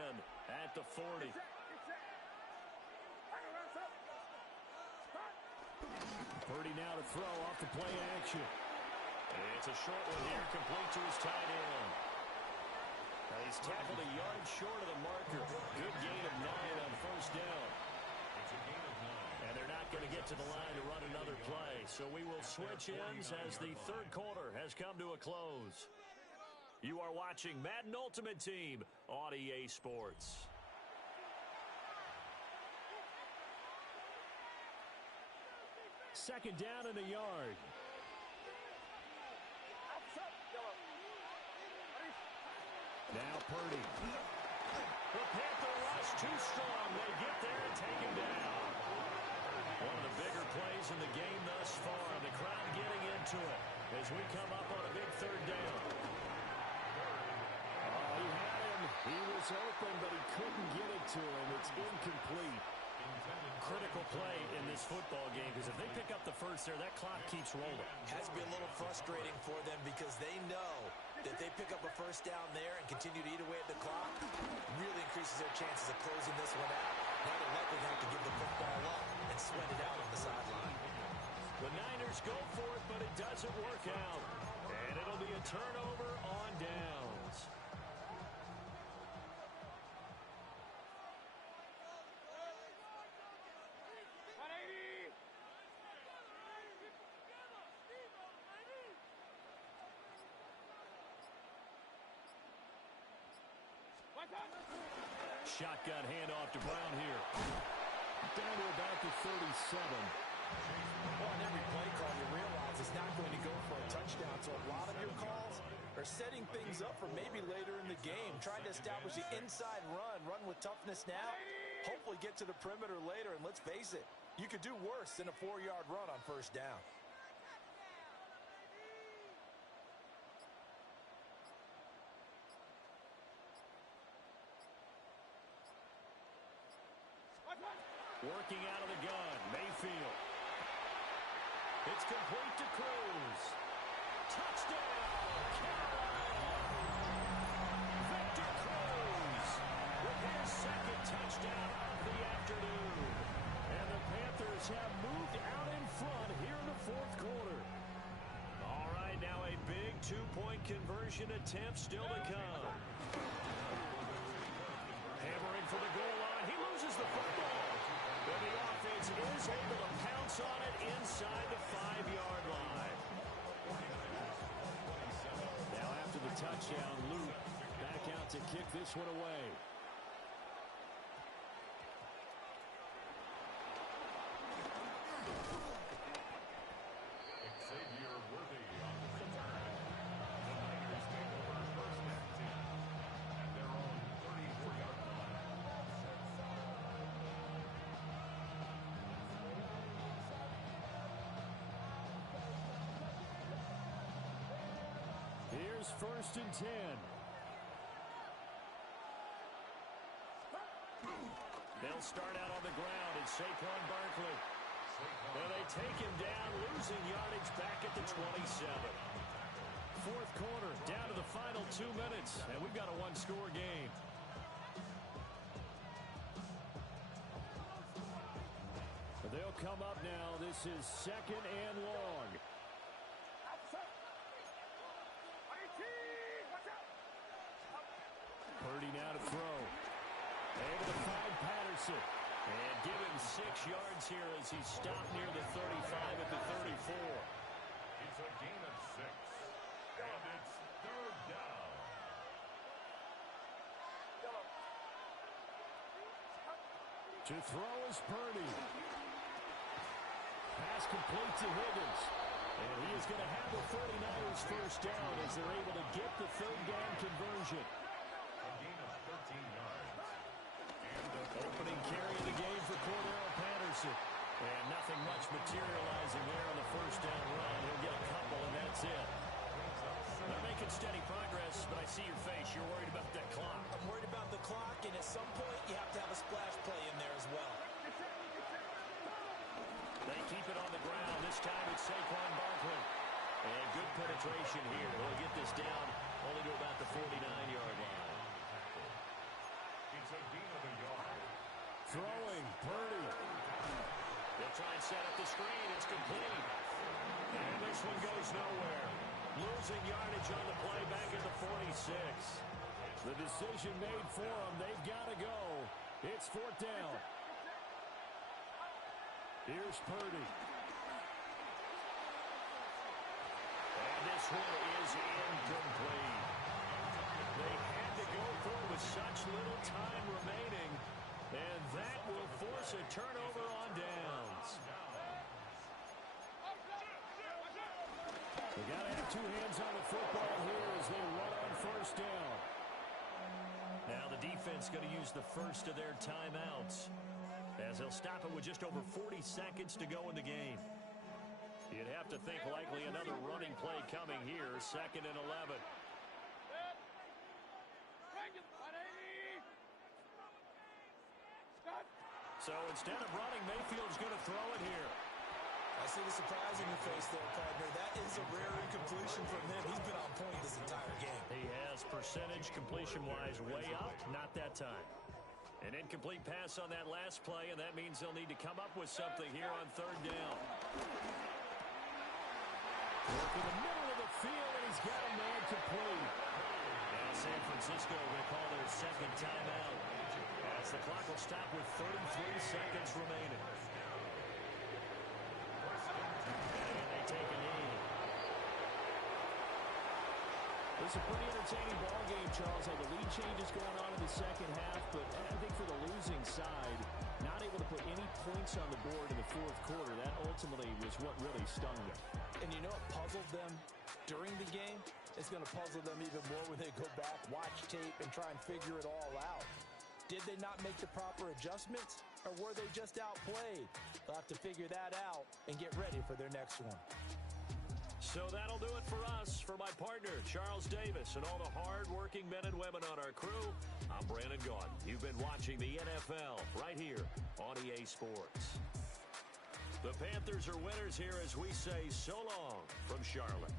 at the 40. Purdy now to throw off the play action. It's a short one here, complete to his tight end. He's tackled a yard short of the marker. Good gain of 9 on 1st down. And they're not going to get to the line to run another play. So we will switch ends as the 3rd quarter has come to a close. You are watching Madden Ultimate Team on EA Sports. Second down and a yard. Now Purdy. The Panther rush too strong. They get there and take him down. One of the bigger plays in the game thus far. The crowd getting into it as we come up on a big 3rd down. Oh, he had him. He was open, but he couldn't get it to him. It's incomplete. Critical play in this football game because if they pick up the first there, that clock keeps rolling. Has to be a little frustrating for them because they know that they pick up a 1st down there and continue to eat away at the clock, really increases their chances of closing this one out. Now they're likely to have to give the football up and sweat it out on the sideline. The Niners go for it, but it doesn't work out. And it'll be a turnover on downs. Shotgun handoff to Brown here. Down to about the 37. Well, on every play call, you realize it's not going to go for a touchdown. So a lot of your calls are setting things up for maybe later in the game, trying to establish the inside run with toughness now, hopefully get to the perimeter later. And let's face it, you could do worse than a 4-yard run on 1st down. Working out of the gun, Mayfield. It's complete to Cruz. Touchdown, Carolina! Victor Cruz with his 2nd touchdown of the afternoon. And the Panthers have moved out in front here in the 4th quarter. All right, now a big 2-point conversion attempt still to come. Hammering for the goal line. He loses the football. And the offense is able to pounce on it inside the 5-yard line. Now after the touchdown, Luke back out to kick this one away. Xavier Worthy on the return. The Niners take over 1st and 10 at their own 34-yard line. Here's 1st and 10. They'll start out on the ground at Saquon Barkley. And they take him down, losing yardage back at the 27. 4th quarter, down to the final 2 minutes, and we've got a 1-score game. They'll come up now. This is 2nd and long. Purdy now to throw. Able to find Patterson. And give him 6 yards here as he stopped near the 35 at the 34. It's a gain of 6. And it's 3rd down. To throw is Purdy. Pass complete to Higgins. And he is going to have the 49ers 1st down as they're able to get the 3rd down conversion. A gain of 13 yards. Opening carry of the game for Cordell Patterson. And nothing much materializing there on the 1st down run. He'll get a couple, and that's it. Brings up They're making steady progress, but I see your face. You're worried about that clock. I'm worried about the clock, and at some point, you have to have a splash play in there as well. They keep it on the ground. This time it's Saquon Barkley. And good penetration here. They'll get this down only to about the 49-yard line. It's a gain of a yard. Throwing, Purdy. They'll try and set up the screen. It's complete. And this one goes nowhere. Losing yardage on the play back at the 46. The decision made for them. They've got to go. It's fourth down. Here's Purdy. And this one is incomplete. They had to go for it with such little time remaining, and that will force a turnover on downs. They got to have two hands on the football here as they run on first down. Now the defense going to use the first of their timeouts, as they'll stop it with just over 40 seconds to go in the game. You'd have to think likely another running play coming here, 2nd and 11. So instead of running, Mayfield's going to throw it here. I see the surprise in your face there, partner. That is a rare incompletion from him. He's been on point this entire game. He has percentage completion-wise way up, not that time. An incomplete pass on that last play, and that means they'll need to come up with something here on 3rd down. Work in the middle of the field, and he's got a man complete. Now San Francisco going to call their 2nd timeout, as the clock will stop with 33 seconds remaining. And they take a knee. It was a pretty entertaining ball game, Charles. Had the lead changes going on in the second half, but I think for the losing side, not able to put any points on the board in the 4th quarter. That ultimately was what really stung them. And you know what puzzled them during the game? It's going to puzzle them even more when they go back, watch tape, and try and figure it all out. Did they not make the proper adjustments, or were they just outplayed? They'll have to figure that out and get ready for their next one. So that'll do it for us. For my partner, Charles Davis, and all the hard-working men and women on our crew, I'm Brandon Gaudin. You've been watching the NFL right here on EA Sports. The Panthers are winners here as we say so long from Charlotte.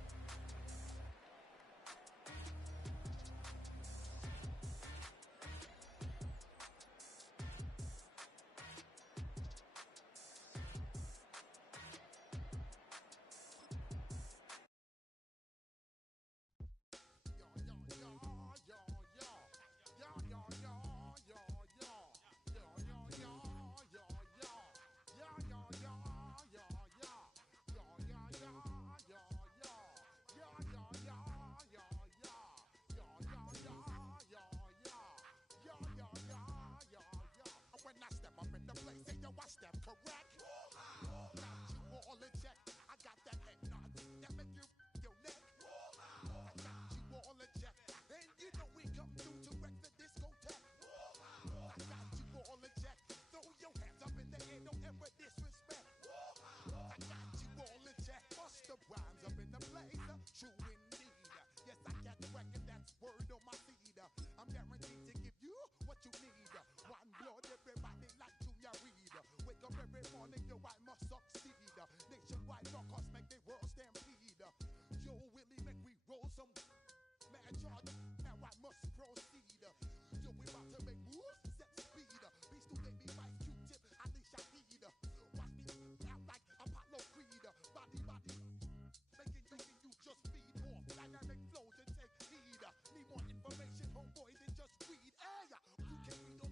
Need more information, homeboy, than just weed. Hey, you can read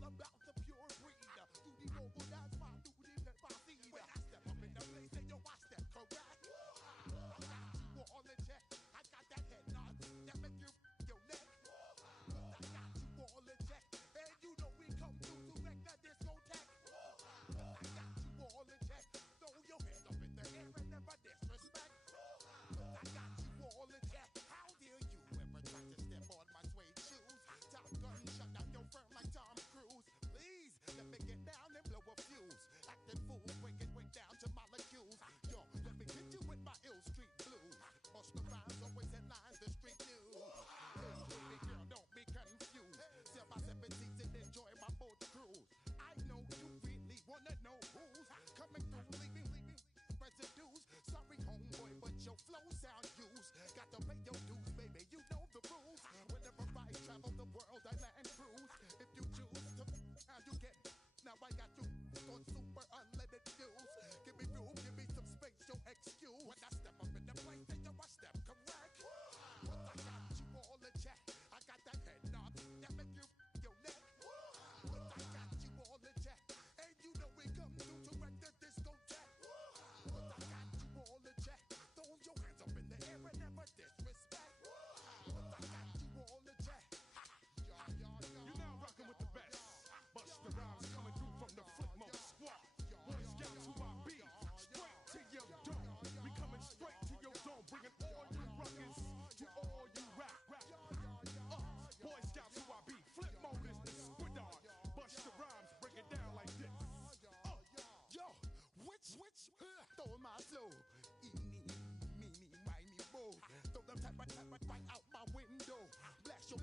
right out my window. Blast you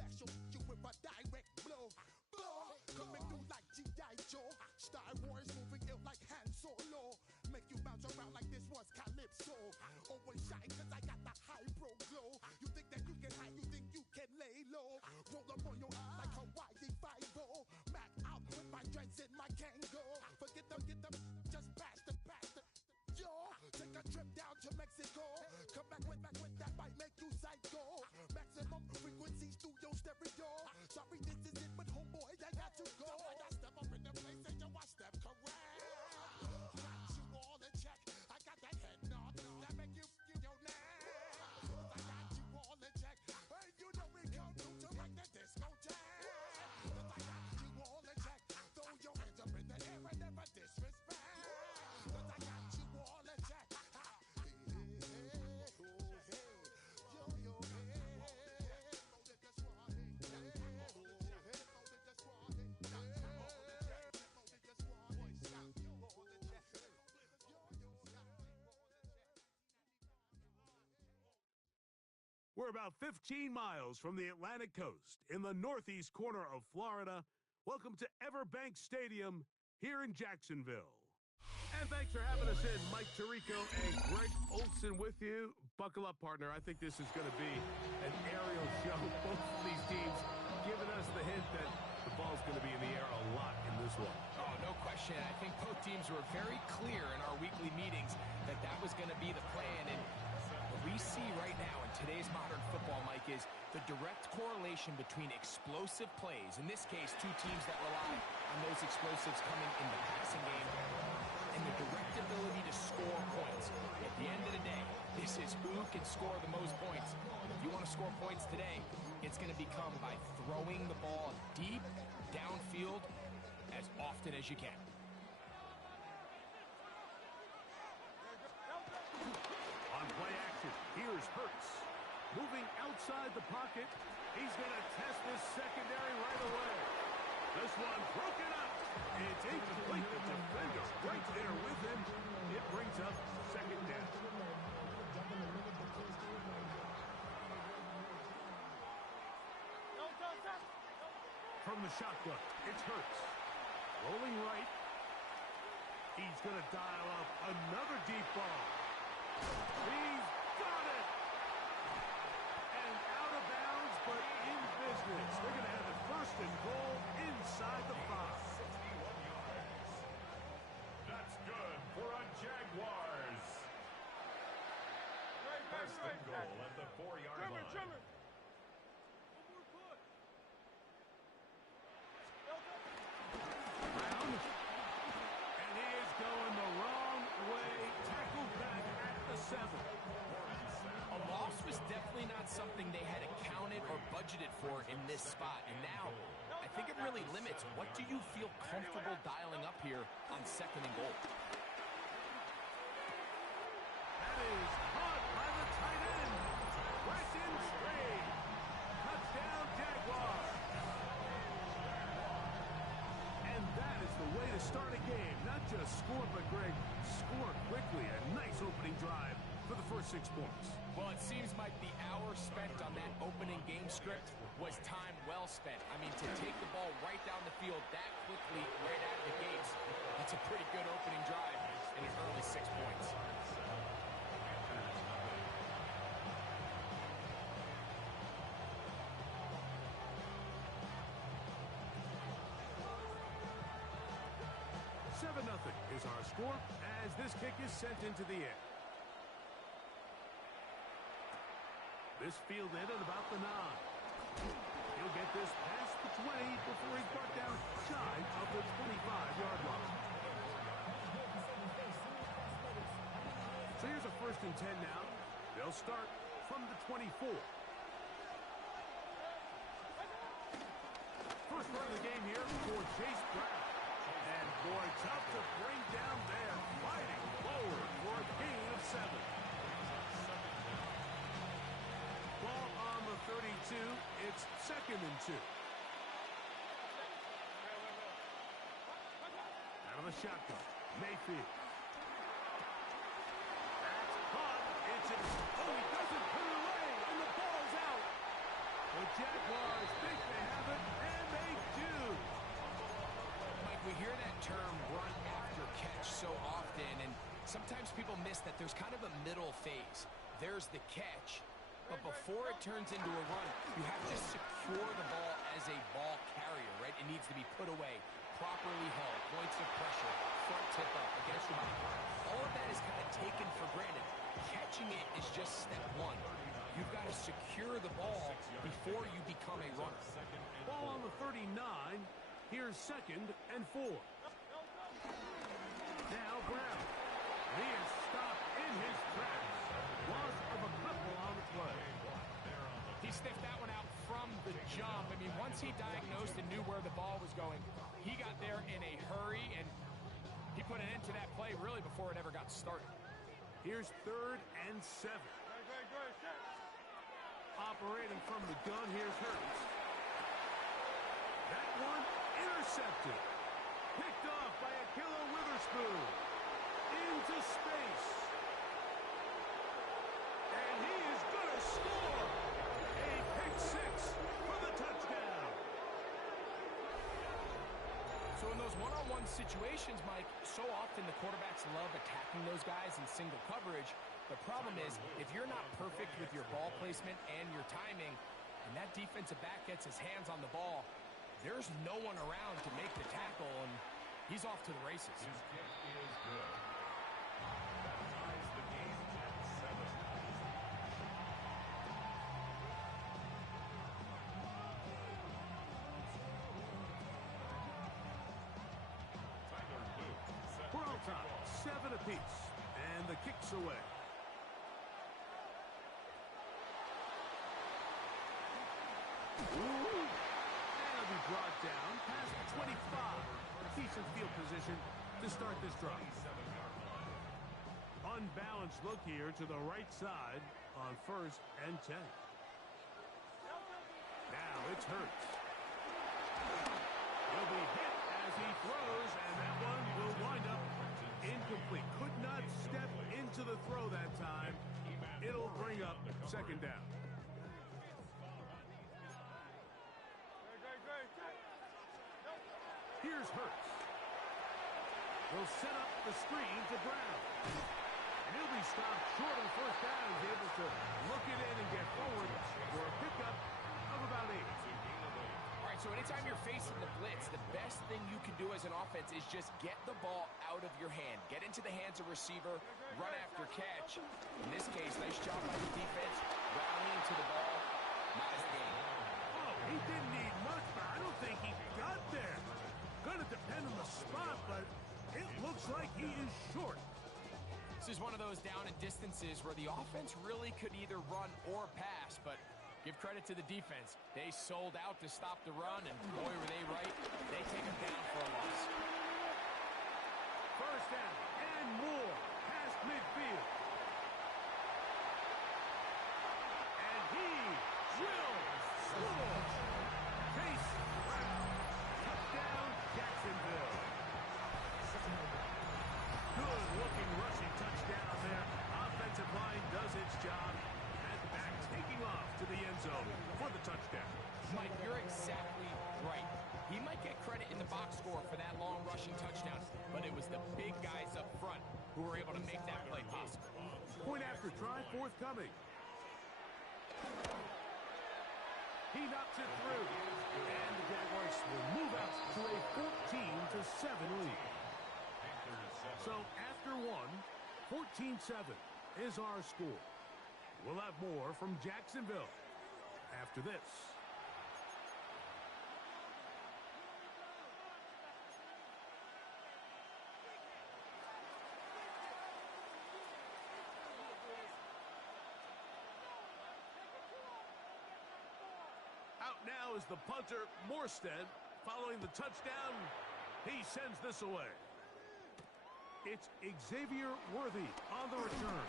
with a direct blow. Coming through like G.I. Joe. Star Wars moving ill like Han Solo. Make you bounce around like this was Calypso. Always shine cause I got the high pro glow. You think that you can hide, you think you can lay low. Roll up on your eye like Hawaii 5-0. Mac out with my dreads in my Kango. Forget them, just pass the. Yo, take a trip down to Mexico. Come back with that might make you psycho. Maximum frequencies through your stereo. Sorry, this is it, but homeboy, I got to go. I step up in the place and yo, I step correct. Got you all in check. I got that head nod that make you feel your neck. I got you all in check. Hey, you know we come through to rock the discotheque. I got you all in check. Throw your hands up in the air and never disrespect. I got you all in check. We're about 15 miles from the Atlantic coast in the northeast corner of Florida. Welcome to Everbank Stadium here in Jacksonville. And thanks for having us in. Mike Tirico and Greg Olson with you. Buckle up, partner. I think this is going to be an aerial show. Both of these teams giving us the hint that the ball's going to be in the air a lot in this one. Oh, no question. I think both teams were very clear in our weekly meetings that that was going to be the plan. And what we see right now in today's modern football, Mike, is the direct correlation between explosive plays, in this case, two teams that rely on those explosives coming in the passing game, and the direct ability to score points. At the end of the day, this is who can score the most points. If you want to score points today, it's going to become by throwing the ball deep, downfield, as often as you can. On play action, here's Hurts. Moving outside the pocket, he's going to test this secondary right away. This one broken up. It's incomplete. The defender right there with him. It brings up second down. From the shotgun, it's Hurts. Rolling right. He's going to dial up another deep ball. He's got it! And out of bounds, but in business. They're going to have it first and goal inside the 5. 61 yards. That's good for a Jaguars. First and goal at the 4-yard line. And he is going the wrong way. Tackled back at the 7. A loss was definitely not something they had accounted or budgeted for in this spot. And now, I think it really limits what do you feel comfortable dialing up here on second and goal. That is caught by the tight end. Preston Strayed. Touchdown, Jaguars. And that is the way to start a game. Not just score, but Greg, score quickly. A nice opening drive for the first 6 points. Well, it seems like the hour spent on that opening game script was time well spent. I mean, to take the ball right down the field that quickly, right out of the gates, that's a pretty good opening drive in an early 6 points. Nothing is our score as this kick is sent into the air. This fielded at about the 9. He'll get this past the 20 before he's brought down shy of the 25-yard line. So here's a 1st and 10 now. They'll start from the 24. First run of the game here for Chase Brown. And boy, tough to bring down there. Fighting forward for a gain of 7. Ball on the 32. It's 2nd and 2. Out of the shotgun. Mayfield. That's caught. It's oh, he doesn't put it away. And the ball Sometimes people miss that there's kind of a middle phase. There's the catch, but before it turns into a run, you have to secure the ball as a ball carrier, right? It needs to be put away, properly held, points of pressure, front tip up against the body. All of that is kind of taken for granted. Catching it is just step one. You've got to secure the ball before you become a runner. Ball on the 39. Here's 2nd and 4. Now Brown. He is stopped in his tracks. Loss of a couple on the play. He sniffed that one out from the jump. I mean, once he diagnosed and knew where the ball was going, he got there in a hurry, and he put an end to that play really before it ever got started. Here's 3rd and 7. Operating from the gun, here's Hurts. That one intercepted. Picked off by Ahkello Witherspoon. Into space. And he is going to score. A pick 6 for the touchdown. So in those one-on-one situations, Mike, so often the quarterbacks love attacking those guys in single coverage. The problem is, if you're not perfect with your ball placement and your timing, and that defensive back gets his hands on the ball, there's no one around to make the tackle, and he's off to the races. His kick is good. That ties the game at 7. Tyler Luke set We're on the top, kickoff. 7 apiece, and the kick's away. Ooh. And it'll be brought down past the 25. Decent field position to start this drive. Unbalanced look here to the right side on 1st and 10. Now it's Hurts. He'll be hit as he throws, and that one will wind up incomplete. Could not step into the throw that time. It'll bring up 2nd down. Here's Hurts. He'll set up the screen to Brown. And he'll be stopped short of 1st down. He's able to look it in and get forward for a pickup of about 8. All right, so anytime you're facing the blitz, the best thing you can do as an offense is just get the ball out of your hand. Get into the hands of receiver, run after catch. In this case, nice job by the defense, rallying to the ball. Nice game. Oh, he didn't need much, but I don't think he got there. Gonna depend on the spot, but it looks like he is short. This is one of those down and distances where the offense really could either run or pass, but give credit to the defense. They sold out to stop the run, and boy, were they right. They take him down for a loss. 1st down and more past midfield. And he will score. Chase Brown. Touchdown, Jacksonville. Good-looking rushing touchdown there. Offensive line does its job. And back taking off to the end zone for the touchdown. Mike, you're exactly right. He might get credit in the box score for that long rushing touchdown, but it was the big guys up front who were able to make that play possible. Point after try forthcoming. He knocks it through. And the Jaguars will move out to a 14-7 lead. So after 14-7 is our score. We'll have more from Jacksonville after this. Out now is the punter, Morstead. Following the touchdown, he sends this away. It's Xavier Worthy on the return.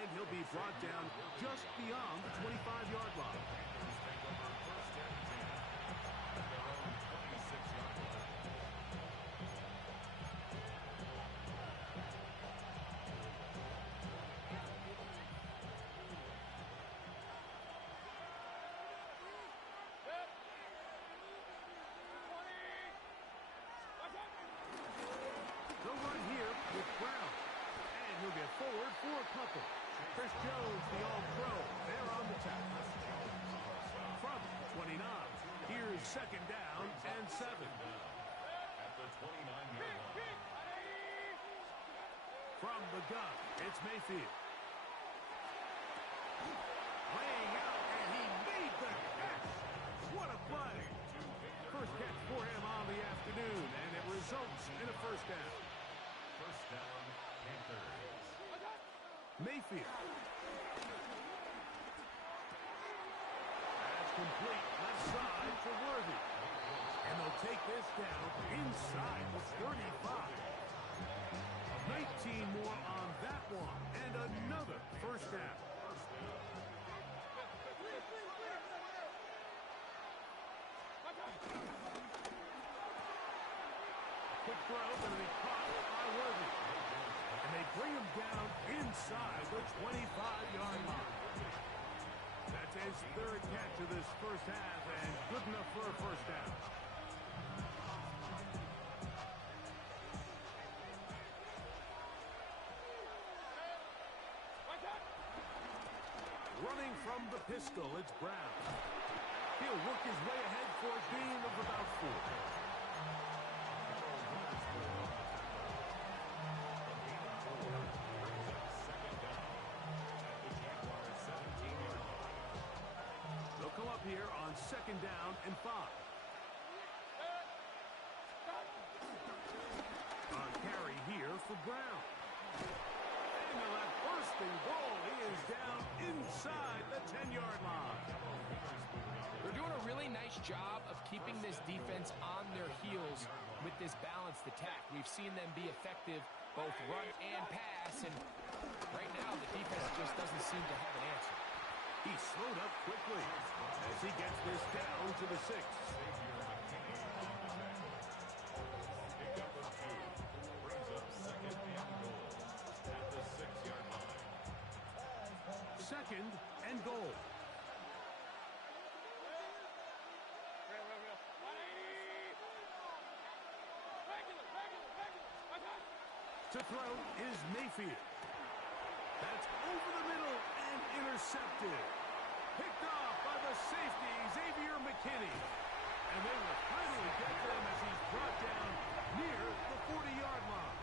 And he'll be brought down just beyond the 25-yard line. The run here with and 7. At the 29-yard line. From the gun, it's Mayfield. Laying out, and he made the catch. What a play. First catch for him on the afternoon, and it results in a first down. First down, Panthers. Mayfield. That's complete left side for Worthy. And they'll take this down inside the 35. 19 more on that one, and another first down. Quick throw, going to be caught by Worthy. And they bring him down inside the 25-yard line. That's his third catch of this first half, and good enough for a first down. Running from the pistol, it's Brown. He'll work his way ahead for a gain of about 4. They'll come up here on second down and 5. On carry here for Brown. And that bursting ball, he is down inside the 10-yard line. They're doing a really nice job of keeping this defense on their heels with this balanced attack. We've seen them be effective both run and pass, and right now the defense just doesn't seem to have an answer. He slowed up quickly as he gets this down to the 6. Second and goal. To throw is Mayfield. That's over the middle and intercepted. Picked off by the safety, Xavier McKinney. And they will finally get them as he's brought down near the 40-yard line.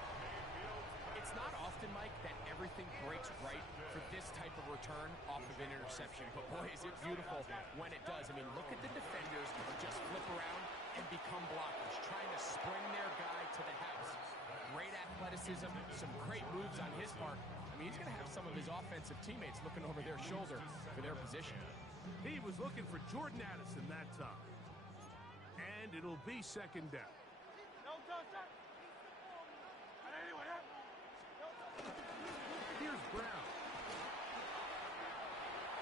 It's not often, Mike, that everything breaks right for this type of return off of an interception. But, boy, is it beautiful when it does. I mean, look at the defenders just flip around and become blockers, trying to spring their guy to the house. Great athleticism, some great moves on his part. I mean, he's going to have some of his offensive teammates looking over their shoulder for their position. He was looking for Jordan Addison that time. And it'll be second down. Here's Brown.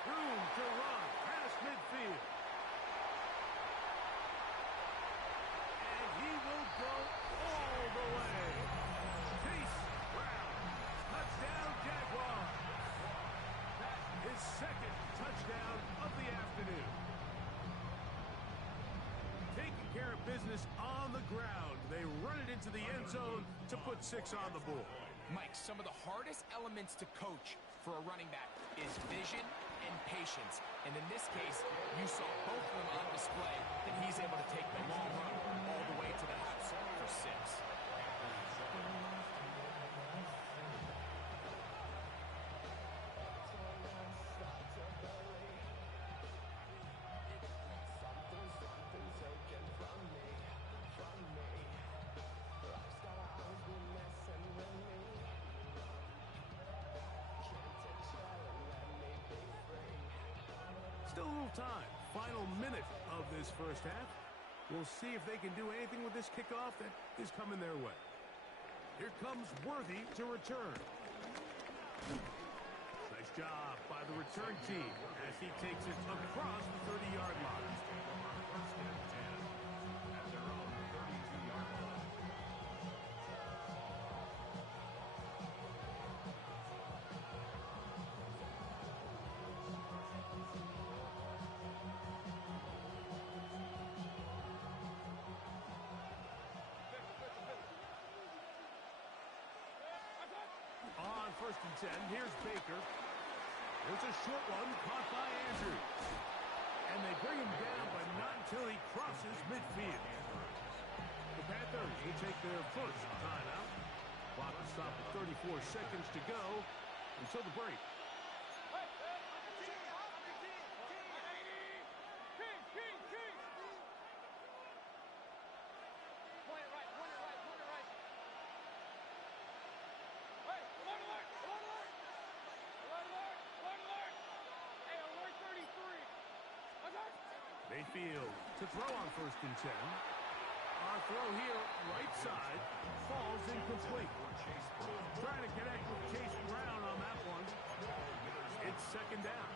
Room to run past midfield. And he will go all the way. Chase Brown. Touchdown, Jaguars. That is second touchdown of the afternoon. Taking care of business on the ground. They run it into the end zone to put 6 on the board. Mike, some of the hardest elements to coach for a running back is vision and patience. And in this case, you saw both of them on display, that he's able to take the long run all the way to the house for 6. Still a little time. Final minute of this first half. We'll see if they can do anything with this kickoff that is coming their way. Here comes Worthy to return. Nice job by the return team as he takes it across the 30-yard line. First and 10 at their own 32-yard line. On first and 10, here's Baker. There's a short one caught by Andrews. And they bring him down, but not until he crosses midfield. Panthers will take their first timeout. Clock will stop at 34 seconds to go until the break. Mayfield to throw on 1st and 10. Our throw here, right side, falls incomplete. Trying to connect with Chase Brown on that one. It's 2nd down.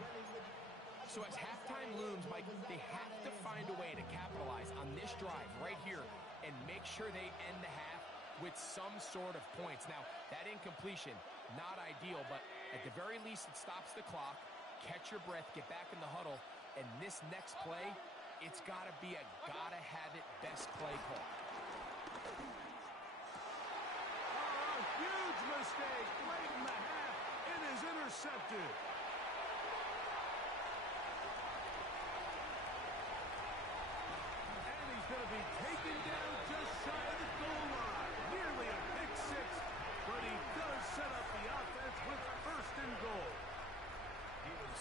So as halftime looms, Mike, they have to find a way to capitalize on this drive right here and make sure they end the half with some sort of points. Now, that incompletion, not ideal, but at the very least, it stops the clock. Catch your breath, get back in the huddle, and this next play, it's got to be a gotta-have-it best play call. Oh, huge mistake late in the half. It is intercepted. And he's going to be taken down just shy of the goal line. Nearly a pick six, but he does set up the offense with 1st and goal.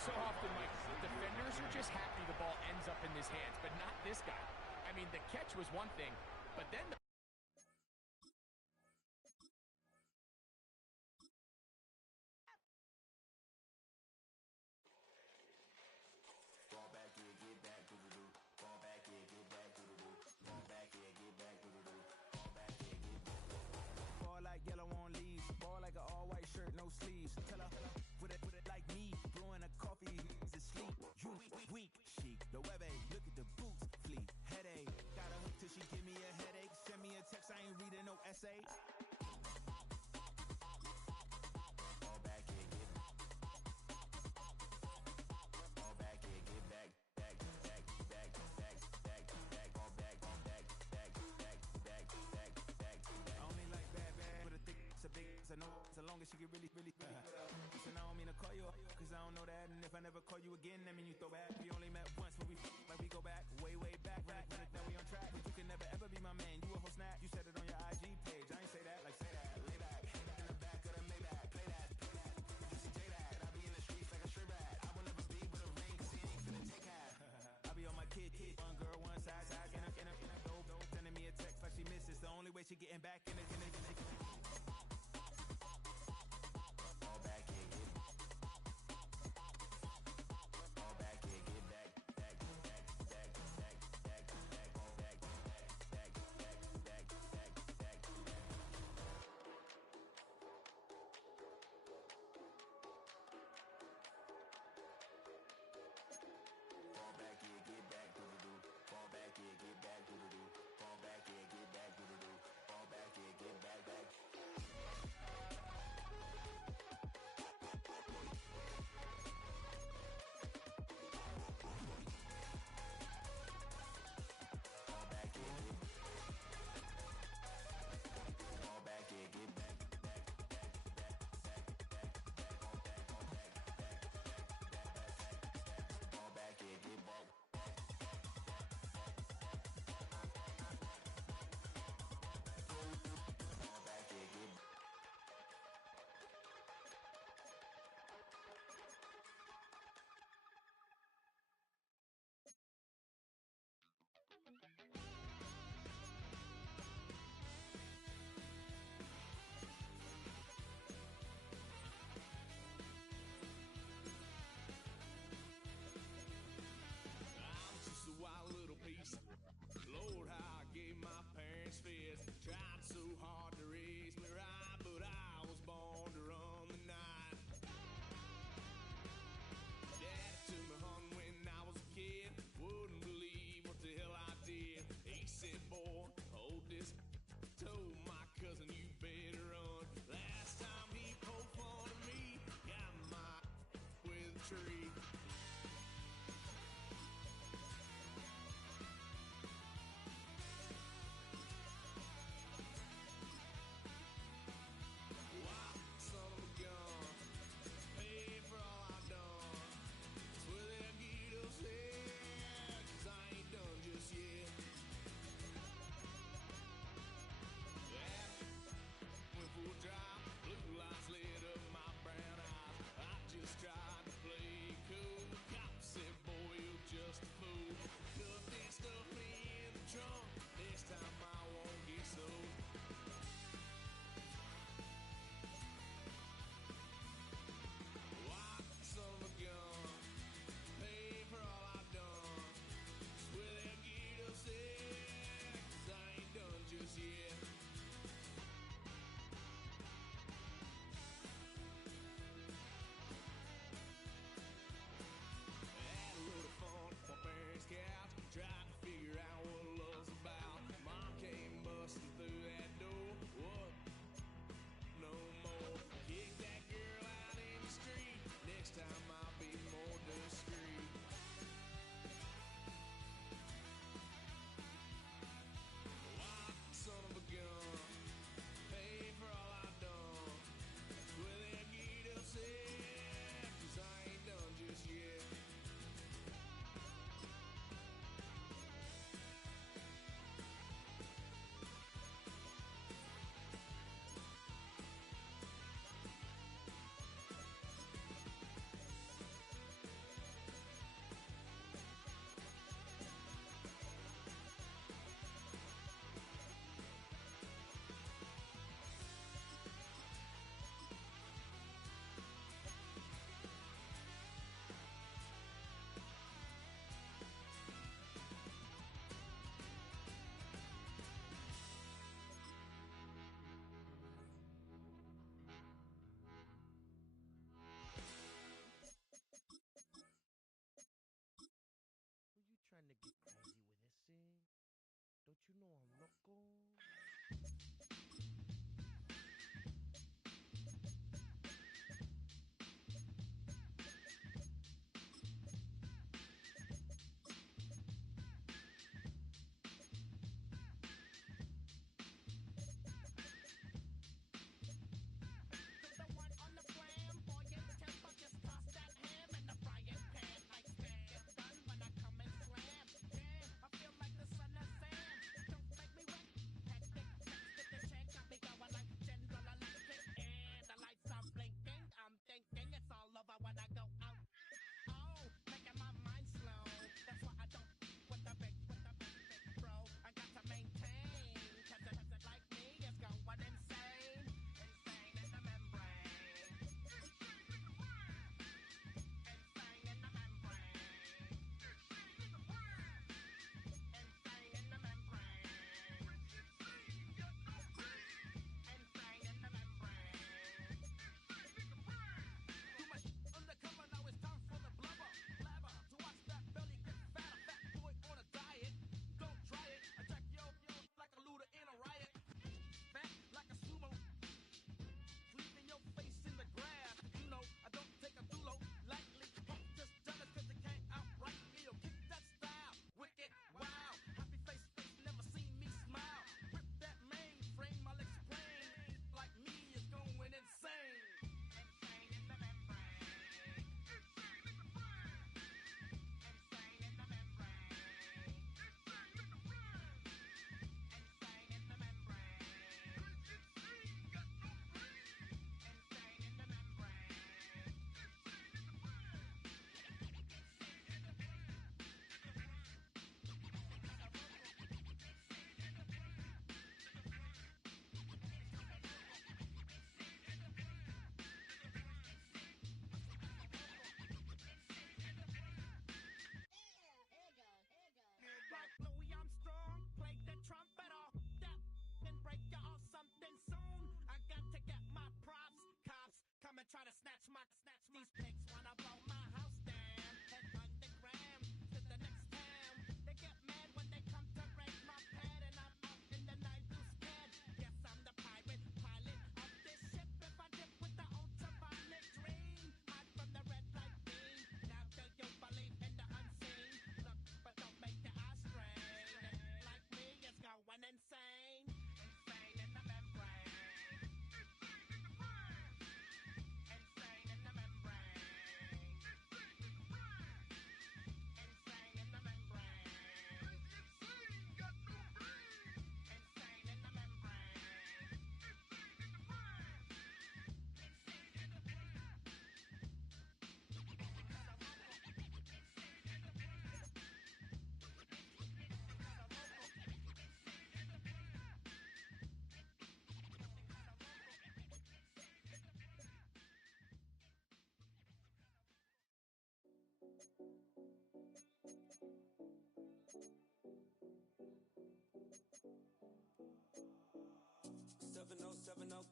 So often, Mike, defenders are just happy the ball ends up in his hands, but not this guy. I mean, the catch was one thing, but then the Fall back, yeah, get back, doo-doo-doo. Fall back, yeah, get back, doo-doo-doo. Fall back, yeah, get back, doo-doo-doo. Fall back, yeah, get back. Fall like yellow on leaves. Ball like an all-white shirt, no sleeves. Tell her, put it like me. Blowing a coffee, he's asleep. You weak, chic. The web look at the boots, fleet. Headache, got a hook till she give me a headache. Send me a text, I ain't reading no essay. Fall back, yeah, get back. Fall back, yeah, get back. Back. Fall back, back. I only like bad. With a thick, it's a big, it's a no. So long as she get really. Listen, I don't mean to call you up, cause I don't know that. And if I never call you again, that mean you throw back. We only met once, but we go back, way back. Run it, now we on track. But you can never ever be my man. You a whole snap, you said it on your IG page. I ain't say that, like say that. Lay back, in the back of the Maybach. Play that. You see J that. I be in the streets like a stray rat. I will never be with a ring, cause he ain't finna take half. I be on my kid. One girl, one side, in a dope. Sending me a text like she misses. The only way she getting back in it. Fall back, yeah, get back. Fall back, yeah, get back.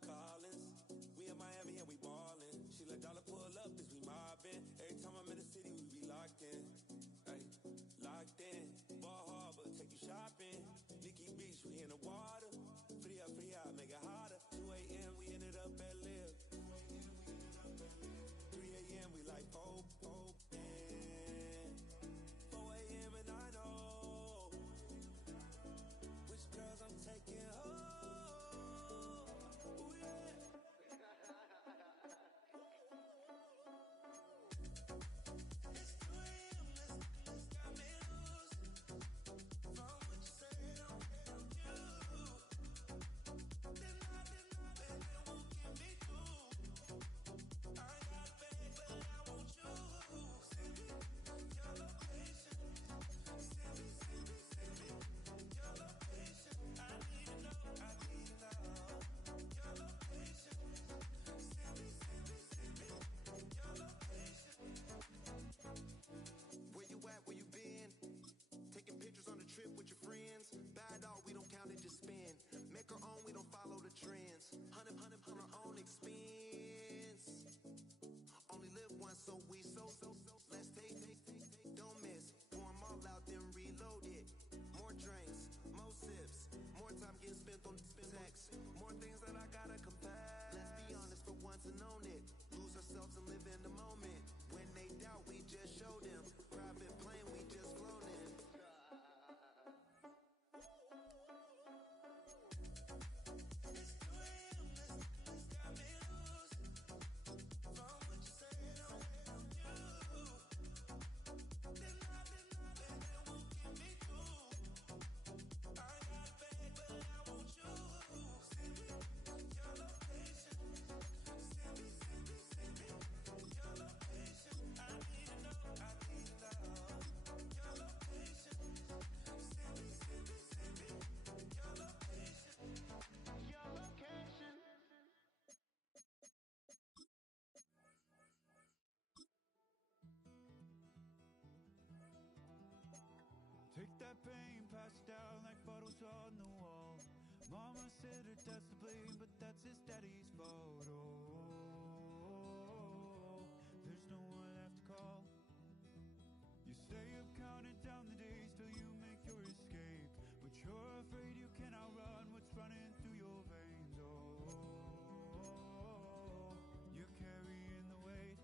Collins. We in Miami and we ballin'. She let dollar pull up as we mobbin'. Every time I'm in the city, we be locked in. Ay, locked in. Ball Harbor, take you shopping. Nikki Beach, we in the water. Free up, make it hotter. 2 a.m., we ended up at Liv. 3 a.m., we like Pope. 4 a.m. and I know which girls I'm taking home. So let's take, don't miss. Pour 'em all out, then reload it. More drinks, more sips, more time getting spent on text. More things that I gotta confess. Let's be honest for once and own it. Lose ourselves and live in the moment. When they doubt, we just show them. Private plane, we just flown in. Take that pain, pass it down like photos on the wall. Mama said her dad's to blame, but that's his daddy's photo. There's no one left to call. You stay up counting down the days till you make your escape, but you're afraid you can outrun what's running through your veins. You're carrying the weight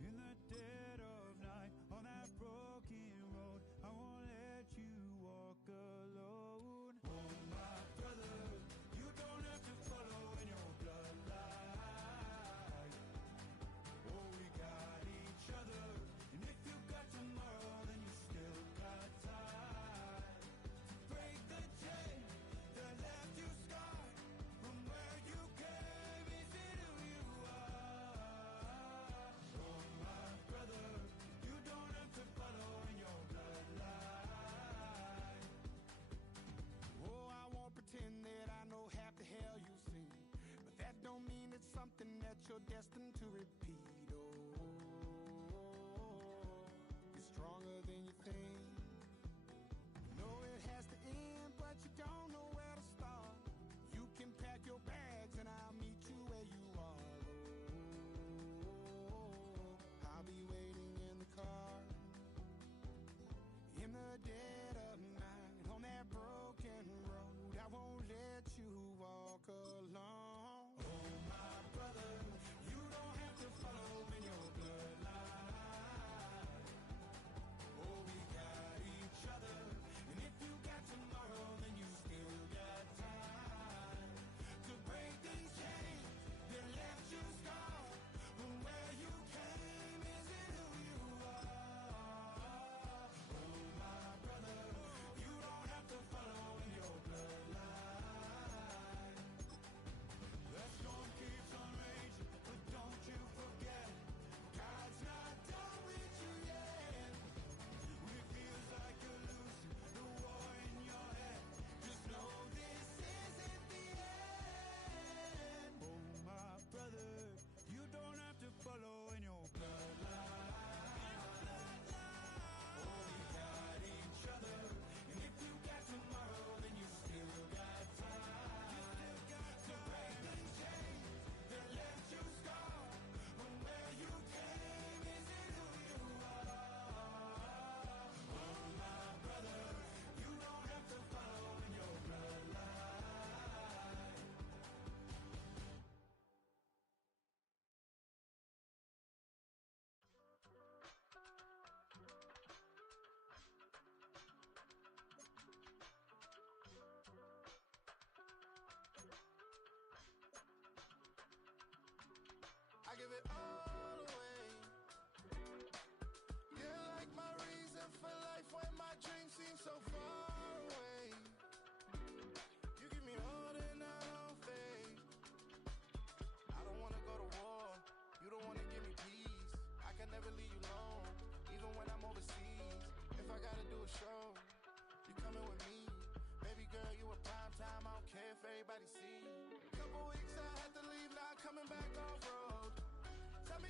in the dead of night on that broken road. I won't let you walk alone. Oh my brother, you don't have to follow in your bloodline. Oh, we got each other, and if you got tomorrow, then you still got time to break the chain that left you scarred from where you came into who you are. Oh my brother, you don't have to follow in your bloodline. Oh, I won't pretend that I know half the hell you've seen, but that don't mean it's something that you're destined to repeat. Oh, you're stronger than you think. You know it has to end, but you don't know where to start. You can pack your bags and I'll meet you where you are. Oh, I'll be waiting in the car in the dead of night on that broken road. I won't let you walk alone. Oh my brother, you don't have to follow in your bloodline. Oh, we got give it all away. You're like my reason for life when my dreams seem so far away. You give me all that I don't fade. I don't wanna go to war. You don't wanna give me peace. I can never leave you alone, even when I'm overseas. If I gotta do a show, you coming with me. Baby girl, you a prime time. I don't care if everybody see. Couple weeks I had to leave, now I'm coming back off road. Tell me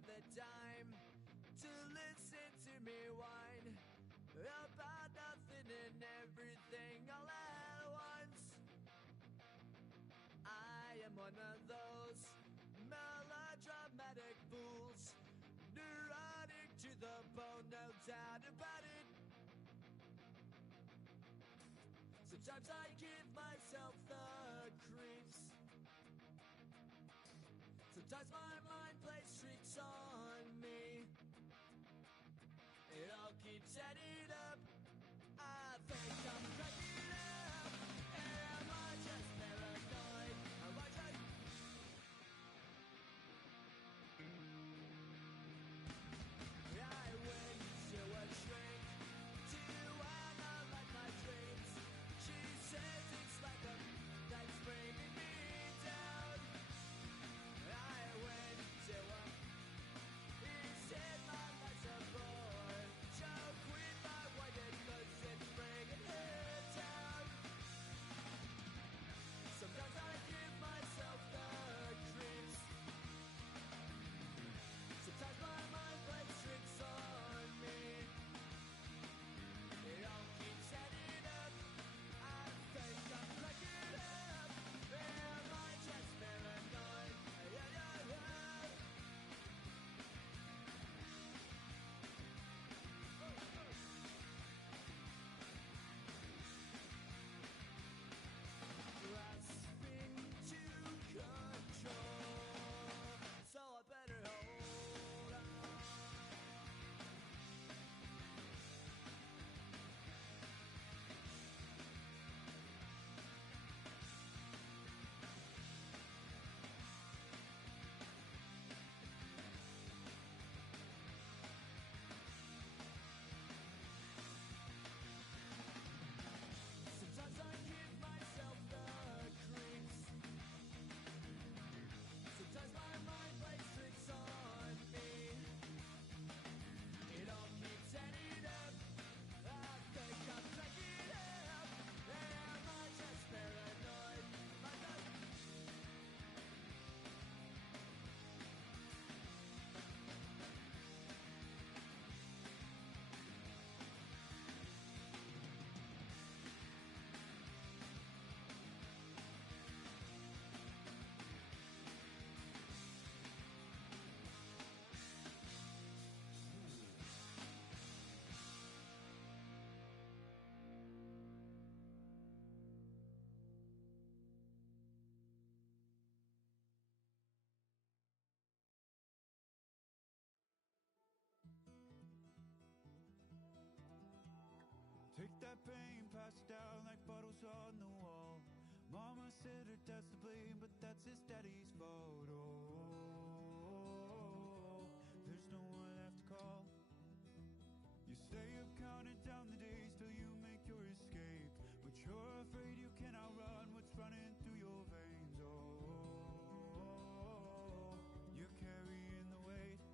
have the time to listen to me whine about nothing and everything all at once. I am one of those melodramatic fools, neurotic to the bone, no doubt about it. Sometimes I give myself the creeps. Sometimes my mind plays tricks on me. It all keeps adding up. I think I'm cracking up. Am I just paranoid? Am I just... I went to a shrink to analyze my dreams. She says it's like a that's bringing me down. I went to a... He said my life's a bore. Joke with my wife because it's bringing her down. Sometimes I give myself the creeps. Sometimes my mind plays tricks on me. It all keeps adding up. I think I'm cracking up. Am I just paranoid? Yeah, yeah, yeah. Grasping to control, so I better hold on. Sometimes I give myself the creeps. Sometimes my mind plays tricks on me. It all keeps adding up. I think I'm cracking up. Am I just paranoid? Am I just... Take that pain, pass it down like bottles on the wall. Mama said her dad's to blame, but that's his daddy's fault. Oh, there's no one left to call. You stay up counting down the days till you make your escape, but you're afraid you can outrun what's running through your veins. Oh, you're carrying the weight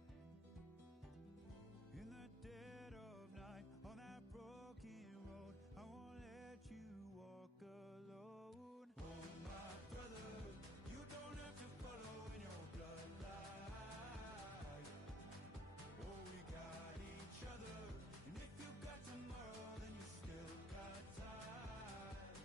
in the dead of night on that broken road. I won't let you walk alone. Oh, my brother, you don't have to follow in your bloodline. Oh, we got each other, and if you got tomorrow, then you still got time.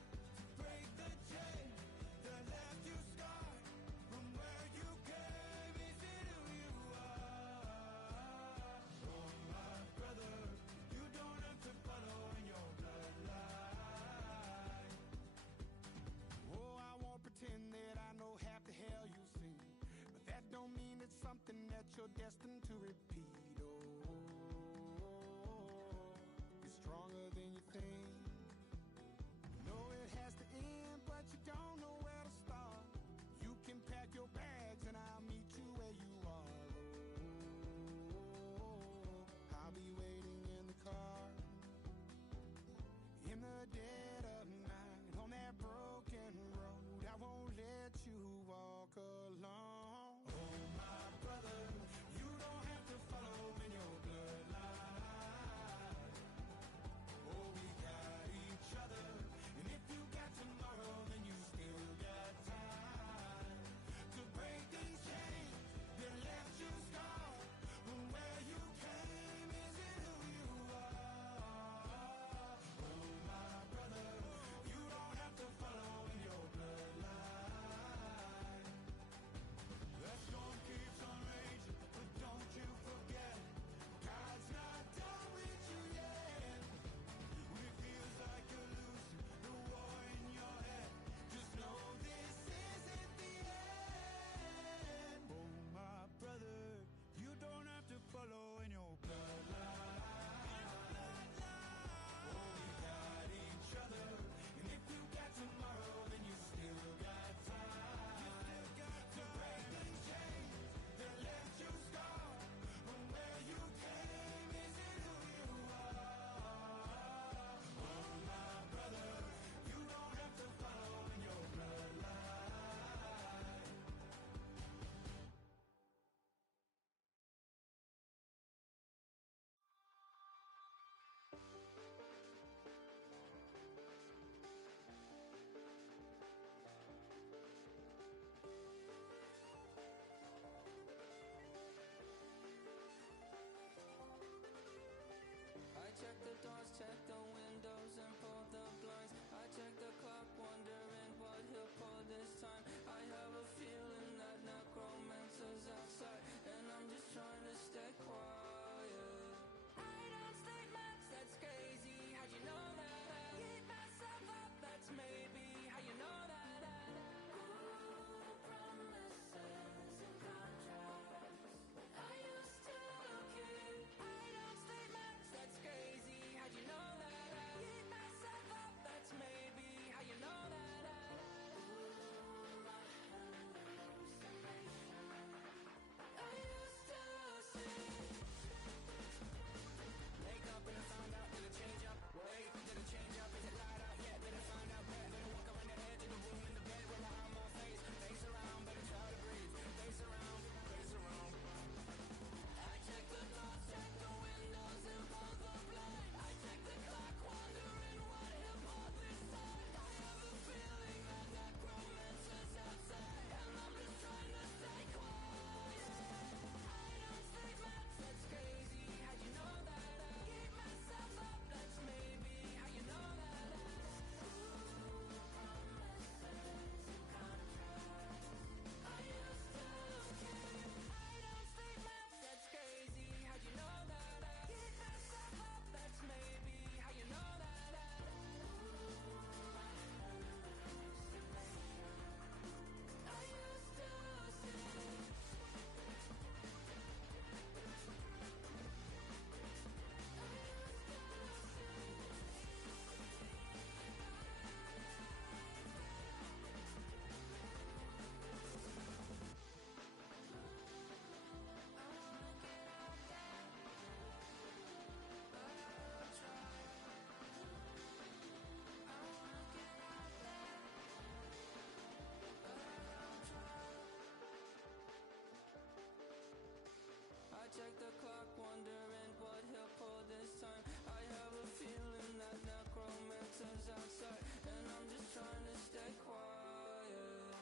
rumors outside, and I'm just trying to stay quiet.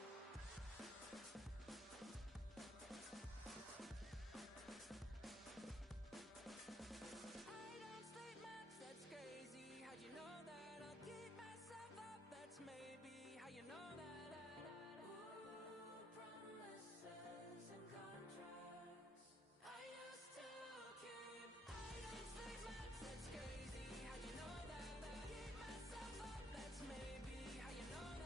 I don't sleep much, that's crazy. How'd you know that? I'll keep myself up, that's maybe how you know that. Ooh, promises and contracts I used to keep. I don't sleep much, that's crazy. How'd you know that? I'll keep myself up, that's maybe how you know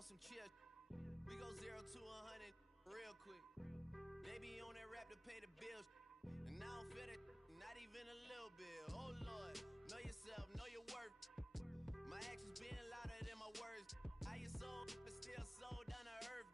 on some chill. We go 0 to 100 real quick. They be on that rap to pay the bills. And I don't feel it, not even a little bit. Oh Lord, know yourself, know your worth. My actions being louder than my words. How you sold, but still sold down to earth.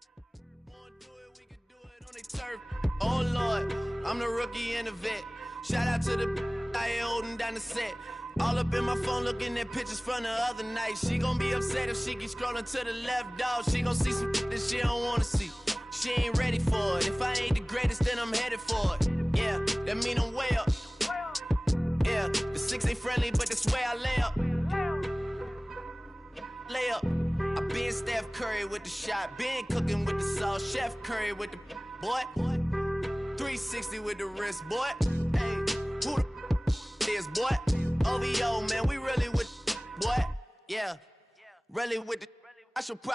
Wanna do it, we can do it on the turf. Oh Lord, I'm the rookie and the vet. Shout out to the I ain't holding down the set. All up in my phone looking at pictures from the other night. She gon' be upset if she keep scrolling to the left, dog. She gon' see some that she don't wanna see. She ain't ready for it. If I ain't the greatest, then I'm headed for it. Yeah, that mean I'm way up. Yeah, the 6 ain't friendly, but that's where I lay up. Lay up. I been Steph Curry with the shot. Been cooking with the sauce. Chef Curry with the boy. 360 with the wrist, boy. Hey, who the is, boy? OVO, man, we really with boy. Yeah, really with the. I should probably